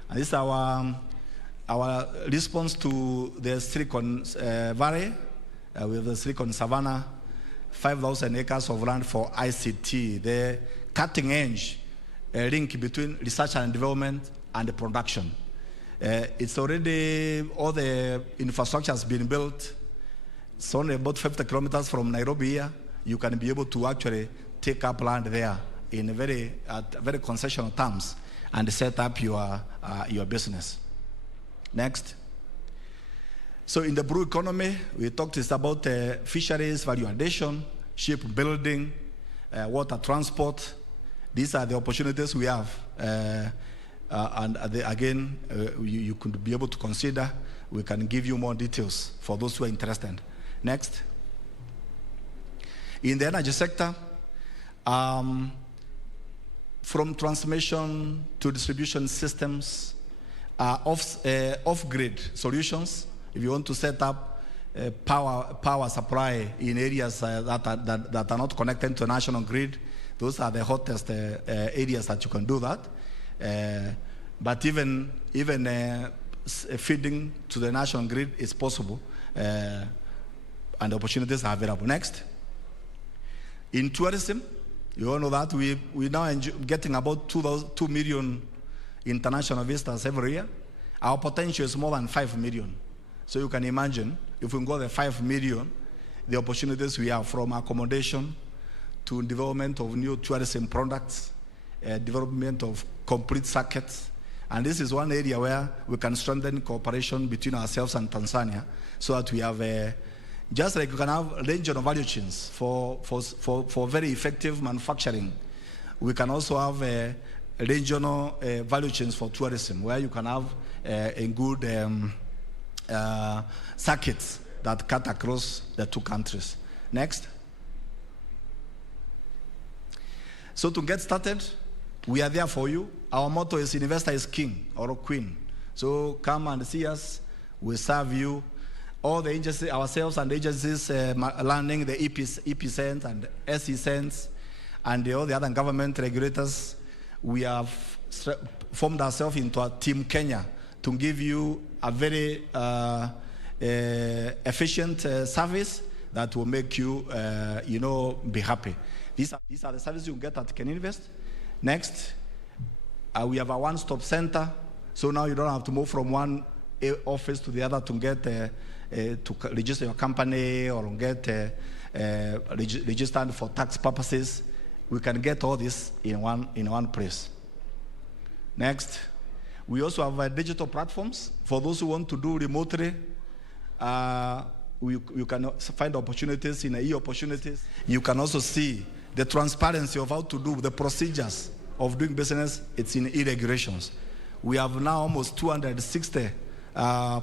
And this is our response to the Silicon Valley. We have the Silicon Savannah, 5,000 acres of land for ICT, the cutting edge link between research and development and the production. It's already, all the infrastructure has been built. It's only about 50 kilometers from Nairobi here. You can be able to actually take up land there in very concessional terms and set up your business. Next. So in the blue economy, we talked about fisheries, value addition, shipbuilding, water transport. These are the opportunities we have. Again, you could be able to consider. We can give you more details for those who are interested. Next. In the energy sector, from transmission to distribution systems, off-grid solutions. If you want to set up power supply in areas that are not connected to national grid, those are the hottest areas that you can do that. But even feeding to the national grid is possible, and opportunities are available. Next. In tourism, you all know that we now getting about 2 million international visitors every year. Our potential is more than 5 million. So you can imagine, if we go to 5 million, the opportunities we have from accommodation to development of new tourism products, development of complete circuits. And this is one area where we can strengthen cooperation between ourselves and Tanzania, so that we have just like you can have a range of value chains for very effective manufacturing. We can also have regional value chains for tourism, where you can have a good circuits that cut across the two countries. Next. So to get started, we are there for you. Our motto is investor is king or queen. So come and see us. We serve you. All the agencies, ourselves and agencies landing the EP cents and SE cents and all the other government regulators, we have formed ourselves into a Team Kenya to give you a very efficient service that will make you, be happy. These are the services you get at Can Invest. Next, we have a one-stop center. So now you don't have to move from one office to the other to get to register your company or get registered for tax purposes. We can get all this in one place. Next, we also have digital platforms for those who want to do remotely. You can find opportunities in e-opportunities. You can also see the transparency of how to do the procedures of doing business. It's in e-regulations. We have now almost 260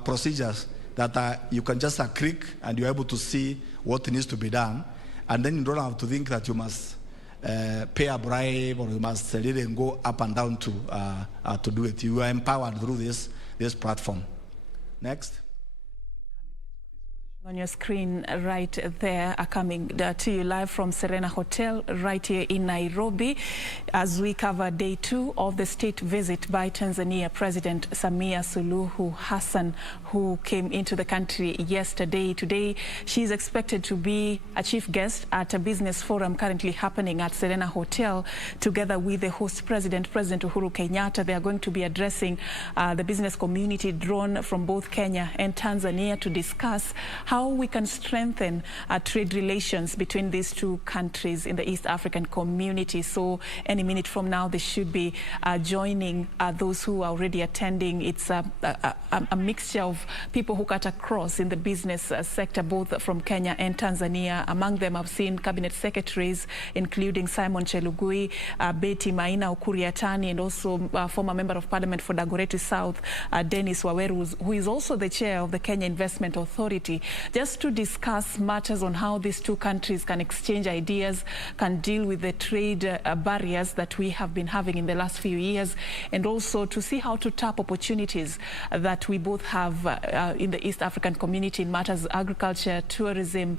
procedures that you can just click and you're able to see what needs to be done. And then you don't have to think that you must pay a bribe or you must really go up and down to do it. You are empowered through this platform. Next. On your screen right there are coming to you live from Serena Hotel right here in Nairobi as we cover day 2 of the state visit by Tanzania President Samia Suluhu Hassan, who came into the country yesterday. Today she is expected to be a chief guest at a business forum currently happening at Serena Hotel together with the host President Uhuru Kenyatta. They are going to be addressing the business community drawn from both Kenya and Tanzania to discuss how we can strengthen trade relations between these two countries in the East African community. So any minute from now, they should be joining those who are already attending. It's a mixture of people who cut across in the business sector, both from Kenya and Tanzania. Among them, I've seen cabinet secretaries, including Simon Chelugui, Betty Maina Ukuriatani, and also former member of parliament for Dagoretti South, Dennis Waweru, who is also the chair of the Kenya Investment Authority, just to discuss matters on how these two countries can exchange ideas, can deal with the trade barriers that we have been having in the last few years, and also to see how to tap opportunities that we both have in the East African community in matters of agriculture, tourism,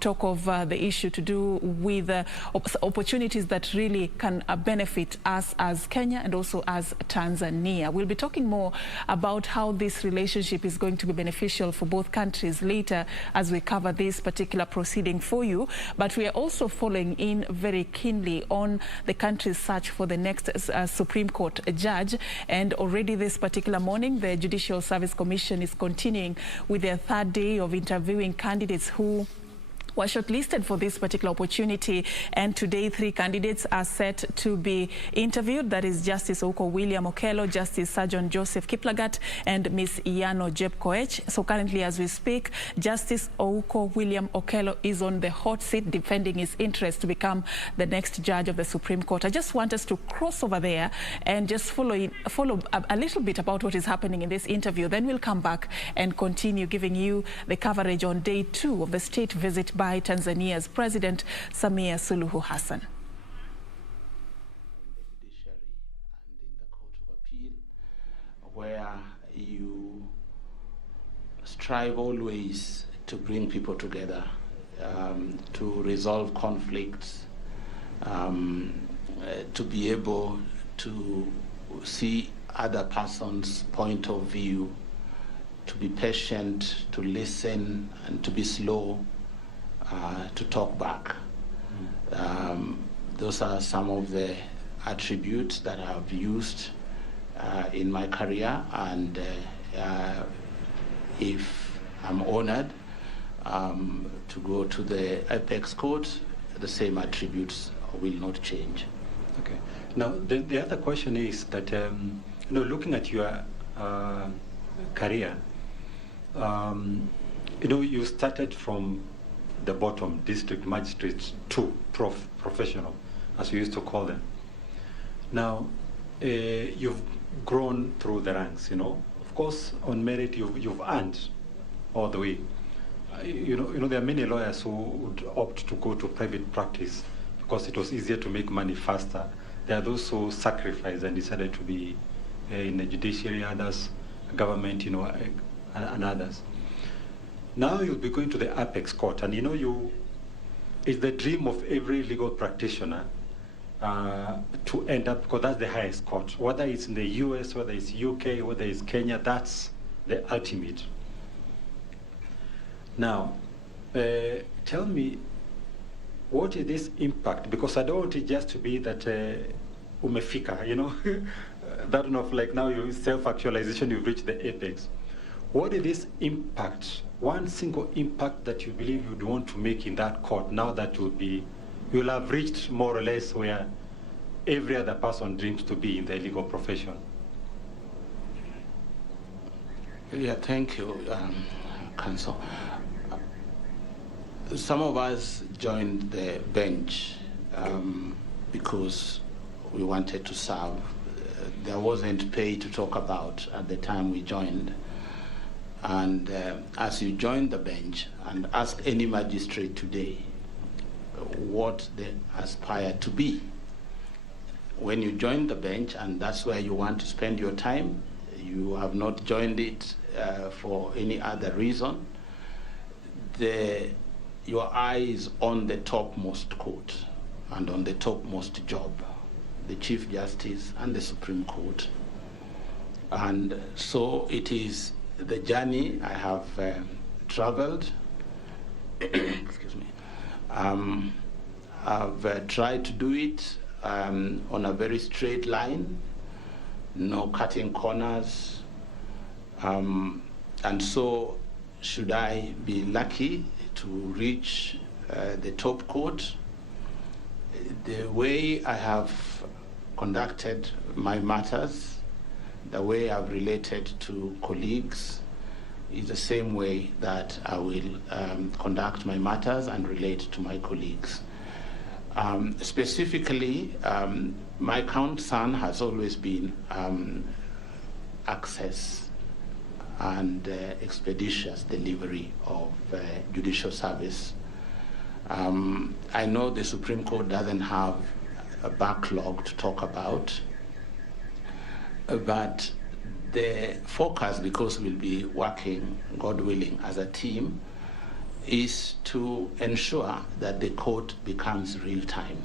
talk of the issue to do with opportunities that really can benefit us as Kenya and also as Tanzania. We'll be talking more about how this relationship is going to be beneficial for both countries later as we cover this particular proceeding for you. But we are also following in very keenly on the country's search for the next Supreme Court judge. And already this particular morning, the Judicial Service Commission is continuing with their 3rd day of interviewing candidates who were shortlisted for this particular opportunity, and today 3 candidates are set to be interviewed. That is Justice Ouko William Okello, Justice Sergeant Joseph Kiplagat, and Ms. Iyano Jepkoech. So currently as we speak, Justice Ouko William Okello is on the hot seat defending his interest to become the next judge of the Supreme Court. I just want us to cross over there and just follow a little bit about what is happening in this interview. Then we'll come back and continue giving you the coverage on day 2 of the state visit by Tanzania's President Samia Suluhu Hassan. Where you strive always to bring people together, to resolve conflicts, to be able to see other person's point of view, to be patient, to listen, and to be slow to talk back. Those are some of the attributes that I have used in my career, and if I'm honored to go to the apex court, the same attributes will not change. Okay. Now, the other question is that, looking at your career, you started from the bottom, district magistrates to professional, as we used to call them. Now, you've grown through the ranks, Of course, on merit, you've earned all the way. There are many lawyers who would opt to go to private practice because it was easier to make money faster. There are those who sacrificed and decided to be in the judiciary, others, government, and others. Now you'll be going to the apex court, and it's the dream of every legal practitioner to end up, because that's the highest court. Whether it's in the US, whether it's UK, whether it's Kenya, that's the ultimate. Now, tell me, what is this impact? Because I don't want it just to be that umefika, you know, that kind of like now you self-actualization, you've reached the apex. What is this impact, one single impact that you believe you'd want to make in that court now that you'll have reached more or less where every other person dreams to be in the legal profession? Yeah, thank you, Counsel. Some of us joined the bench because we wanted to serve. There wasn't pay to talk about at the time we joined. And as you join the bench and ask any magistrate today what they aspire to be, when you join the bench and that's where you want to spend your time, you have not joined it for any other reason, your eye is on the topmost court and on the topmost job, the Chief Justice and the Supreme Court. And so it is the journey I have traveled. Excuse me. I've tried to do it on a very straight line, no cutting corners. And so should I be lucky to reach the top court, the way I have conducted my matters, the way I've related to colleagues is the same way that I will conduct my matters and relate to my colleagues. Specifically, my concern has always been access and expeditious delivery of judicial service. I know the Supreme Court doesn't have a backlog to talk about, but the focus, because we'll be working, God willing, as a team, is to ensure that the court becomes real time,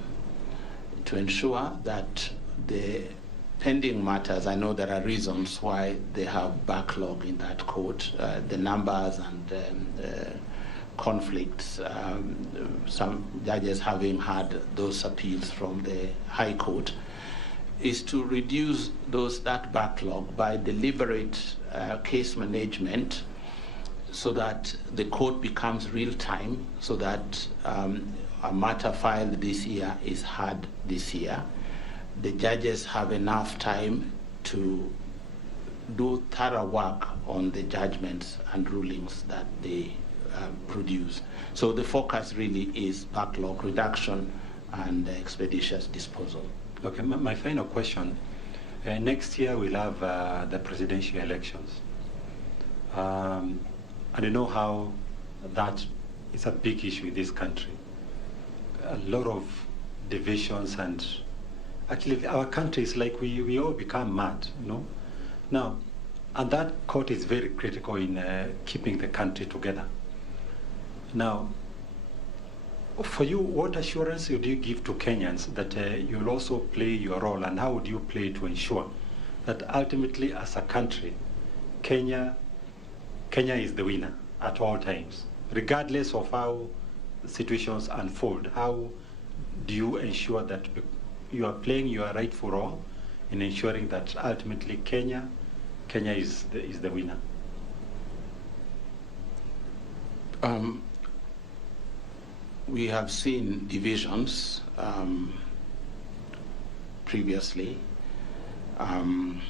to ensure that the pending matters, I know there are reasons why they have backlog in that court, the numbers and conflicts, some judges having had those appeals from the High Court, is to reduce that backlog by deliberate case management so that the court becomes real time, so that a matter filed this year is heard this year. The judges have enough time to do thorough work on the judgments and rulings that they produce. So the focus really is backlog reduction and expeditious disposal. Okay, my final question. Next year we'll have the presidential elections. And you know how that is a big issue in this country. A lot of divisions, and actually our country is like we all become mad, you know. Now, and that court is very critical in keeping the country together. Now, for you, what assurance would you give to Kenyans that you'll also play your role, and how would you play to ensure that ultimately as a country, Kenya is the winner at all times, regardless of how situations unfold? How do you ensure that you are playing your rightful role in ensuring that ultimately Kenya is the winner? We have seen divisions previously, and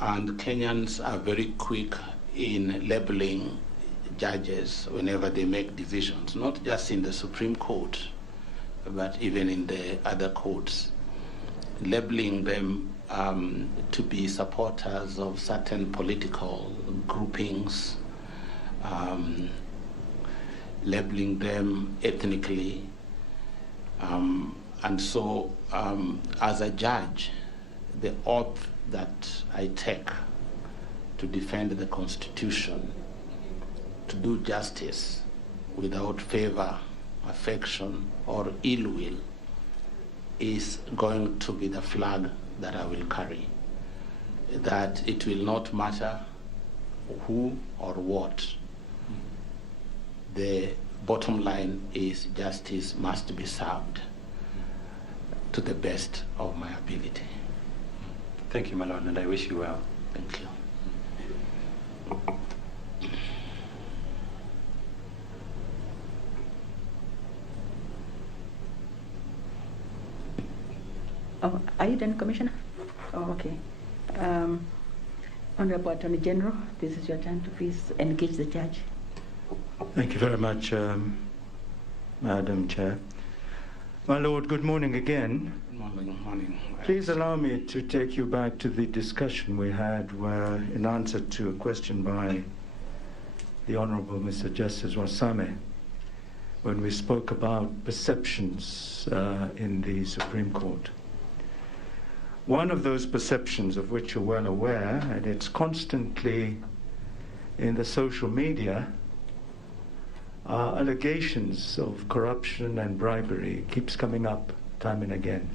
Kenyans are very quick in labeling judges whenever they make decisions, not just in the Supreme Court, but even in the other courts, labeling them to be supporters of certain political groupings, labeling them ethnically. And so as a judge, the oath that I take to defend the Constitution, to do justice without favor, affection, or ill will, is going to be the flag that I will carry. That it will not matter who or what the bottom line is justice must be served to the best of my ability. Thank you, my lord, and I wish you well. Thank you. Oh, are you done, Commissioner? Oh, okay. Honorable Attorney General, this is your time to please engage the judge. Thank you very much, Madam Chair. My lord, good morning again. Good morning. Please allow me to take you back to the discussion we had where, in answer to a question by the Honorable Mr. Justice Wasame, when we spoke about perceptions in the Supreme Court. One of those perceptions of which you're well aware, and it's constantly in the social media, are allegations of corruption and bribery. It keeps coming up time and again.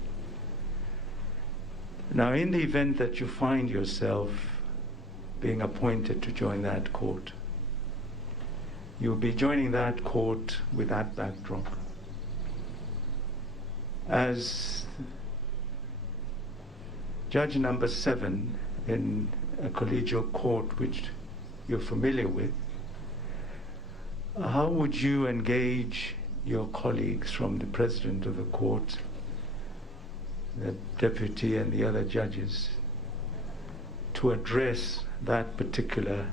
Now, in the event that you find yourself being appointed to join that court, you'll be joining that court with that backdrop. As Judge number 7 in a collegial court which you're familiar with, how would you engage your colleagues from the president of the court, the deputy and the other judges to address that particular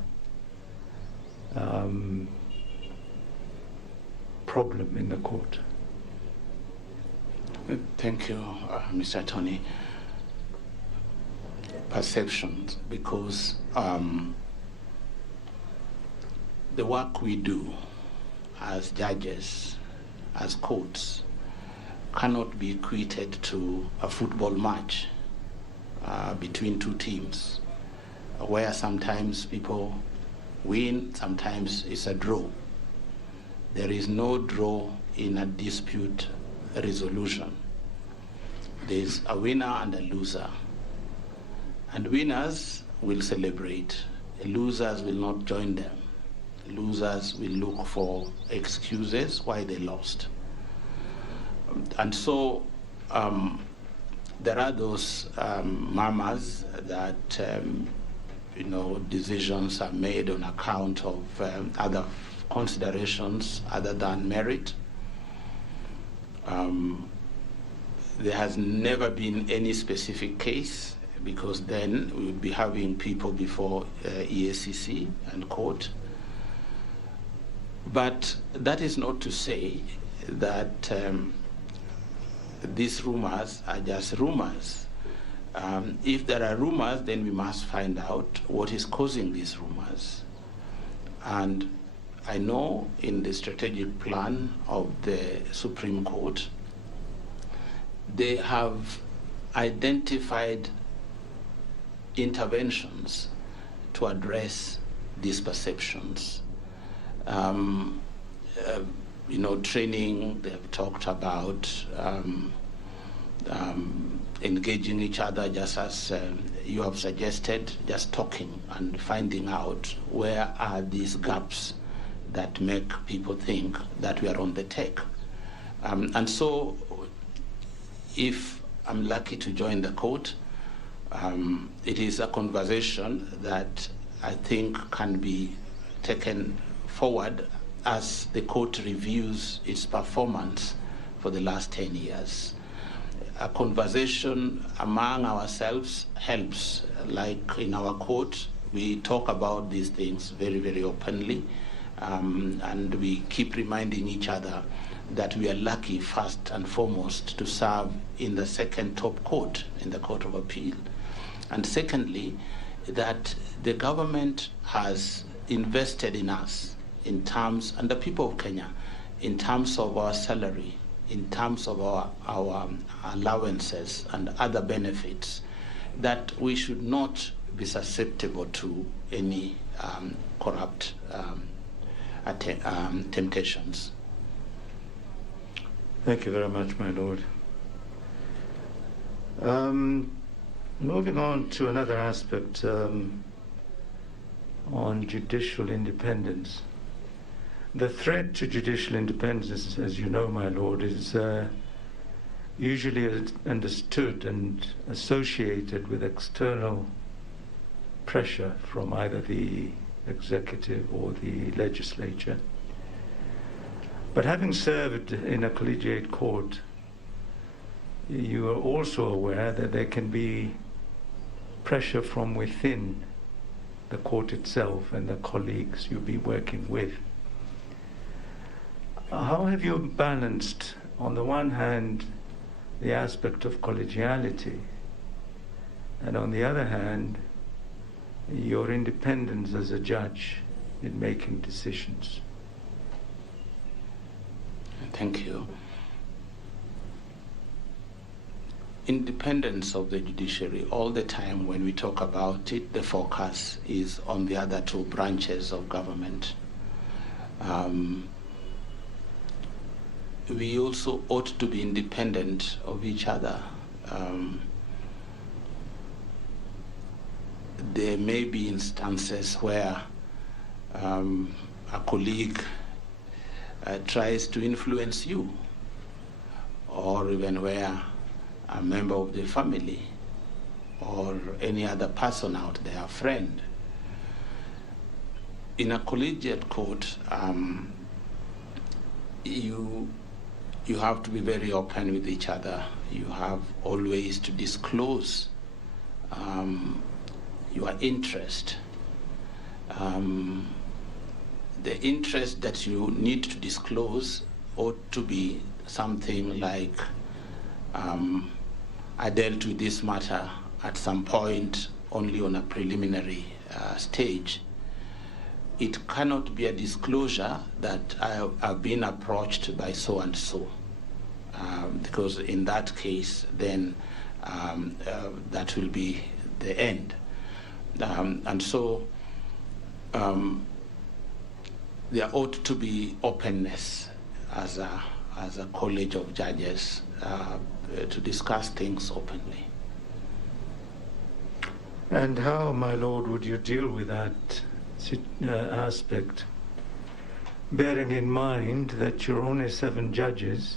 problem in the court? Thank you, Mr. Attorney. Perceptions, because the work we do as judges, as courts, cannot be equated to a football match between two teams, where sometimes people win, sometimes it's a draw. There is no draw in a dispute resolution. There's a winner and a loser. And winners will celebrate. Losers will not join them. Losers will look for excuses why they lost. And so there are those murmurs that decisions are made on account of other considerations other than merit. There has never been any specific case, because then we would be having people before EACC and court. But that is not to say that these rumors are just rumors. If there are rumors, then we must find out what is causing these rumors. And I know in the strategic plan of the Supreme Court, they have identified interventions to address these perceptions. Training, they've talked about engaging each other, just as you have suggested, just talking and finding out where are these gaps that make people think that we are on the take. And so if I'm lucky to join the court, it is a conversation that I think can be taken forward as the court reviews its performance for the last 10 years. A conversation among ourselves helps. Like in our court, we talk about these things very, very openly, and we keep reminding each other that we are lucky, first and foremost, to serve in the second top court, in the Court of Appeal. And secondly, that the government has invested in us in terms, and the people of Kenya, in terms of our salary, in terms of our allowances and other benefits, that we should not be susceptible to any corrupt temptations. Thank you very much, my lord. Moving on to another aspect on judicial independence. The threat to judicial independence, as you know, my lord, is usually understood and associated with external pressure from either the executive or the legislature. But having served in a collegiate court, you are also aware that there can be pressure from within the court itself and the colleagues you'll be working with. How have you balanced, on the one hand, the aspect of collegiality, and on the other hand, your independence as a judge in making decisions? Thank you. Independence of the judiciary, all the time when we talk about it, the focus is on the other two branches of government. We also ought to be independent of each other. There may be instances where a colleague tries to influence you, or even where a member of the family or any other person out there, a friend. In a collegiate court, you have to be very open with each other. You have always to disclose your interest. The interest that you need to disclose ought to be something like, I dealt with this matter at some point only on a preliminary stage. It cannot be a disclosure that I've been approached by so and so, because in that case, then that will be the end. And so there ought to be openness as a college of judges to discuss things openly. And how, my lord, would you deal with that aspect, bearing in mind that you're only 7 judges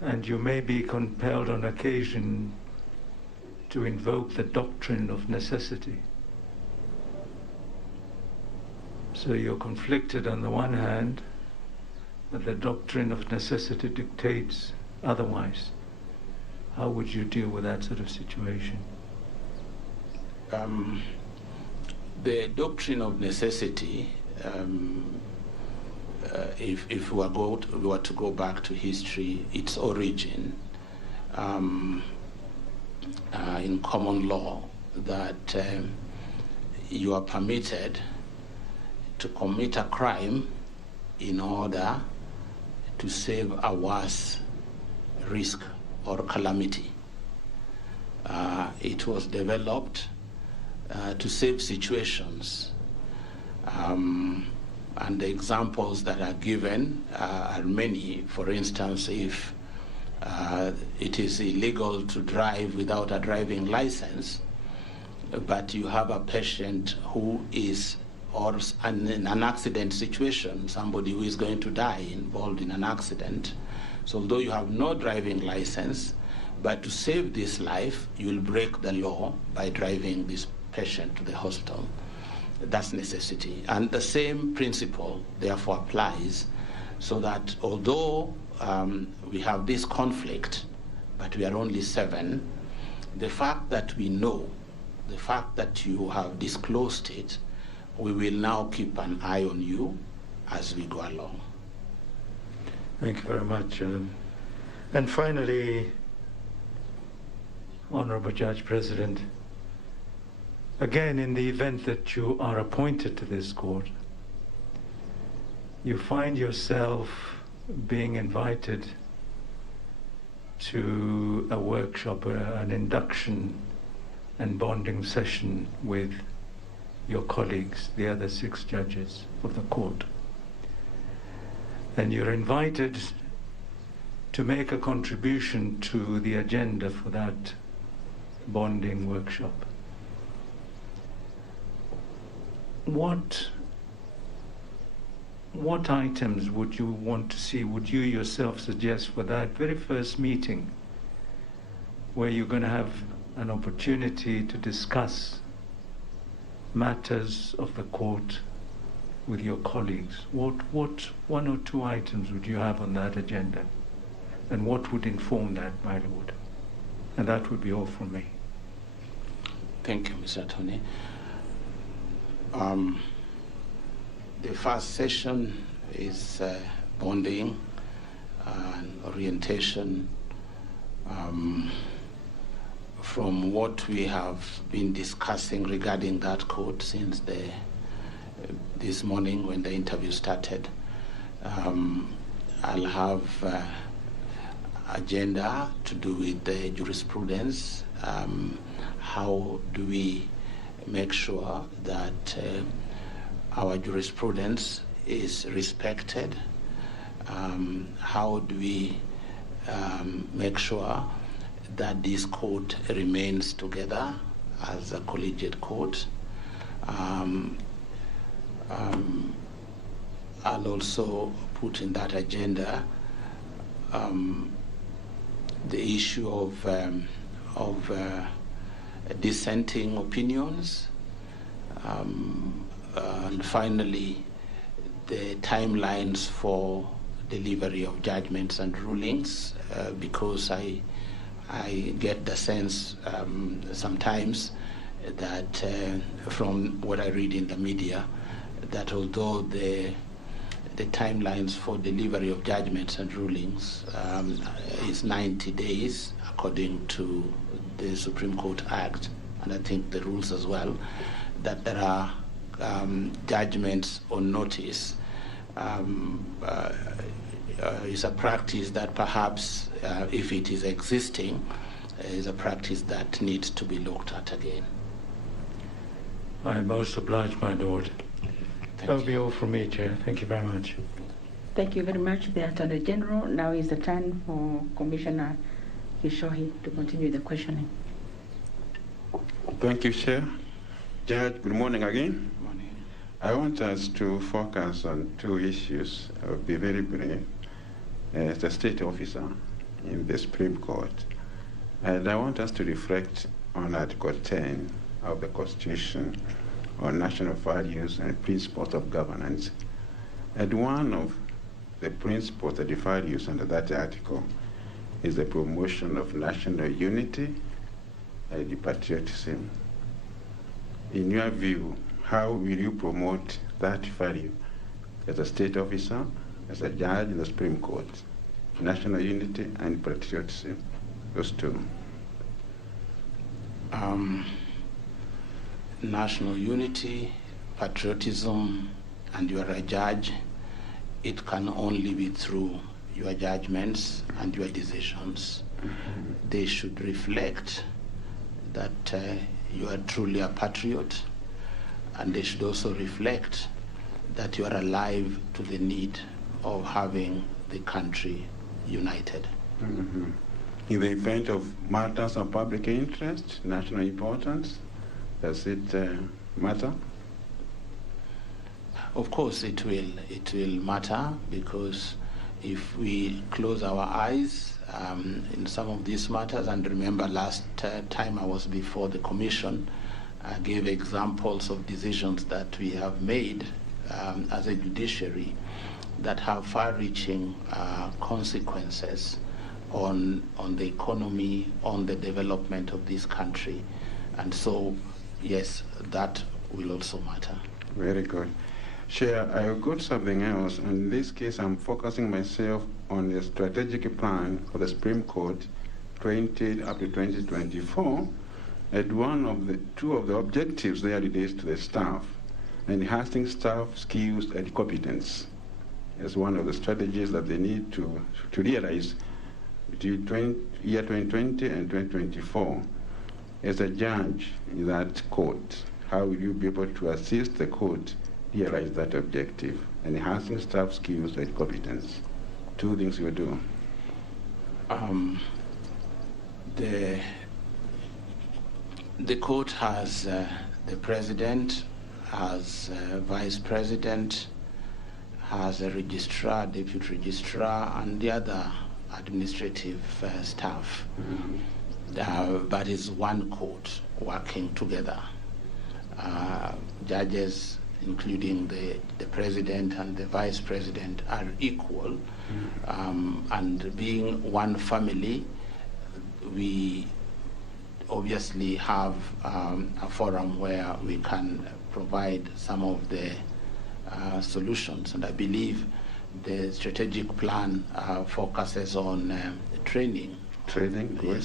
and you may be compelled on occasion to invoke the doctrine of necessity? So you're conflicted on the one hand, but the doctrine of necessity dictates otherwise. How would you deal with that sort of situation? The doctrine of necessity, if we were to go back to history, its origin in common law, that you are permitted to commit a crime in order to save a worse risk or calamity. It was developed to save situations. And the examples that are given are many. For instance, if it is illegal to drive without a driving license, but you have a patient who is in an accident situation, somebody who is going to die involved in an accident. So although you have no driving license, but to save this life, you will break the law by driving this patient to the hospital. That's necessity. And the same principle, therefore, applies, so that although we have this conflict, but we are only 7, the fact that we know, the fact that you have disclosed it, we will now keep an eye on you as we go along. Thank you very much. And finally, Honorable Judge President, again, in the event that you are appointed to this court, you find yourself being invited to a workshop, an induction and bonding session with your colleagues, the other 6 judges of the court. And you're invited to make a contribution to the agenda for that bonding workshop. what items would you want to see, would you yourself suggest for that very first meeting where you're going to have an opportunity to discuss matters of the court with your colleagues? What one or two items would you have on that agenda? And what would inform that, my Lord? And that would be all from me. Thank you, Mr. Tony. The first session is bonding and orientation. From what we have been discussing regarding that code since this morning when the interview started, I'll have agenda to do with the jurisprudence. How do we make sure that our jurisprudence is respected? How do we make sure that this court remains together as a collegiate court? I'll also put in that agenda the issue of dissenting opinions, and finally the timelines for delivery of judgments and rulings, because I get the sense sometimes that from what I read in the media, that although the timelines for delivery of judgments and rulings is 90 days according to the Supreme Court Act, and I think the rules as well, that there are judgments on notice is a practice that perhaps, if it is existing, is a practice that needs to be looked at again. I am most obliged, my Lord. That'll be all from me, Chair. Thank you very much. Thank you very much, the Attorney General. Now is the time for Commissioner Kishohi to continue the questioning. Thank you, Chair. Judge, good morning again. Good morning. I want us to focus on two issues. I will be very brief. As a state officer in the Supreme Court, and I want us to reflect on Article 10 of the Constitution on national values and principles of governance. And one of the principles and the values under that article is the promotion of national unity and patriotism. In your view, how will you promote that value as a state officer, as a judge in the Supreme Court? National unity and patriotism, those two. National unity, patriotism, and you are a judge, it can only be through your judgments and your decisions. They should reflect that you are truly a patriot, and they should also reflect that you are alive to the need of having the country united. Mm-hmm. In the event of matters of public interest, national importance, does it matter? Of course it will matter, because if we close our eyes in some of these matters, and remember last time I was before the Commission, I gave examples of decisions that we have made as a judiciary that have far-reaching consequences on the economy, on the development of this country. And so, yes, that will also matter. Very good. Chair, I will go to something else. In this case, I'm focusing myself on the strategic plan for the Supreme Court 20 up to 2024. And two of the objectives there relates to the staff, enhancing staff skills and competence as one of the strategies that they need to realize between year 2020 and 2024. As a judge in that court, how will you be able to assist the court realize that objective, enhancing staff skills and competence? Two things you do. The court has the president, has vice president, has a registrar, deputy registrar, and the other administrative staff. But it's one court working together. Judges, including the president and the vice president, are equal. And being one family, we obviously have a forum where we can provide some of the solutions. And I believe the strategic plan focuses on training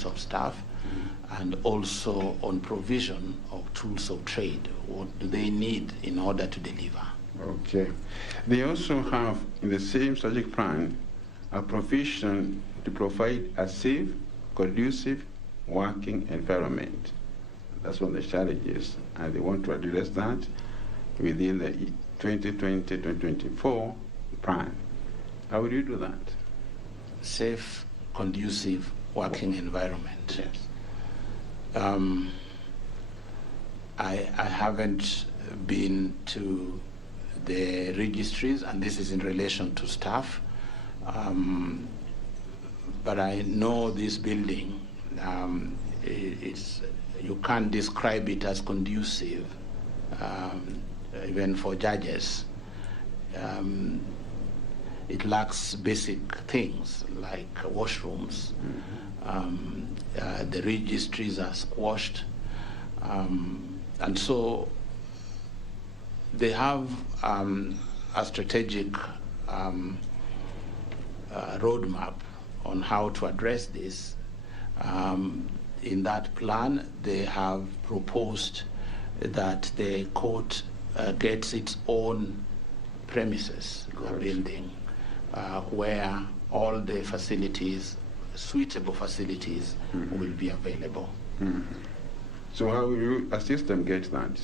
of staff, and also on provision of tools of trade. What do they need in order to deliver? Okay. They also have, in the same strategic plan, a provision to provide a safe, conducive working environment. That's one of the challenges, and they want to address that within the 2020-2024 plan. How will you do that? Safe, conducive working environment. Yes. I haven't been to the registries, and this is in relation to staff, but I know this building, you can't describe it as conducive, even for judges. It lacks basic things like washrooms. The registries are squashed. And so they have a strategic roadmap on how to address this. In that plan, they have proposed that the court gets its own premises, a building, where all the facilities, suitable facilities, will be available. So how will you assist them get that?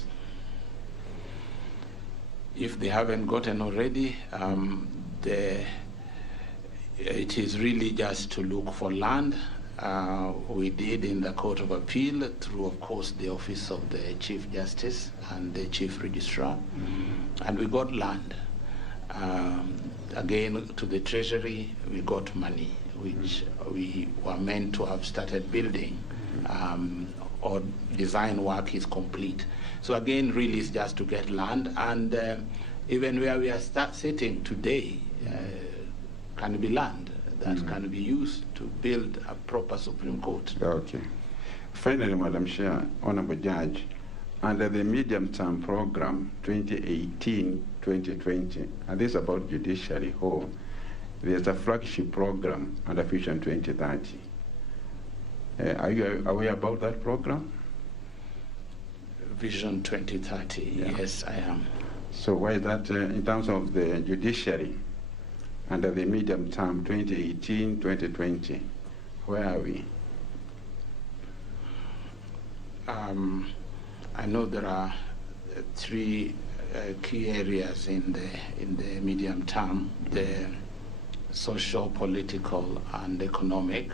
If they haven't gotten already, it is really just to look for land. We did in the Court of Appeal through, of course, the Office of the Chief Justice and the Chief Registrar, and we got land. Again, to the Treasury, we got money, which we were meant to have started building, or design work is complete. So again, really it's just to get land, and even where we are sitting today can be land that can be used to build a proper Supreme Court. Okay. Finally, Madam Chair, Honorable Judge, under the medium-term program 2018-2020, and this is about judiciary whole, there's a flagship program under Vision 2030. Are you aware about that program? Vision 2030, yes, I am. So why is that in terms of the judiciary under the medium term 2018-2020? Where are we? I know there are three key areas in the medium term: the social, political, and economic.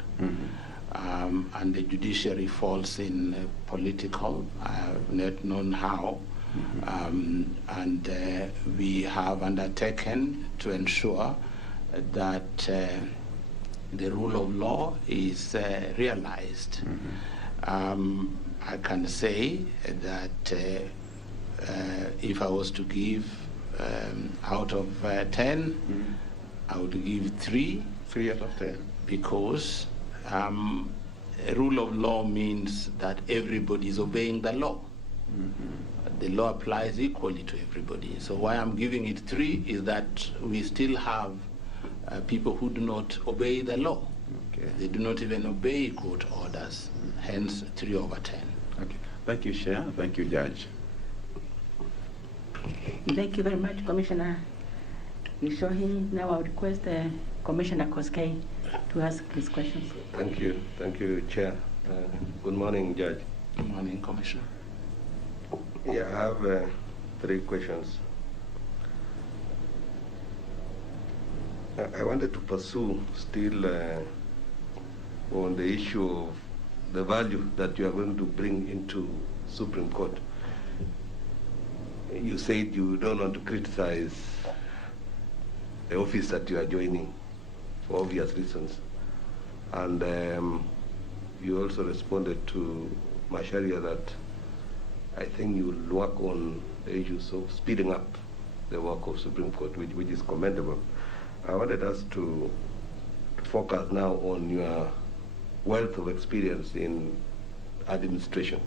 And the judiciary falls in political. I have not known how. And we have undertaken to ensure that the rule of law is realized. I can say that if I was to give out of 10, I would give 3. 3 out of 10. Because a rule of law means that everybody is obeying the law. The law applies equally to everybody. So why I'm giving it 3 is that we still have people who do not obey the law. Okay. They do not even obey court orders. Hence 3 over 10. Okay. Thank you, Chair. Thank you, Judge. Thank you very much, Commissioner Kishohi. Now I would request Commissioner Koskei to ask his questions. Thank you, Chair. Good morning, Judge. Good morning, Commissioner. Yeah, I have 3 questions. I wanted to pursue still on the issue of the value that you are going to bring into Supreme Court. You said you don't want to criticize the office that you are joining for obvious reasons. And you also responded to Macharia that I think you will work on the issues of speeding up the work of Supreme Court, which is commendable. I wanted us to focus now on your wealth of experience in administration.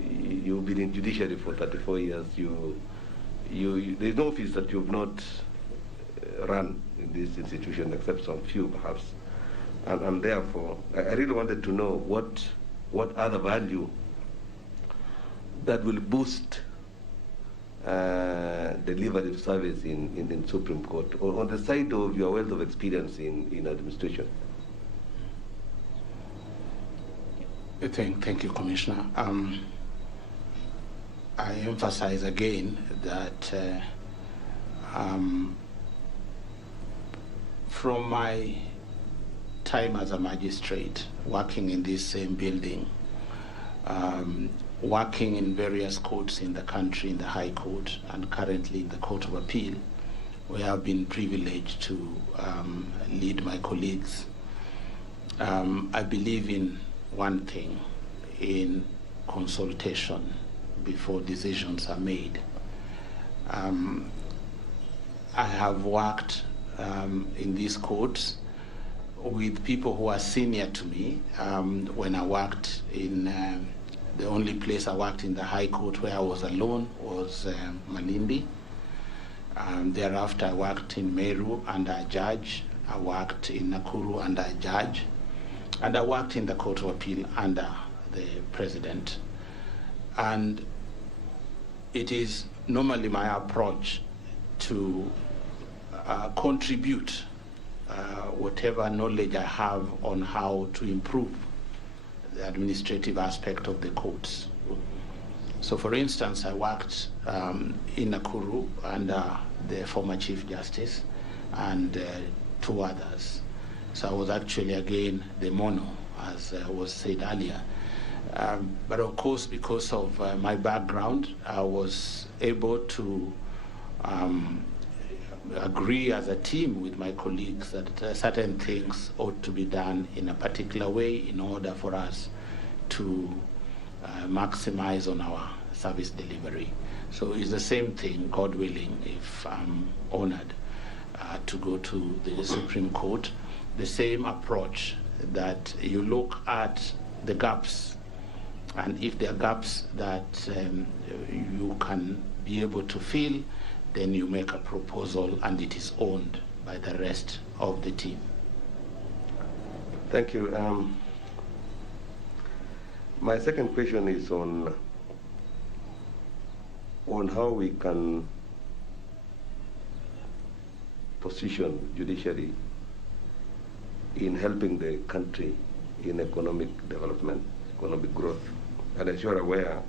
You've been in judiciary for 34 years. There's no office that you've not run in this institution, except some few perhaps. And therefore, I really wanted to know what other value that will boost delivery of service in Supreme Court, or on the side of your wealth of experience in administration. Thank you, Commissioner. I emphasize again that from my time as a magistrate, working in this same building, working in various courts in the country, in the High Court, and currently in the Court of Appeal, where I've been privileged to lead my colleagues. I believe in one thing, in consultation before decisions are made. I have worked in these courts with people who are senior to me. When I worked in the only place I worked in the High Court where I was alone was Malindi. Thereafter I worked in Meru under a judge. I worked in Nakuru under a judge. And I worked in the Court of Appeal under the President. And it is normally my approach to contribute whatever knowledge I have on how to improve the administrative aspect of the courts. So for instance, I worked in Nakuru under the former Chief Justice and two others. So I was actually, again, the mono, as was said earlier. But of course, because of my background, I was able to agree as a team with my colleagues that certain things ought to be done in a particular way in order for us to maximize on our service delivery. So it's the same thing, God willing, if I'm honored to go to the Supreme Court, the same approach that you look at the gaps, and if there are gaps that you can be able to fill, then you make a proposal and it is owned by the rest of the team. Thank you. My second question is on how we can position judiciary in helping the country in economic development, economic growth. And as you're aware,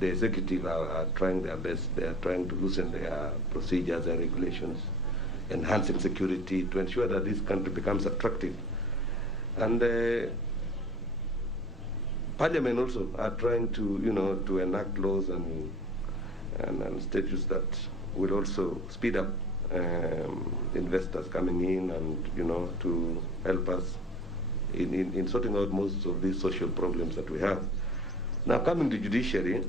the executive are trying their best. They are trying to loosen their procedures and regulations, enhancing security to ensure that this country becomes attractive. And Parliament also are trying to, to enact laws and statutes that will also speed up investors coming in and, to help us in sorting out most of these social problems that we have. Now, coming to judiciary,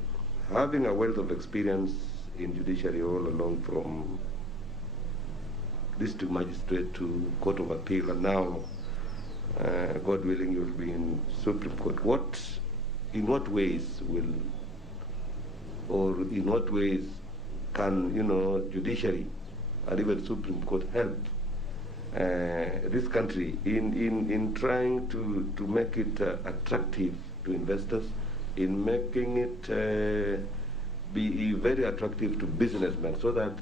having a wealth of experience in judiciary all along from district magistrate to Court of Appeal, and now, God willing, you'll be in Supreme Court. In what ways can, judiciary and even Supreme Court help this country in trying to make it attractive to investors, in making it be very attractive to businessmen, so that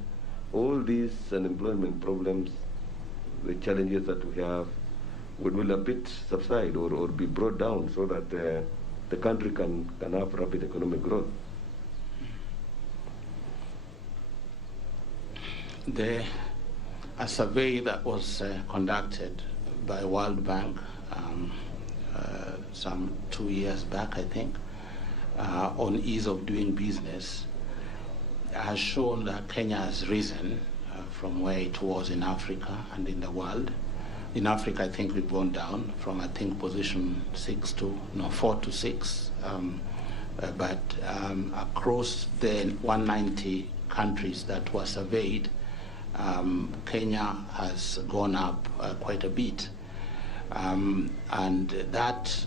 all these unemployment problems, the challenges that we have, will a bit subside or be brought down, so that the country can have rapid economic growth? A survey that was conducted by World Bank some 2 years back, I think, on ease of doing business has shown that Kenya has risen from where it was in Africa and in the world. In Africa, I think we've gone down from, I think, position 4 to 6. But across the 190 countries that were surveyed, Kenya has gone up quite a bit. And that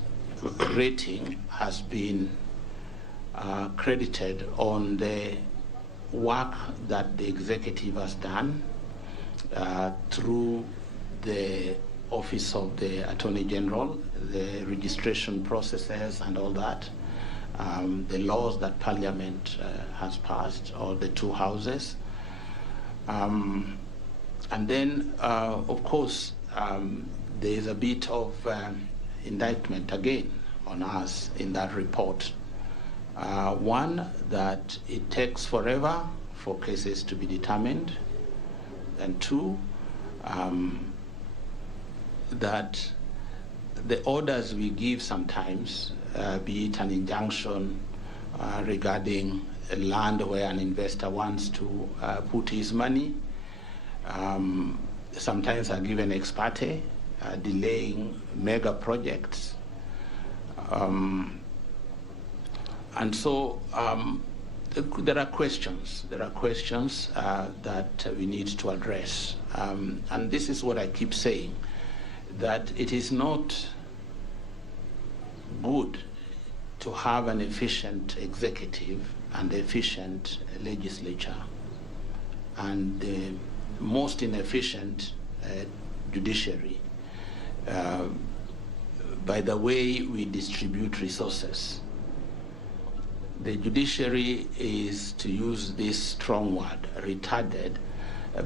rating has been credited on the work that the executive has done through the Office of the Attorney General, the registration processes and all that, the laws that Parliament has passed, or the two houses. And then, of course, there is a bit of indictment again on us in that report. One, that it takes forever for cases to be determined, and two, that the orders we give sometimes, be it an injunction regarding a land where an investor wants to put his money, sometimes are given ex parte, delaying mega projects. And so there are questions that we need to address. And this is what I keep saying, that it is not good to have an efficient executive and efficient legislature and the most inefficient judiciary by the way we distribute resources. The judiciary is, to use this strong word, retarded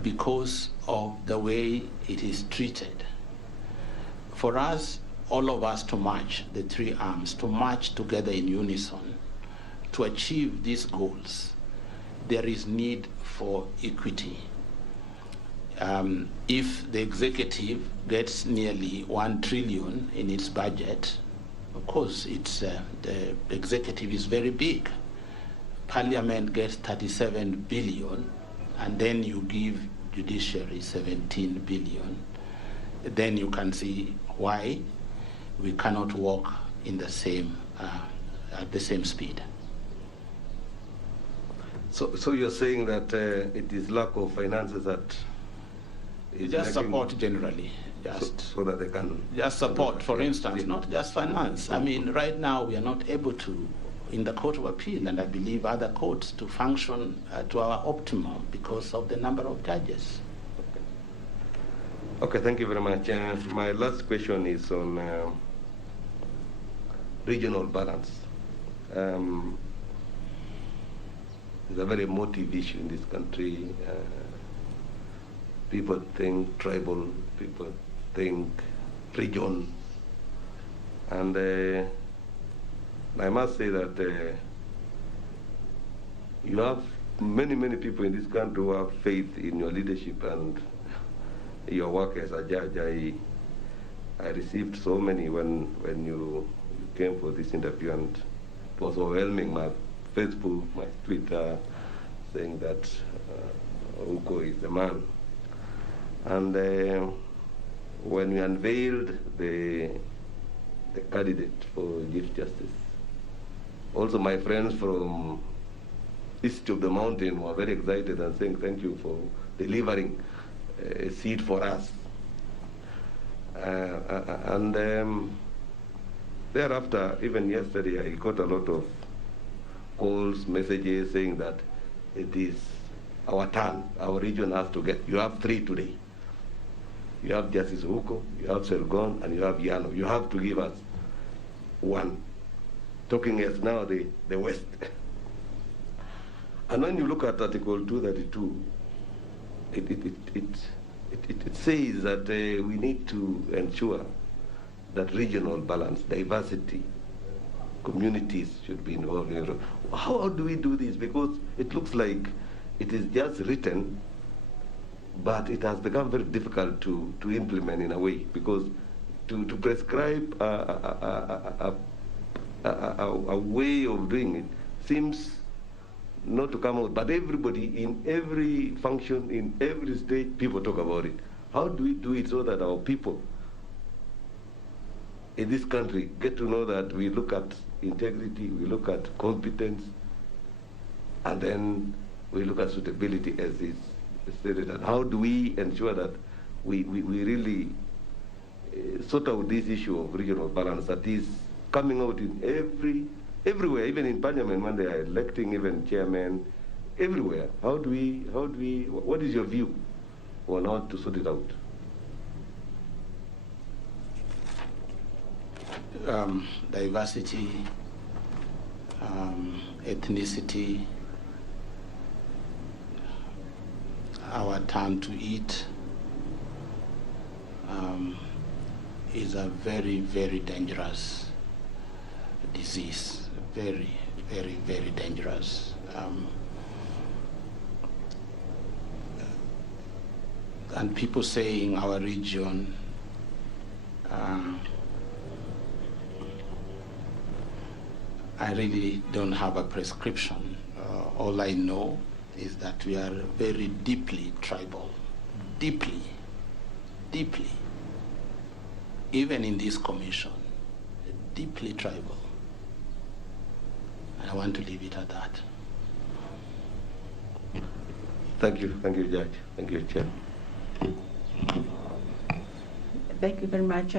because of the way it is treated. For us, all of us to march, the three arms, to march together in unison to achieve these goals, there is need for equity. If the executive gets nearly 1 trillion in its budget, of course, the executive is very big. Parliament gets 37 billion, and then you give judiciary 17 billion. Then you can see why we cannot walk in the same at the same speed. So you're saying that it is lack of finances that is just support generally, so that they can just support. For instance, not just finance. I mean, right now we are not able to, in the Court of Appeal, and I believe other courts, to function to our optimum because of the number of judges. Okay, thank you very much. My last question is on regional balance. It's a very emotive issue in this country. People think tribal, people think region. And I must say that you have many people in this country who have faith in your leadership and your work as a judge. I received so many when you came for this interview, and it was overwhelming. My Facebook, my Twitter, saying that Uko is the man. And when we unveiled the candidate for Chief Justice, also my friends from east of the mountain were very excited and saying thank you for delivering a seat for us. And thereafter, even yesterday, I got a lot of calls, messages saying that it is our turn. Our region has to get, you have 3 today. You have Justice Huko, you have Selgon, and you have Yano. You have to give us 1. Talking as now the West. And when you look at Article 232, it says that we need to ensure that regional balance, diversity, communities should be involved in it. How do we do this? Because it looks like it is just written, but it has become very difficult to implement in a way, because to prescribe a way of doing it seems not to come out, but everybody in every function, in every state, people talk about it. How do we do it so that our people in this country get to know that we look at integrity, we look at competence, and then we look at suitability as is stated? And how do we ensure that we really sort out this issue of regional balance that is coming out in everywhere, even in Parliament when they are electing even chairmen, everywhere? What is your view on how to sort it out? Diversity, ethnicity, our turn to eat is a very, very dangerous disease. Very, very, very dangerous. And people say in our region, I really don't have a prescription. All I know is that we are very deeply tribal, deeply. Even in this commission, deeply tribal. And I want to leave it at that. Thank you, Judge. Thank you, Chair. Thank you very much,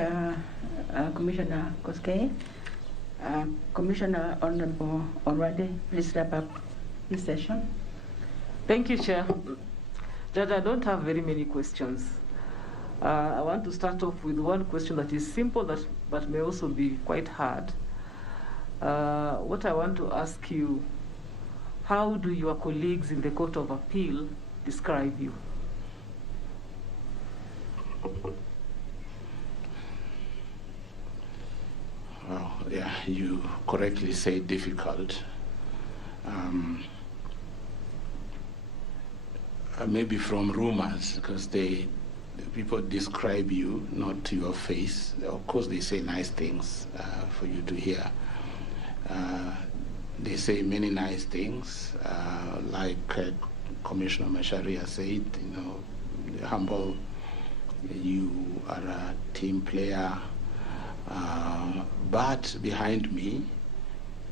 Commissioner Koskei. Commissioner Honorable Orwade, please wrap up this session. Thank you, Chair. Judge, I don't have very many questions. I want to start off with one question that is simple but may also be quite hard. What I want to ask you, how do your colleagues in the Court of Appeal describe you? Well, yeah, you correctly say difficult. Maybe from rumors, because people describe you not to your face. Of course, they say nice things for you to hear. They say many nice things, like Commissioner Macharia said, humble, you are a team player, but behind me,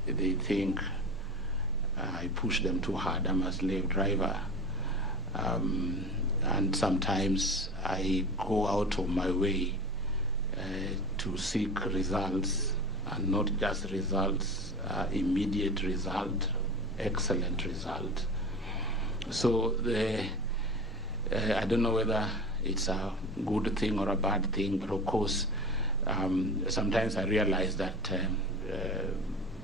they think I push them too hard. I'm a slave driver. And sometimes I go out of my way to seek results, and not just results, immediate result, excellent result. So I don't know whether it's a good thing or a bad thing, but of course, sometimes I realize that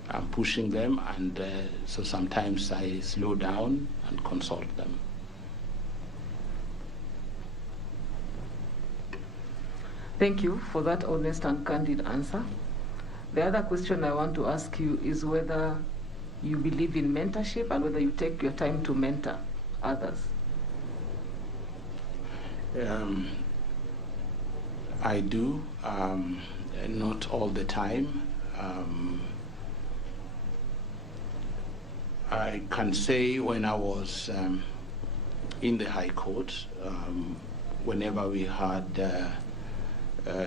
I'm pushing them, and so sometimes I slow down and consult them. Thank you for that honest and candid answer. The other question I want to ask you is whether you believe in mentorship and whether you take your time to mentor others. I do, not all the time. I can say when I was in the High Court, whenever we had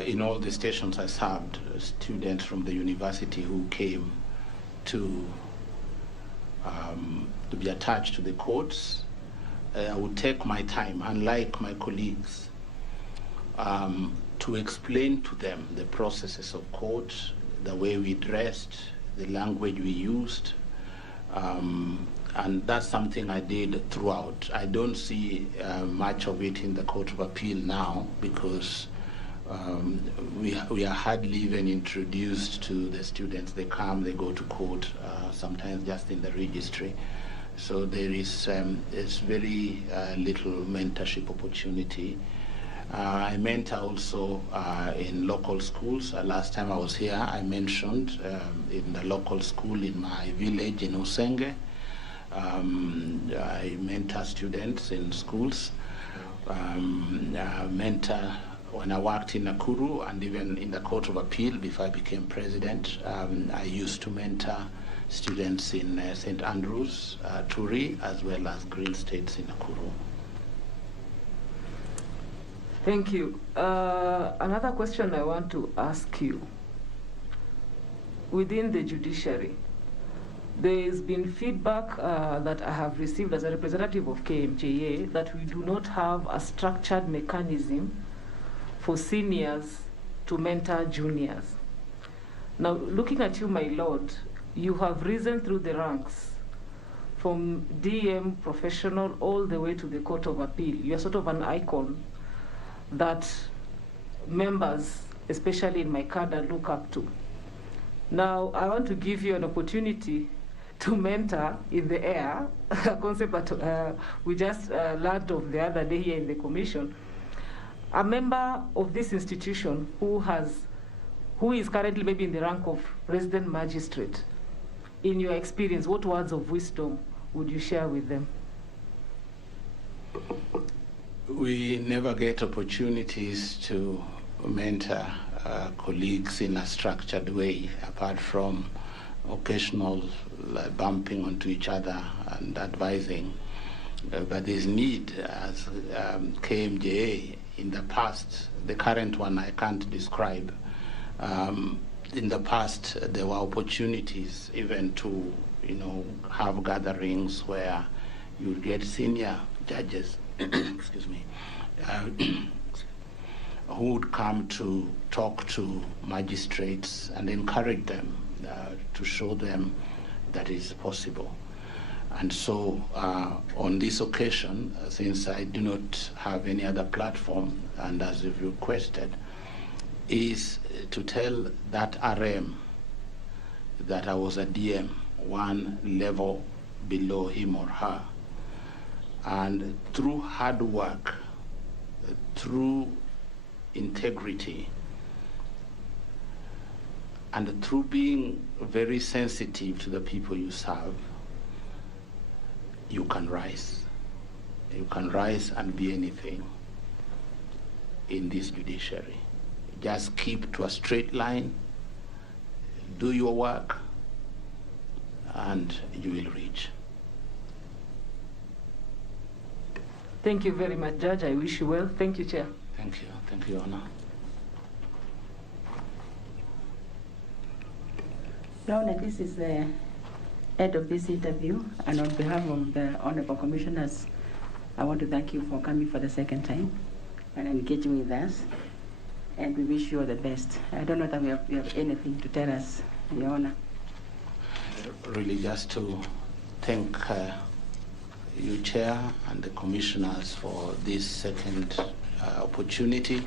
in all the stations I served, students from the university who came to be attached to the courts, I would take my time, unlike my colleagues, to explain to them the processes of court, the way we dressed, the language we used, and that's something I did throughout. I don't see much of it in the Court of Appeal now, because we are hardly even introduced to the students. They come, they go to court, sometimes just in the registry. So there is very little mentorship opportunity. I mentor also in local schools. Last time I was here, I mentioned in the local school in my village in Usenge. I mentor students in schools. Mentor when I worked in Nakuru, and even in the Court of Appeal before I became president. I used to mentor students in St. Andrews, Turi, as well as Green States in Nakuru. Thank you. Another question I want to ask you. Within the judiciary, there's been feedback that I have received as a representative of KMJA that we do not have a structured mechanism for seniors to mentor juniors. Now, looking at you, my lord, you have risen through the ranks from DM professional all the way to the Court of Appeal. You're sort of an icon that members, especially in my cadre, look up to. Now, I want to give you an opportunity to mentor in the air, a concept that we just learned of the other day here in the commission. A member of this institution who is currently maybe in the rank of resident magistrate, in your experience, what words of wisdom would you share with them? We never get opportunities to mentor colleagues in a structured way, apart from occasional bumping onto each other and advising. But there's need, as KMJA in the past, the current one I can't describe. In the past, there were opportunities even to, have gatherings where you get senior judges, excuse me, who would come to talk to magistrates and encourage them to show them that it's possible. And so on this occasion, since I do not have any other platform, and as you've requested, is to tell that RM that I was a DM, one level below him or her. And through hard work, through integrity, and through being very sensitive to the people you serve, you can rise. You can rise and be anything in this judiciary. Just keep to a straight line, do your work, and you will reach. Thank you very much, Judge. I wish you well. Thank you, Chair. Thank you. Thank you, Honor. Your Honor, this is the end of this interview, and on behalf of the Honorable Commissioners, I want to thank you for coming for the second time and engaging with us, and we wish you all the best. I don't know that we have anything to tell us, Your Honor. Really just to thank you, Chair, and the Commissioners for this second opportunity.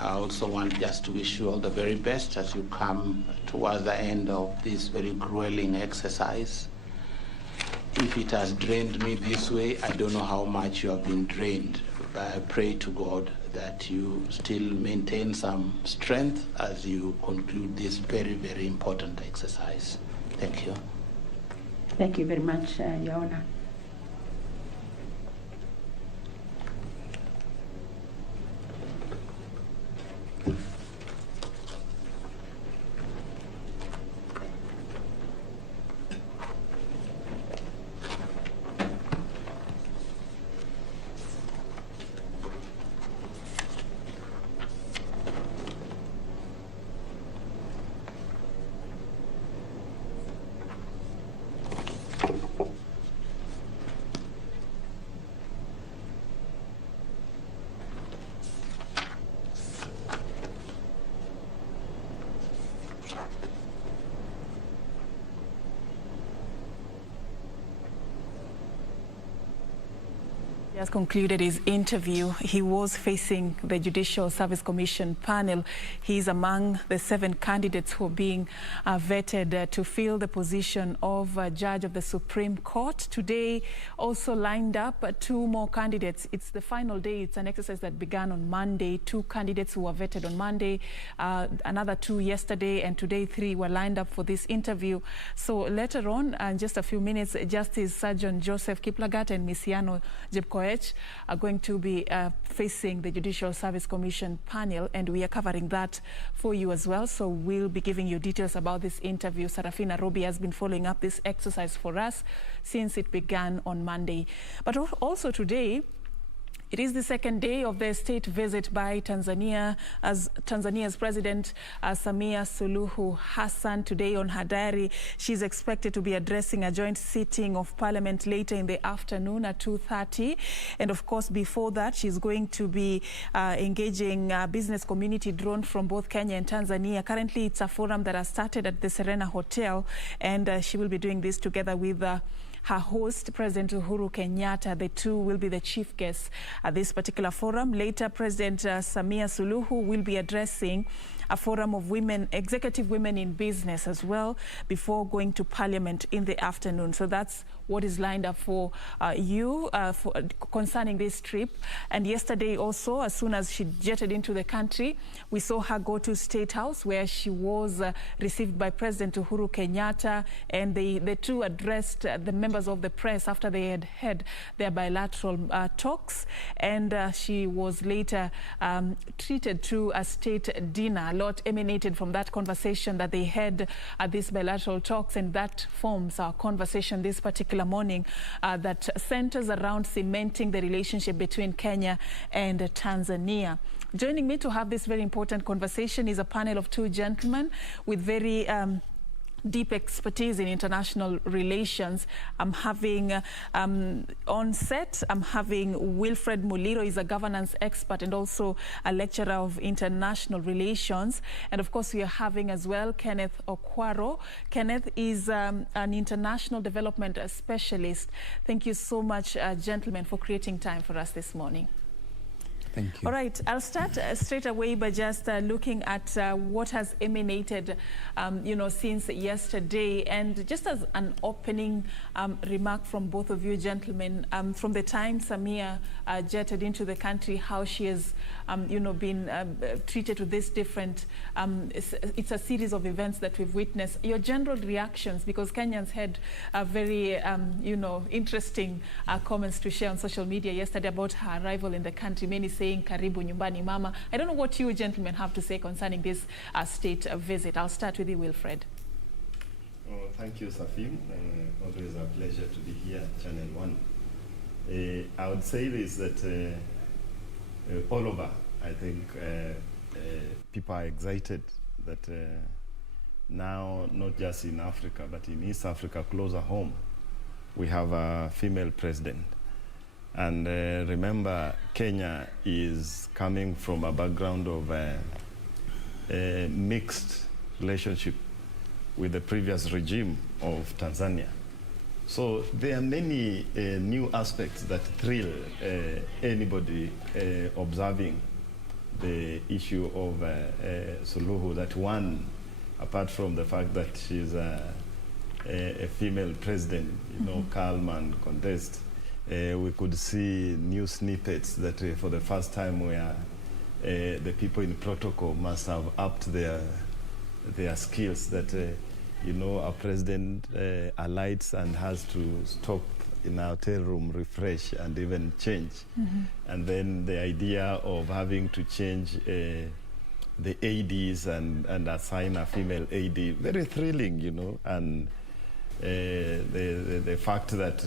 I also want just to wish you all the very best as you come towards the end of this very grueling exercise. If it has drained me this way, I don't know how much you have been drained. But I pray to God that you still maintain some strength as you conclude this very, very important exercise. Thank you. Thank you very much, Your Honor. Just concluded his interview. He was facing the Judicial Service Commission panel. He's among the 7 candidates who are being vetted to fill the position of Judge of the Supreme Court. Today also lined up 2 more candidates. It's the final day. It's an exercise that began on Monday. 2 candidates who were vetted on Monday, another 2 yesterday, and today 3 were lined up for this interview. So later on, in just a few minutes, Justice Surgeon Joseph Kiplagat and Ms. Yano Jepkoech Koech are going to be facing the Judicial Service Commission panel, and we are covering that for you as well. So we'll be giving you details about this interview. Sarafina Robi has been following up this exercise for us since it began on Monday. But also today, it is the second day of the state visit by Tanzania, as Tanzania's President Samia Suluhu Hassan. Today on her diary, she's expected to be addressing a joint sitting of Parliament later in the afternoon at 2:30. And of course, before that, she's going to be engaging business community drawn from both Kenya and Tanzania. Currently, it's a forum that has started at the Serena Hotel, and she will be doing this together with her host, President Uhuru Kenyatta. The two will be the chief guests at this particular forum. Later, President Samia Suluhu will be addressing a forum of women, executive women in business as well, before going to Parliament in the afternoon. So that's what is lined up for concerning this trip. And yesterday also, as soon as she jetted into the country, we saw her go to State House, where she was received by President Uhuru Kenyatta, and the two addressed the members of the press after they had had their bilateral talks. And she was later treated to a state dinner. A lot emanated from that conversation that they had at these bilateral talks, and that forms our conversation this particular morning that centers around cementing the relationship between Kenya and Tanzania. Joining me to have this very important conversation is a panel of two gentlemen with very deep expertise in international relations. I'm having on set, I'm having Wilfred Muliro. He's a governance expert and also a lecturer of international relations. And of course, we are having as well Kenneth Okwaro. Kenneth is an international development specialist. Thank you so much, gentlemen, for creating time for us this morning. Thank you. All right, I'll start straight away by just looking at what has emanated, since yesterday. And just as an opening remark from both of you gentlemen, from the time Samia jetted into the country, how she has, been treated to this different, it's a series of events that we've witnessed. Your general reactions, because Kenyans had very, interesting comments to share on social media yesterday about her arrival in the country. Many saying, "Karibu nyumbani mama." I don't know what you gentlemen have to say concerning this state visit. I'll start with you, Wilfred. Oh, thank you, Safim. Always a pleasure to be here at Channel 1. I would say this, that all over, I think people are excited that now, not just in Africa, but in East Africa, closer home, we have a female president. And remember, Kenya is coming from a background of a mixed relationship with the previous regime of Tanzania. So there are many new aspects that thrill anybody observing the issue of Suluhu. That one, apart from the fact that she's a female president, calm and condensed, we could see new snippets that for the first time where the people in protocol must have upped their skills, that a president alights and has to stop in a hotel room, refresh and even change. And then the idea of having to change the ADs and assign a female AD, very thrilling, and the fact that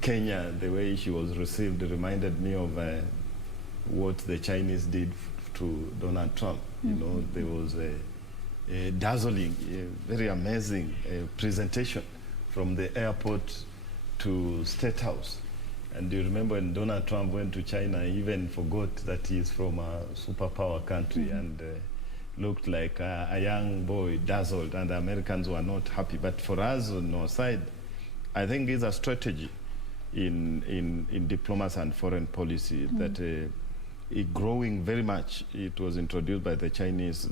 Kenya, the way she was received, reminded me of what the Chinese did to Donald Trump. There was a dazzling, very amazing presentation from the airport to State House. And do you remember when Donald Trump went to China, he even forgot that he's from a superpower country and looked like a young boy, dazzled, and the Americans were not happy. But for us on our side, I think it's a strategy in diplomacy and foreign policy that it growing very much. It was introduced by the Chinese.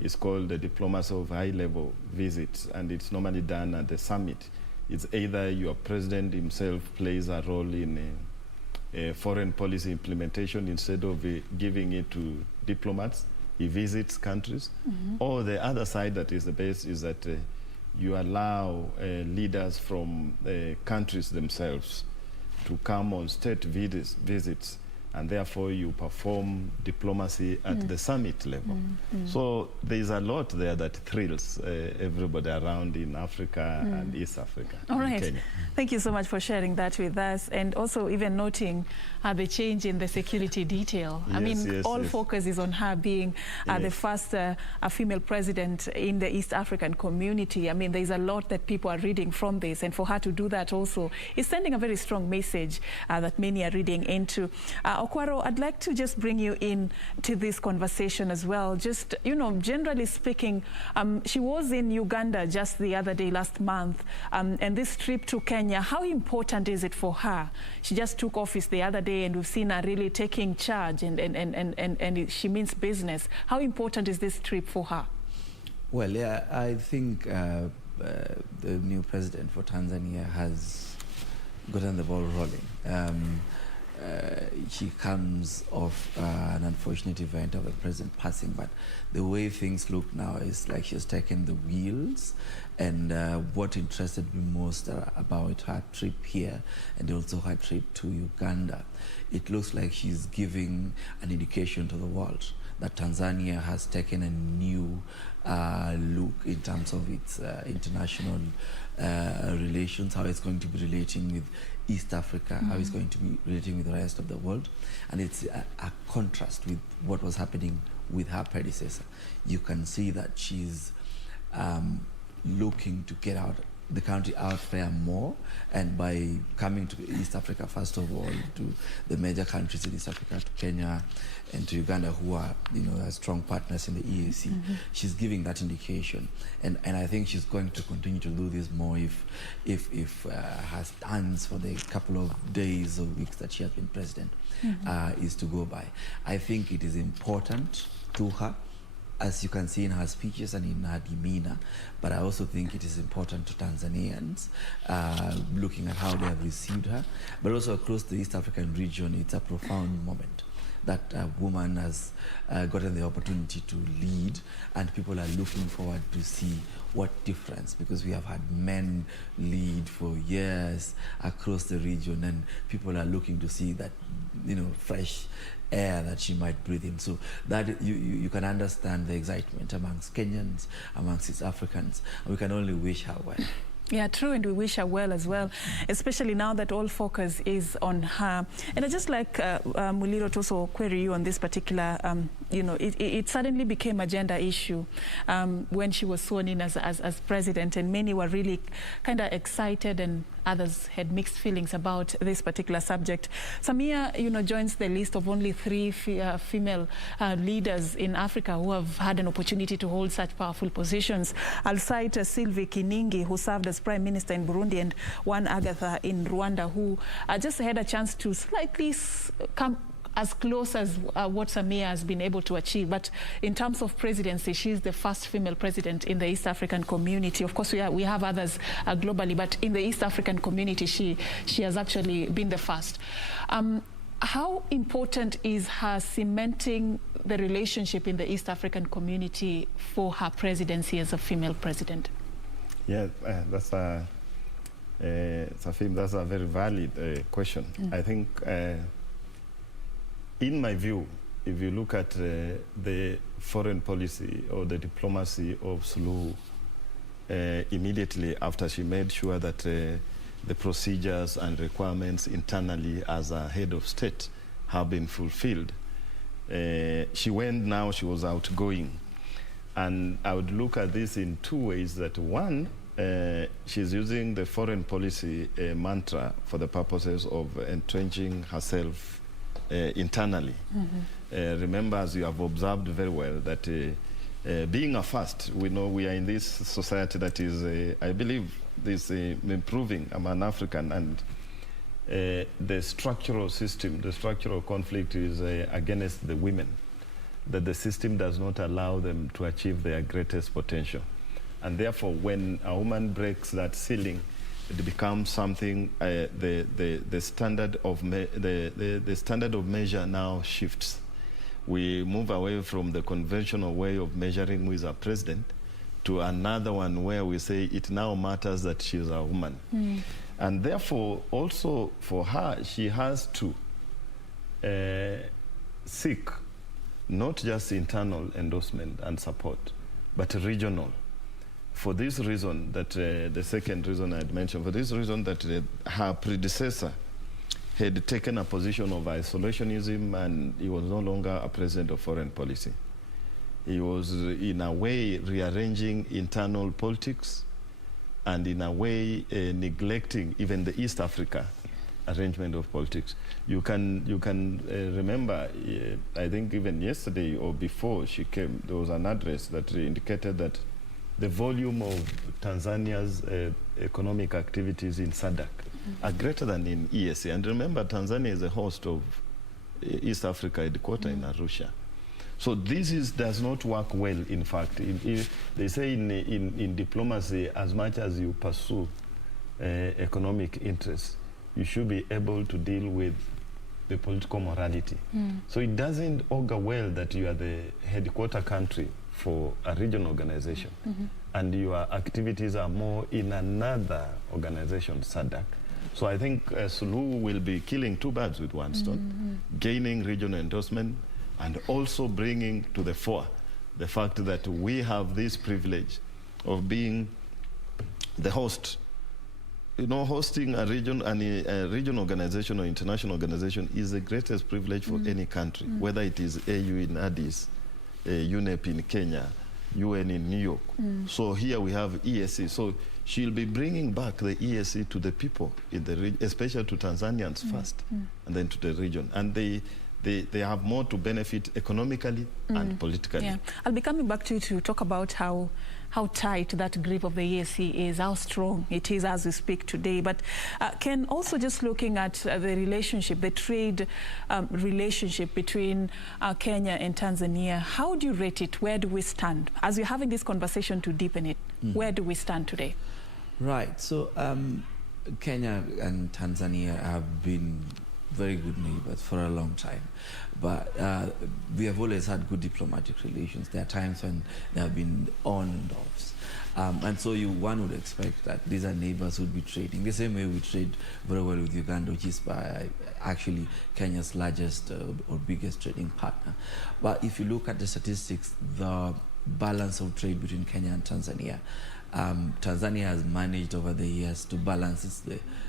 It's called the diplomacy of high-level visits, and it's normally done at the summit. It's either your president himself plays a role in a foreign policy implementation instead of giving it to diplomats. He visits countries. Or the other side that is the best is that you allow leaders from countries themselves to come on state visits, and therefore you perform diplomacy at the summit level. So there is a lot there that thrills everybody around in Africa and East Africa. All right. Kenya. Thank you so much for sharing that with us, and also even noting the change in the security detail. I mean, all focus is on her being the first female president in the East African community. I mean, there's a lot that people are reading from this, and for her to do that also is sending a very strong message that many are reading into. Okwaro, I'd like to just bring you in to this conversation as well. Just, you know, generally speaking, she was in Uganda just the other day, last month, and this trip to Kenya, how important is it for her? She just took office the other day, and we've seen her really taking charge, and she means business. How important is this trip for her? Well, yeah, I think the new president for Tanzania has gotten the ball rolling. She comes off an unfortunate event of the president passing, but the way things look now is like she's taken the wheels. And what interested me most about her trip here and also her trip to Uganda, it looks like she's giving an indication to the world that Tanzania has taken a new look in terms of its international relations, how it's going to be relating with East Africa, how it's going to be relating with the rest of the world. And it's a contrast with what was happening with her predecessor. You can see that she's looking to get out the country out there more, and by coming to East Africa, first of all, to the major countries in East Africa, to Kenya and to Uganda, who are, you know, strong partners in the EAC, she's giving that indication, and I think she's going to continue to do this more if her stance for the couple of days or weeks that she has been president is to go by. I think it is important to her, as you can see in her speeches and in her demeanor, but I also think it is important to Tanzanians, looking at how they have received her, but also across the East African region. It's a profound moment that a woman has gotten the opportunity to lead, and people are looking forward to see what difference, because we have had men lead for years across the region, and people are looking to see that, you know, fresh air that she might breathe in. So that you can understand the excitement amongst Kenyans, amongst East Africans, and we can only wish her well. Yeah, true, and we wish her well as well, especially now that all focus is on her. And I just like Muliro to also query you on this particular, you know, it suddenly became a gender issue when she was sworn in as president, and many were really kind of excited, and others had mixed feelings about this particular subject. Samia, you know, joins the list of only 3 female leaders in Africa who have had an opportunity to hold such powerful positions. I'll cite Sylvie Kiningi, who served as Prime Minister in Burundi, and one Agatha in Rwanda, who just had a chance to slightly come as close as what Samia has been able to achieve. But in terms of presidency, she's the first female president in the East African community. Of course, we have others globally, but in the East African community, she has actually been the first. How important is her cementing the relationship in the East African community for her presidency as a female president? Yeah, that's Safim, that's a very valid question. I think, in my view, if you look at the foreign policy or the diplomacy of Suluhu immediately after she made sure that the procedures and requirements internally as a head of state have been fulfilled, she was outgoing. And I would look at this in 2 ways. That one, she's using the foreign policy mantra for the purposes of entrenching herself internally. Remember, as you have observed very well, that being a first, we know we are in this society that is, I believe, this improving. I'm an African, and the structural system, the structural conflict is against the women, that the system does not allow them to achieve their greatest potential. And therefore, when a woman breaks that ceiling, it becomes something, the standard of measure now shifts. We move away from the conventional way of measuring who is a president to another one where we say it now matters that she's a woman. And therefore, also for her, she has to seek not just internal endorsement and support, but regional. For this reason, that the second reason I had mentioned, for this reason that her predecessor had taken a position of isolationism, and he was no longer a president of foreign policy. He was, in a way, rearranging internal politics, and in a way neglecting even the East Africa arrangement of politics. You can remember, I think even yesterday or before she came, there was an address that indicated that the volume of Tanzania's economic activities in SADC are greater than in EAC. And remember, Tanzania is a host of East Africa headquarters in Arusha. So this does not work well, in fact. They say in diplomacy, as much as you pursue economic interests, you should be able to deal with the political morality. So it doesn't augur well that you are the headquarter country for a regional organization, and your activities are more in another organization, SADC. So I think Suluhu will be killing two birds with one stone, gaining regional endorsement, and also bringing to the fore the fact that we have this privilege of being the host. You know, hosting a region, a regional organization or international organization is the greatest privilege for any country, whether it is AU in Addis, UNEP in Kenya, UN in New York. So here we have EAC. So she'll be bringing back the EAC to the people in the region, especially to Tanzanians first, and then to the region. And they have more to benefit economically and politically. Yeah. I'll be coming back to you to talk about how tight that grip of the EAC is, how strong it is as we speak today. But Ken, also just looking at the relationship, the trade relationship between Kenya and Tanzania, how do you rate it? Where do we stand? As we're having this conversation to deepen it, where do we stand today? Right. So Kenya and Tanzania have been very good neighbors for a long time, but we have always had good diplomatic relations. There are times when there have been on and offs, and so one would expect that these are neighbors who would be trading the same way we trade very well with Uganda, which is actually Kenya's largest or biggest trading partner. But if you look at the statistics, the balance of trade between Kenya and Tanzania, Tanzania has managed over the years to balance its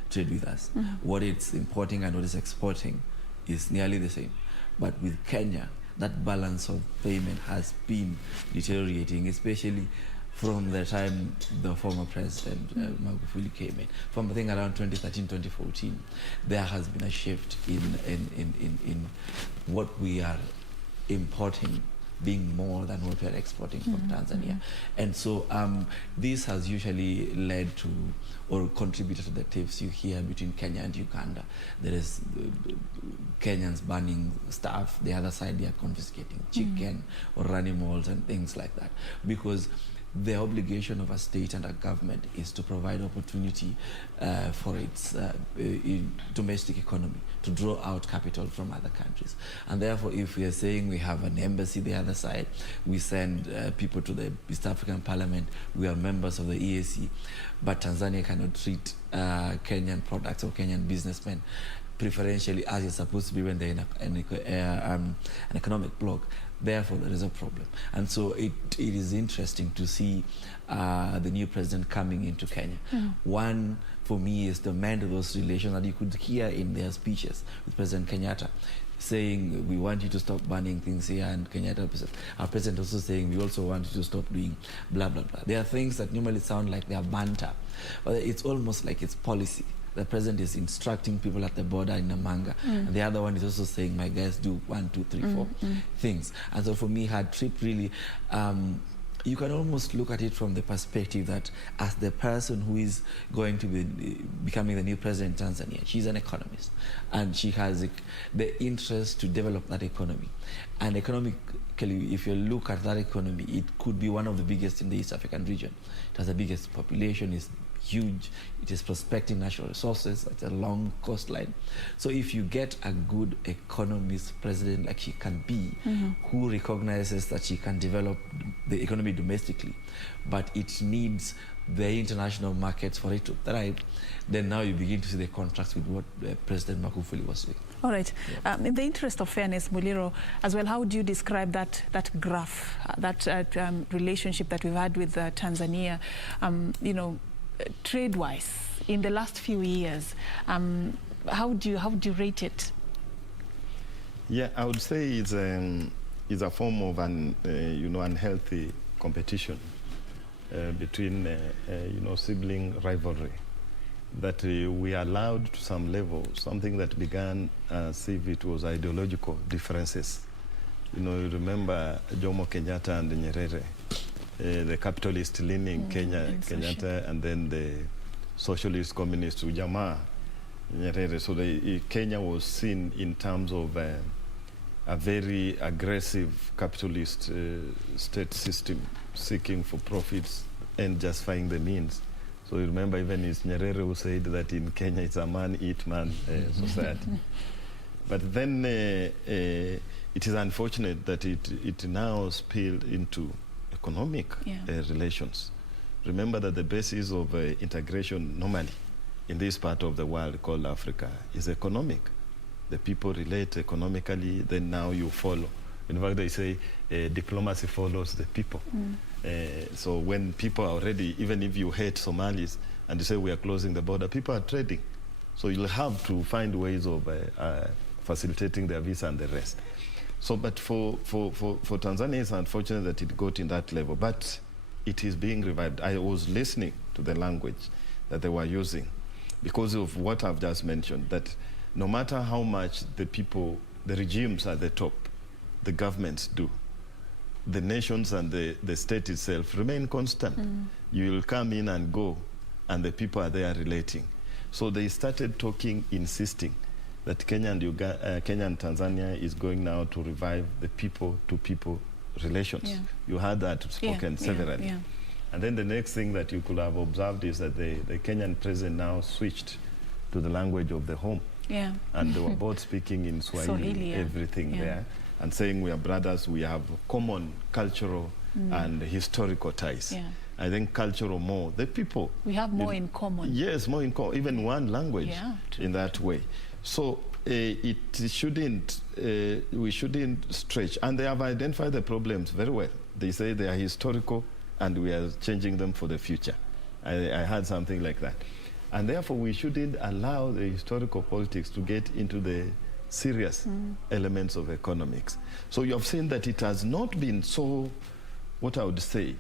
trade with us. What it's importing and what it's exporting is nearly the same. But with Kenya, that balance of payment has been deteriorating, especially from the time the former president, Magufuli, came in. From I think around 2013, 2014, there has been a shift in what we are importing being more than what we are exporting from Tanzania. And so this has usually led to or contributed to the tiffs you hear between Kenya and Uganda. There is Kenyans burning stuff, the other side they are confiscating chicken or animals and things like that. Because the obligation of a state and a government is to provide opportunity for its domestic economy, to draw out capital from other countries. And therefore, if we are saying we have an embassy the other side, we send people to the East African Parliament, we are members of the EAC, but Tanzania cannot treat Kenyan products or Kenyan businessmen preferentially as it's supposed to be when they're in an economic bloc. Therefore, there is a problem. And so it is interesting to see the new president coming into Kenya. One, for me, is to mend those relations that you could hear in their speeches with President Kenyatta, saying, we want you to stop banning things here, and Kenyatta, our president, also saying, we also want you to stop doing blah, blah, blah. There are things that normally sound like they are banter, but it's almost like it's policy. The president is instructing people at the border in Namanga, and the other one is also saying, my guys do 1, 2, 3, 4 things. And so for me, her trip really, you can almost look at it from the perspective that as the person who is going to be becoming the new president in Tanzania, she's an economist, and she has the interest to develop that economy. And economically, if you look at that economy, it could be one of the biggest in the East African region. It has the biggest population, is huge, it is prospecting natural resources, it's a long coastline. So if you get a good economist president like she can be, who recognizes that she can develop the economy domestically, but it needs the international markets for it to thrive, then now you begin to see the contrast with what President Magufuli was doing. All right. Yeah. In the interest of fairness, Muliro, as well, how do you describe that graph, that relationship that we've had with Tanzania, you know, trade-wise, in the last few years? How do you rate it? Yeah, I would say it's a form of unhealthy competition between sibling rivalry that we allowed to some level, something that began as if it was ideological differences. You know, you remember Jomo Kenyatta and Nyerere, the capitalist leaning Kenyatta, and then the socialist communist Ujamaa Nyerere. So Kenya was seen in terms of a very aggressive capitalist state system seeking for profits and justifying the means. So you remember even it's Nyerere who said that in Kenya it's a man-eat-man society. But then it is unfortunate that it now spilled into economic relations. Remember that the basis of integration normally in this part of the world called Africa is economic. The people relate economically, then now you follow. In fact, they say diplomacy follows the people. So when people are already, even if you hate Somalis and you say we are closing the border, people are trading. So you'll have to find ways of facilitating their visa and the rest. So, but for Tanzania, it's unfortunate that it got in that level, but it is being revived. I was listening to the language that they were using because of what I've just mentioned, that no matter how much the regimes at the top, the governments do, the nations and the state itself remain constant. You will come in and go, and the people are there relating. So they started talking, insisting that Kenya and Tanzania is going now to revive the people-to-people relations. You heard that spoken severally. And then the next thing that you could have observed is that the Kenyan president now switched to the language of the home. And they were both speaking in Swahili, everything there, and saying we are brothers, we have common cultural and historical ties. I think cultural more, the people. We have more in common. Yes, more in common, even one language in that way. So we shouldn't stretch. And they have identified the problems very well. They say they are historical and we are changing them for the future. I heard something like that. And therefore, we shouldn't allow the historical politics to get into the serious elements of economics. So you have seen that it has not been so, what I would say,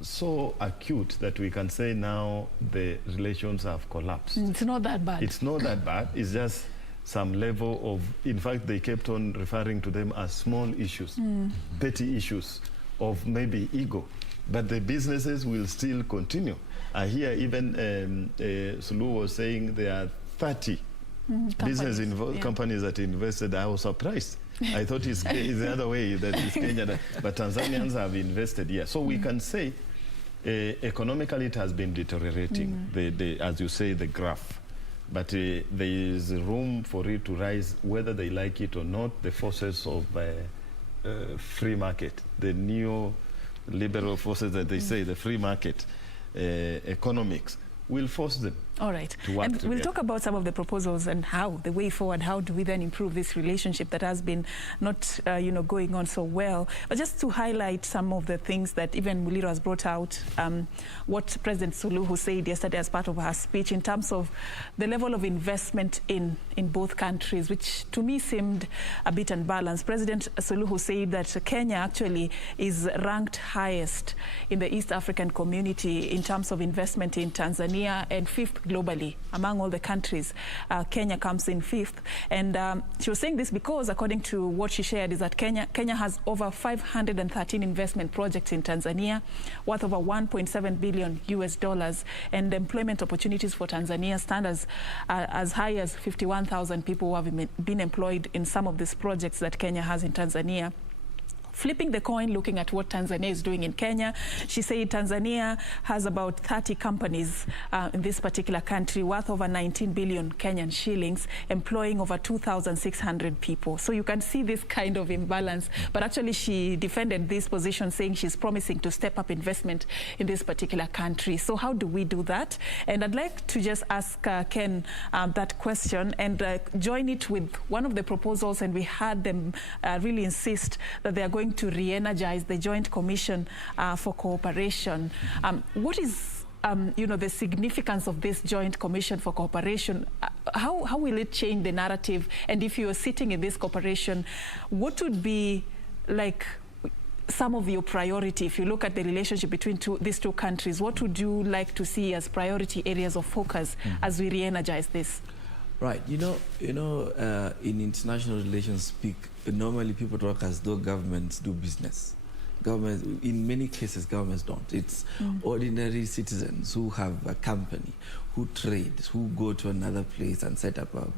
so acute that we can say now the relations have collapsed. It's not that bad. It's not that bad. It's just some level of, in fact, they kept on referring to them as small issues, petty issues of maybe ego. But the businesses will still continue. I hear even Sulu was saying there are 30 companies that invested. I was surprised. I thought it's the other way, that it's Kenya. But Tanzanians have invested here. So we can say economically it has been deteriorating, as you say, the graph. But there is room for it to rise, whether they like it or not. The forces of free market, the neo-liberal forces that they say, the free market economics, will force them. All right. To work and together. We'll talk about some of the proposals and how, the way forward, how do we then improve this relationship that has been not, going on so well. But just to highlight some of the things that even Muliro has brought out, what President Suluhu said yesterday as part of her speech in terms of the level of investment in both countries, which to me seemed a bit unbalanced. President Suluhu said that Kenya actually is ranked highest in the East African community in terms of investment in Tanzania, and fifth globally among all the countries. Kenya comes in fifth, and she was saying this because, according to what she shared, is that Kenya has over 513 investment projects in Tanzania worth over $1.7 billion US, and employment opportunities for Tanzania stand as high as 51,000 people who have been employed in some of these projects that Kenya has in Tanzania. flipping the coin, looking at what Tanzania is doing in Kenya. She said Tanzania has about 30 companies in this particular country worth over 19 billion Kenyan shillings, employing over 2,600 people. So you can see this kind of imbalance. But actually she defended this position, saying she's promising to step up investment in this particular country. So how do we do that? And I'd like to just ask Ken that question and join it with one of the proposals, and we had them really insist that they are going to re-energize the Joint Commission for Cooperation. What is the significance of this Joint Commission for Cooperation? How will it change the narrative? And if you are sitting in this cooperation, what would be like some of your priority? If you look at the relationship between these two countries, what would you like to see as priority areas of focus as we re-energize this? Right, in international relations speak, normally people talk as though governments do business. Governments, in many cases, governments don't. It's ordinary citizens who have a company, who trade, who go to another place and set up a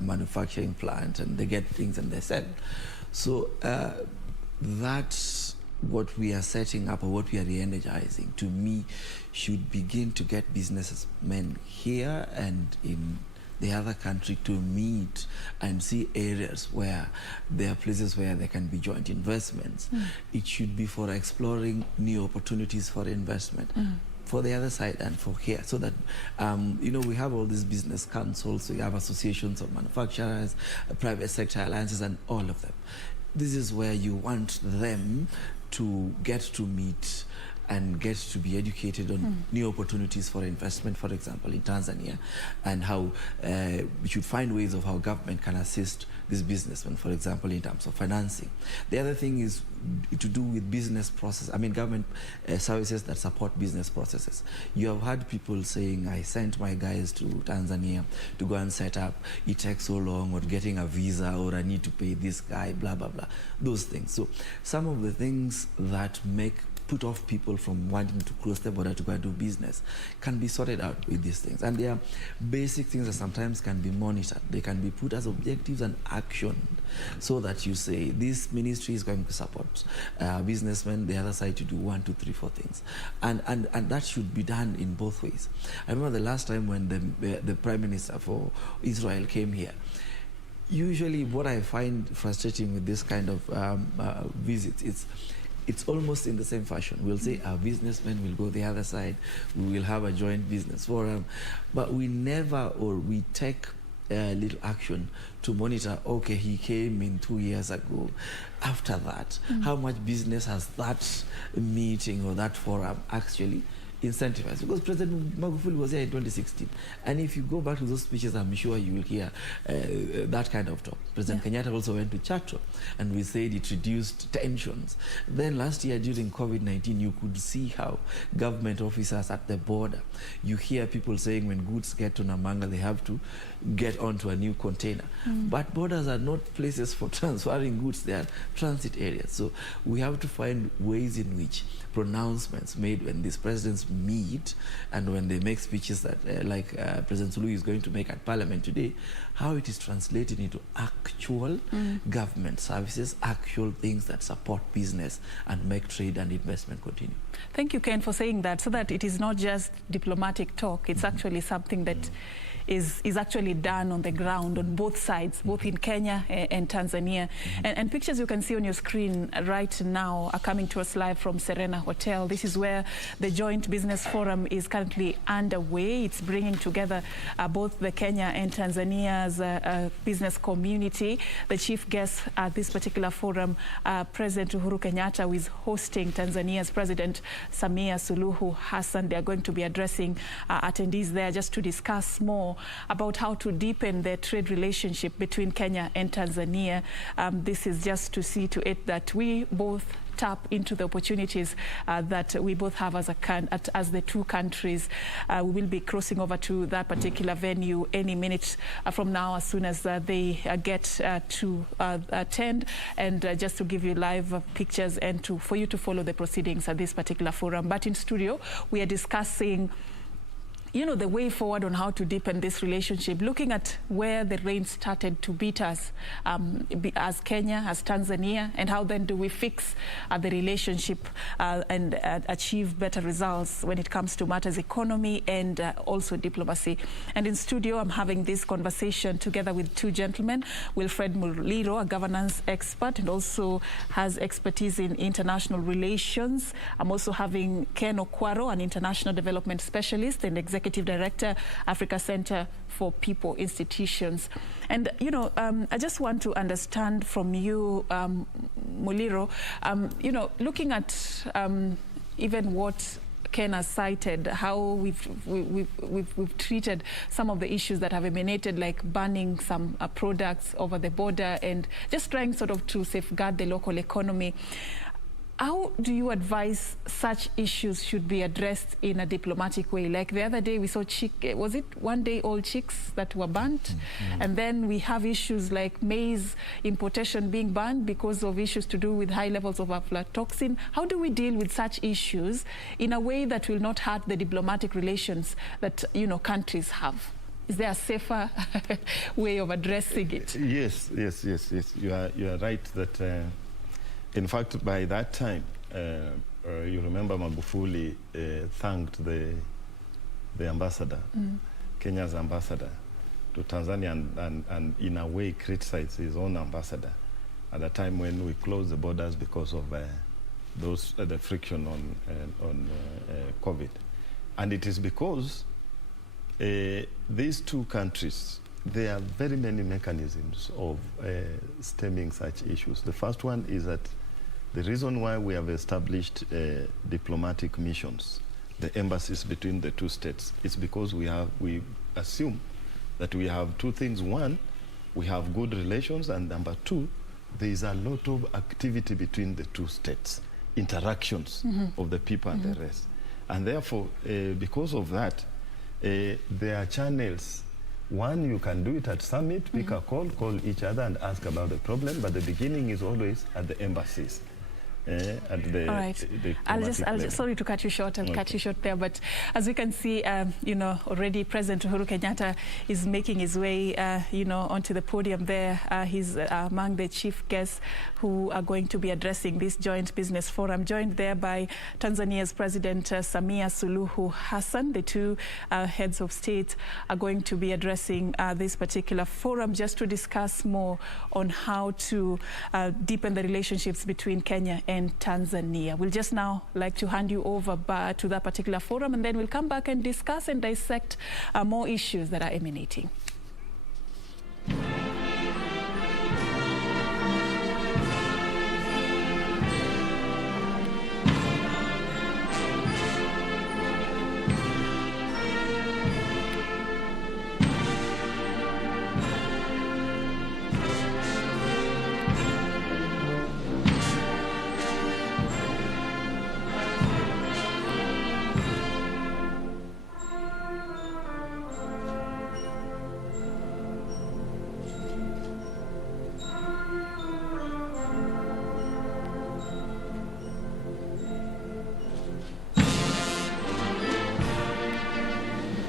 manufacturing plant, and they get things and they sell. So that's what we are setting up, or what we are re-energizing, to me, should begin to get businessmen here and in the other country to meet and see areas where there are places where there can be joint investments. It should be for exploring new opportunities for investment. For the other side and for here, so that we have all these business councils, we have associations of manufacturers, private sector alliances, and all of them. This is where you want them to get to meet and get to be educated on new opportunities for investment, for example, in Tanzania, and how we should find ways of how government can assist these businessmen, for example, in terms of financing. The other thing is to do with business process. I mean, government services that support business processes. You have had people saying, I sent my guys to Tanzania to go and set up, it takes so long, or getting a visa, or I need to pay this guy, blah, blah, blah, those things. So some of the things that put off people from wanting to cross the border to go and do business can be sorted out with these things. And there are basic things that sometimes can be monitored. They can be put as objectives and actioned, so that you say, this ministry is going to support businessmen, the other side to do 1, 2, 3, 4 things. And that should be done in both ways. I remember the last time when the Prime Minister for Israel came here, usually what I find frustrating with this kind of visits, it's almost in the same fashion. We'll say our businessmen will go the other side, we will have a joint business forum, but we never, or we take little action to monitor, okay, he came in 2 years ago. After that, how much business has that meeting or that forum actually incentivized? Because President Magufuli was here in 2016, and if you go back to those speeches, I'm sure you will hear that kind of talk. President Kenyatta also went to Chato, and we said it reduced tensions. Then last year during COVID-19, you could see how government officers at the border, you hear people saying when goods get to Namanga, they have to get onto a new container. But borders are not places for transferring goods, they are transit areas. So we have to find ways in which pronouncements made when these presidents meet and when they make speeches that President Suluhu is going to make at Parliament today, how it is translated into actual government services, actual things that support business and make trade and investment continue. Thank you, Ken, for saying that, so that it is not just diplomatic talk, it's actually something that is actually done on the ground on both sides, both in Kenya and Tanzania. And pictures you can see on your screen right now are coming to us live from Serena Hotel. This is where the Joint Business Forum is currently underway. It's bringing together both the Kenya and Tanzania's business community. The chief guest at this particular forum, President Uhuru Kenyatta, who is hosting Tanzania's President Samia Suluhu Hassan. They are going to be addressing attendees there just to discuss more about how to deepen the trade relationship between Kenya and Tanzania. This is just to see to it that we both tap into the opportunities that we both have as the two countries. We will be crossing over to that particular venue any minute from now, as soon as they get to attend, and just to give you live pictures and for you to follow the proceedings at this particular forum. But in studio, we are discussing the way forward on how to deepen this relationship, looking at where the rain started to beat us as Kenya, as Tanzania, and how then do we fix the relationship and achieve better results when it comes to matters economy and also diplomacy. And in studio, I'm having this conversation together with two gentlemen, Wilfred Muliro, a governance expert and also has expertise in international relations. I'm also having Ken Okwaro, an international development specialist and executive director, Africa Center for People Institutions. And, I just want to understand from you, Muliro, looking at even what Ken has cited, how we've treated some of the issues that have emanated, like banning some products over the border and just trying sort of to safeguard the local economy. How do you advise such issues should be addressed in a diplomatic way? Like the other day we saw was it one-day-old chicks that were banned? Mm-hmm. And then we have issues like maize importation being banned because of issues to do with high levels of aflatoxin. How do we deal with such issues in a way that will not hurt the diplomatic relations that, countries have? Is there a safer way of addressing it? Yes. You are right that in fact, by that time, you remember Magufuli thanked the ambassador, Kenya's ambassador to Tanzania, and in a way criticized his own ambassador at a time when we closed the borders because of the friction on COVID. And it is because these two countries, there are very many mechanisms of stemming such issues. The first one is that the reason why we have established diplomatic missions, the embassies between the two states, is because we assume that we have two things. One, we have good relations, and number two, there is a lot of activity between the two states, interactions of the people and the rest. And therefore, because of that, there are channels. One, you can do it at summit, pick a call each other and ask about the problem, but the beginning is always at the embassies. At the, all right. I'll just sorry to cut you short. I'll cut you short there. But as we can see, already President Uhuru Kenyatta is making his way, onto the podium there. He's among the chief guests who are going to be addressing this joint business forum, joined there by Tanzania's President Samia Suluhu Hassan. The two heads of state are going to be addressing this particular forum just to discuss more on how to deepen the relationships between Kenya and Tanzania. We'll just now like to hand you over to that particular forum, and then we'll come back and discuss and dissect more issues that are emanating.